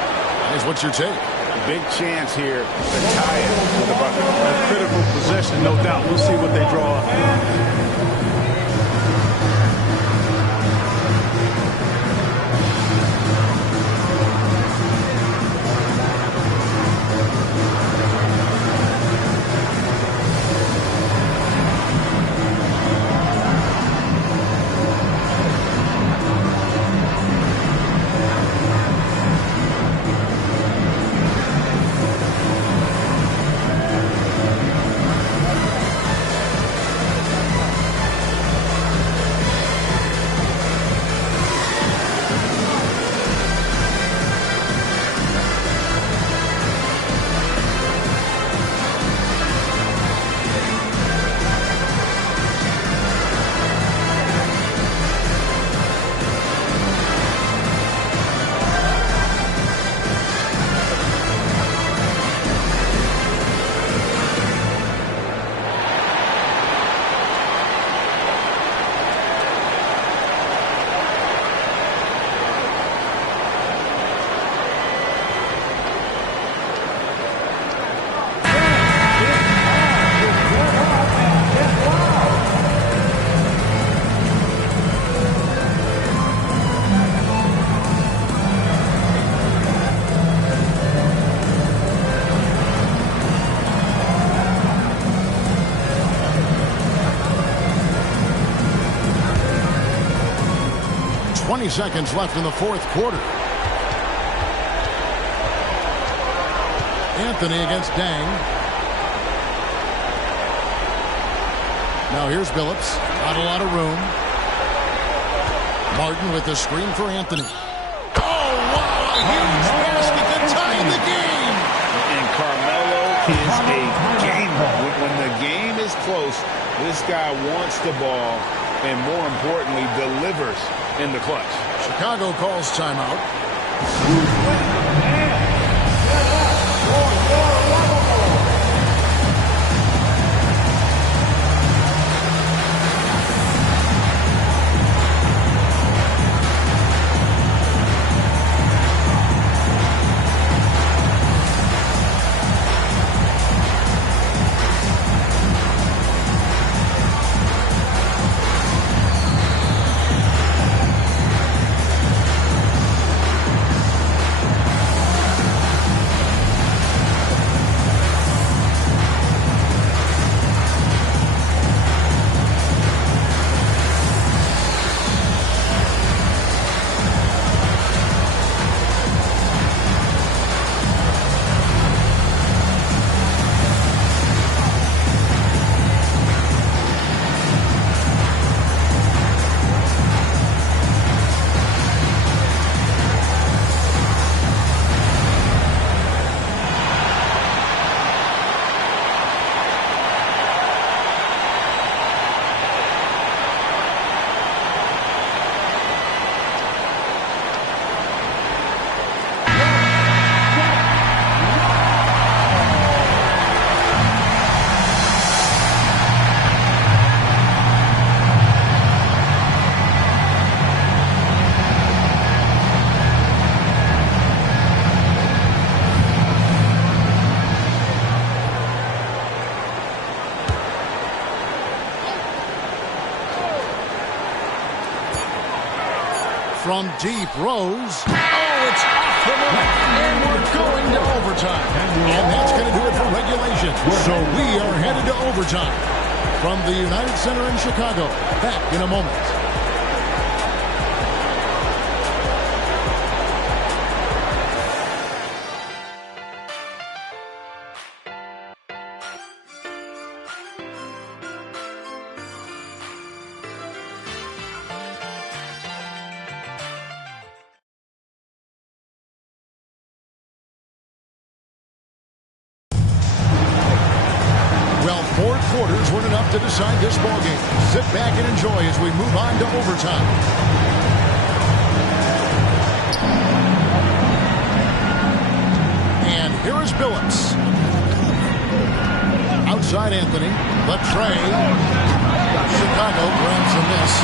Guys, what's your take? Big chance here to tie it with a bucket. A critical possession, no doubt. We'll see what they draw up. 20 seconds left in the fourth quarter. Anthony against Dang. Now here's Billups. Not a lot of room. Martin with the screen for Anthony. Oh, wow! A huge basket to tie the game! And Carmelo is a gamer. When the game is close, this guy wants the ball and, more importantly, delivers in the clutch. Chicago calls timeout. From deep, Rose. Oh, it's off the mark. And we're going to overtime. And that's going to do it for regulation. So we are headed to overtime. From the United Center in Chicago. Back in a moment. Four quarters weren't enough to decide this ballgame. Sit back and enjoy as we move on to overtime. And here is Billups. Outside Anthony. The tray. Chicago grabs the miss.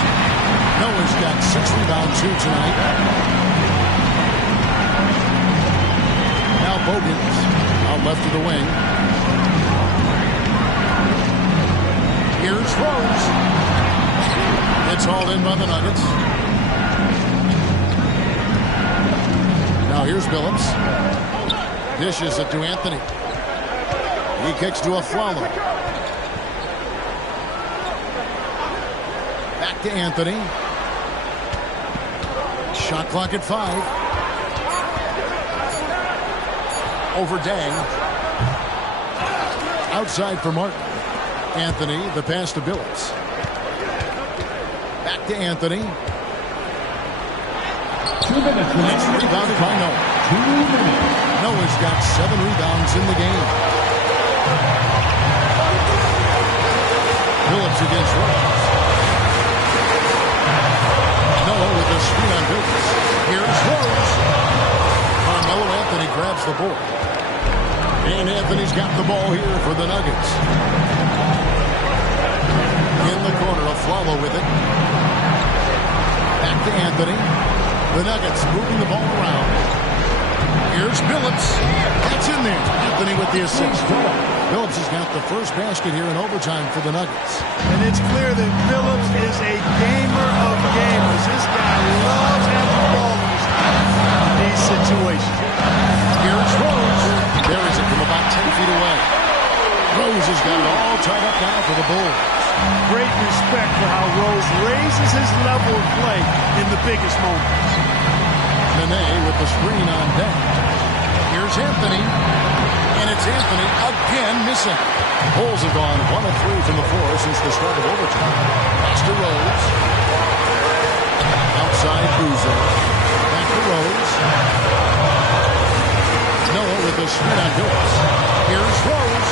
Noah's got 6 rebounds here tonight. Now Bogans out left of the wing. Here's Rose. It's all in by the Nuggets. Now here's Billups. Dishes it to Anthony. He kicks to a Flalo. Back to Anthony. Shot clock at 5. Over Dang. Outside for Martin. Anthony, the pass to Billups. Back to Anthony. 2 minutes. It's rebounded by Noah. 2 minutes. Noah's got 7 rebounds in the game. Billups against Rose. Noah with a screen on Billups. Here's Rose. Carmelo Anthony grabs the board. And Anthony's got the ball here for the Nuggets. In the corner, a Flalo with it. Back to Anthony. The Nuggets moving the ball around. Here's Billups. That's in there. Anthony with the assist. Billups has got the first basket here in overtime for the Nuggets. And it's clear that Billups is a gamer of gamers. This guy loves having the ball in these situations. Here's Rose. Buries it from about 10 feet away. Rose has got it all tied up now for the Bulls. Great respect for how Rose raises his level of play in the biggest moments. Nene with the screen on deck. Here's Anthony. And it's Anthony again missing. Bulls have gone 1 of 3 from the floor since the start of overtime. Pass to Rose. Outside Boozer. Back to Rose. Noah with the screen on Billups. Here's Rose.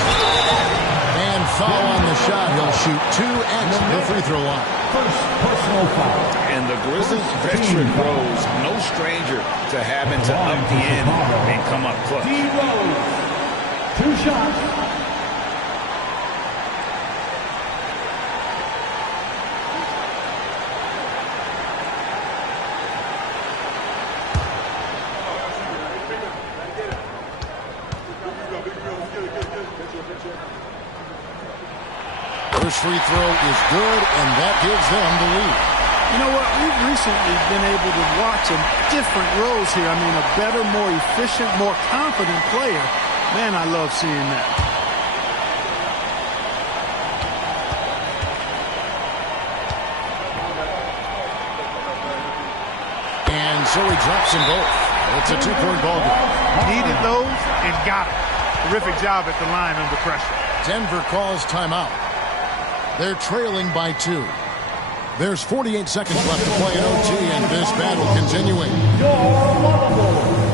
And foul on the shot. He'll shoot 2 at the free throw line. First personal foul. And the Grizzlies veteran Rose, no stranger to having to up the end and come up clutch. D. Rose, 2 shots. First free throw is good, and that gives them the lead. You know what? We've recently been able to watch a different Rose here. I mean, a better, more efficient, more confident player. Man, I love seeing that. And so he drops them both. It's a 2-point ball game. Needed those and got it. Terrific job at the line under pressure. Denver calls timeout. They're trailing by 2. There's 48 seconds left to play in OT, and this battle continuing. You're lovable.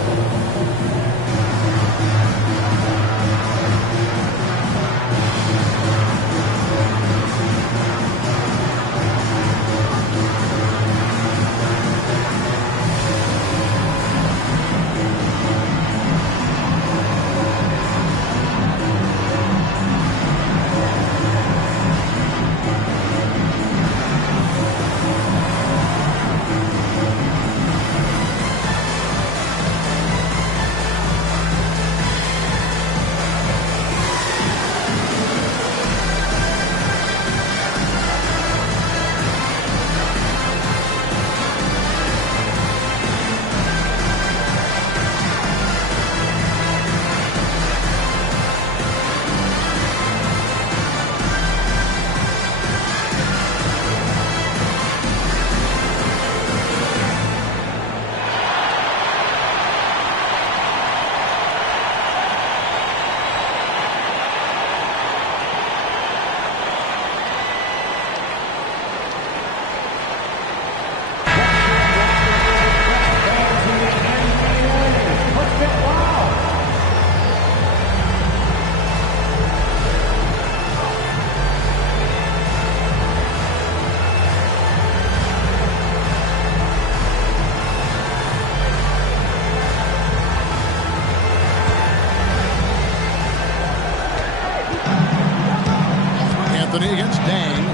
Anthony against Dang.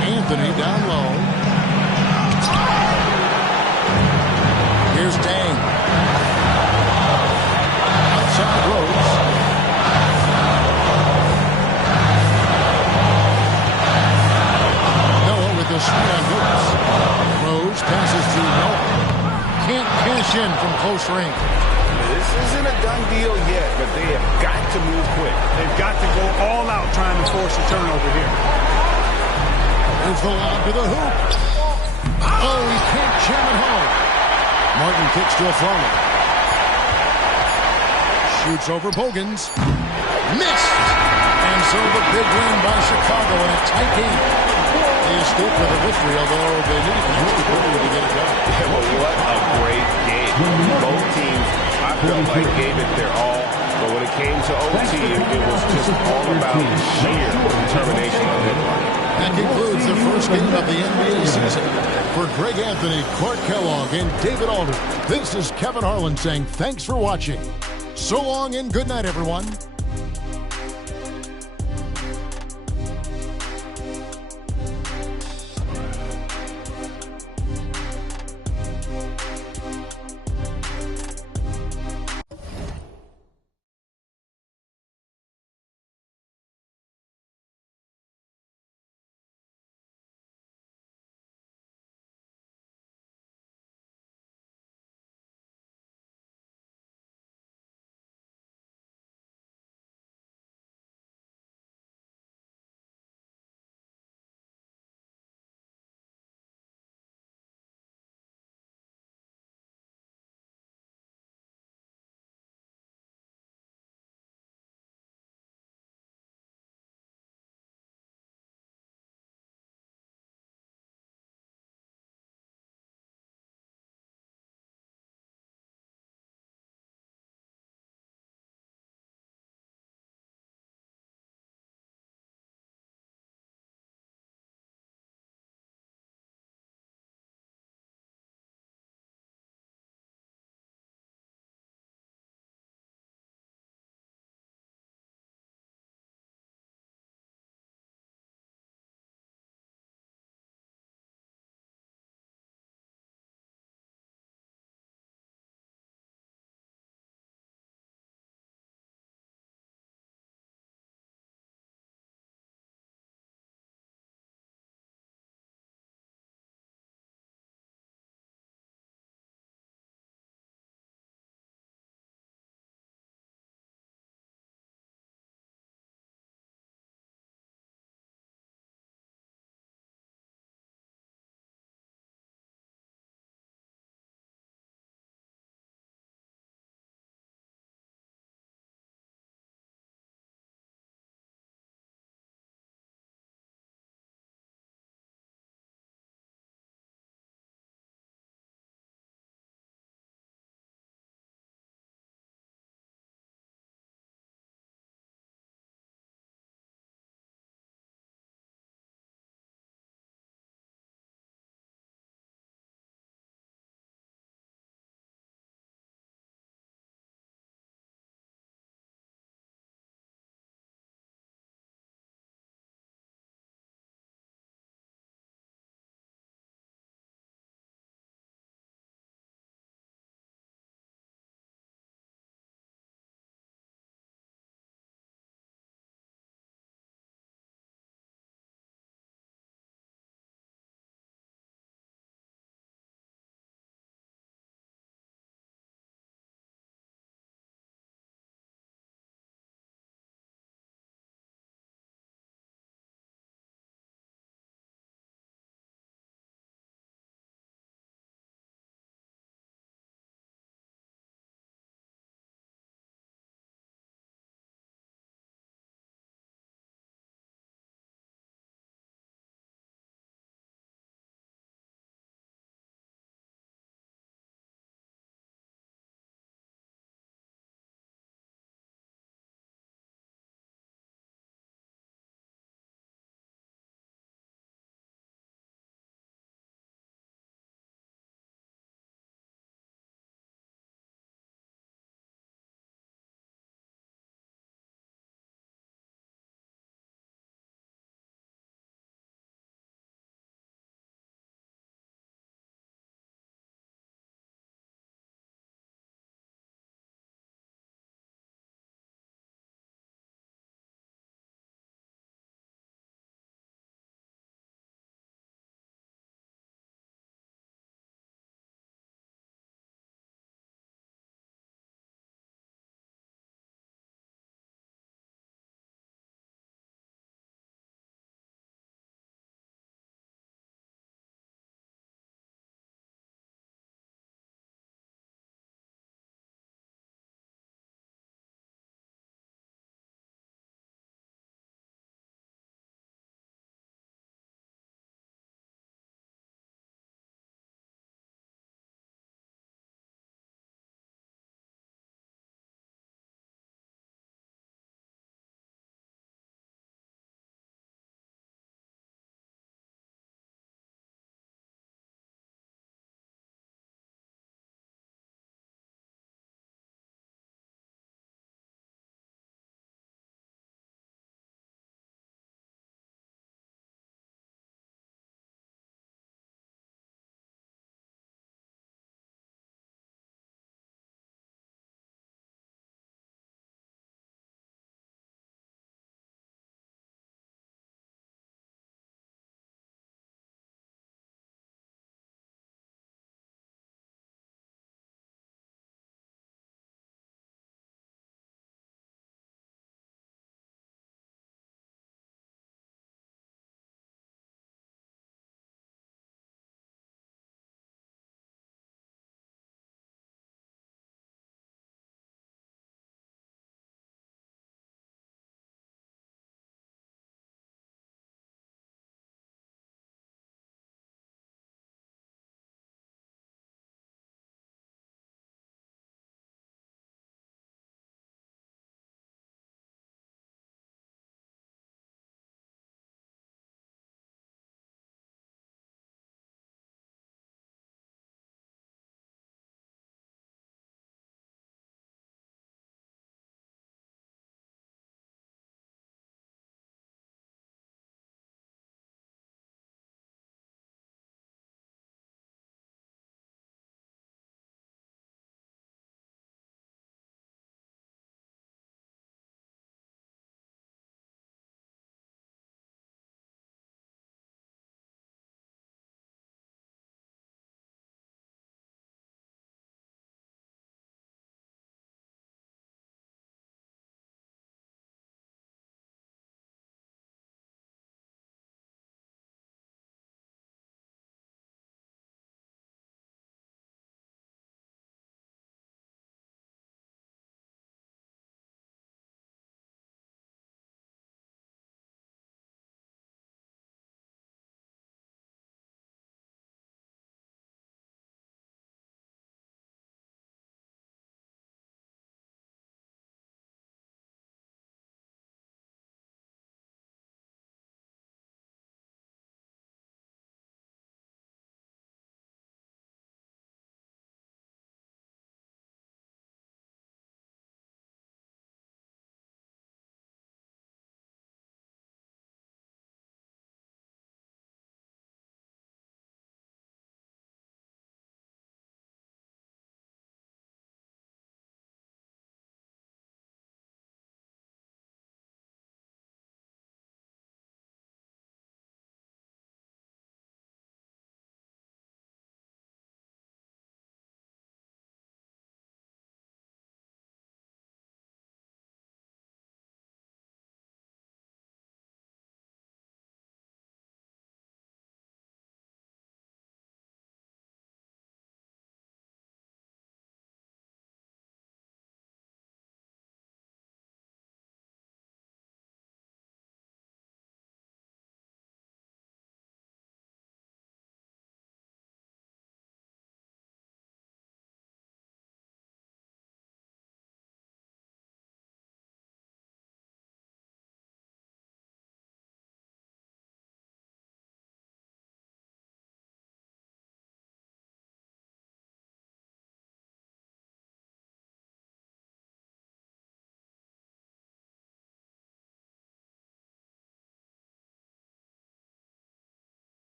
Anthony down low. Here's Dang. Outside Rose. Noah with the screen on Billups. Rose passes to Noah. Can't cash in from close range. This isn't a done deal yet, but they have got to move quick. They've got to go all out trying to force a turnover here. There's the lob to the hoop. Oh, he can't jam it home. Martin kicks to a floater. Shoots over Bogans. Missed. And so the big win by Chicago in a tight game. They escaped with a victory, although they needed to really quickly to get it done. Yeah, well, what a great game. Both teams, I felt like, gave it their all. But when it came to OT, it was just all about sheer determination on their part. That concludes the first game of the NBA season. For Greg Anthony, Clark Kellogg, and David Alder, this is Kevin Harlan saying thanks for watching. So long and good night, everyone.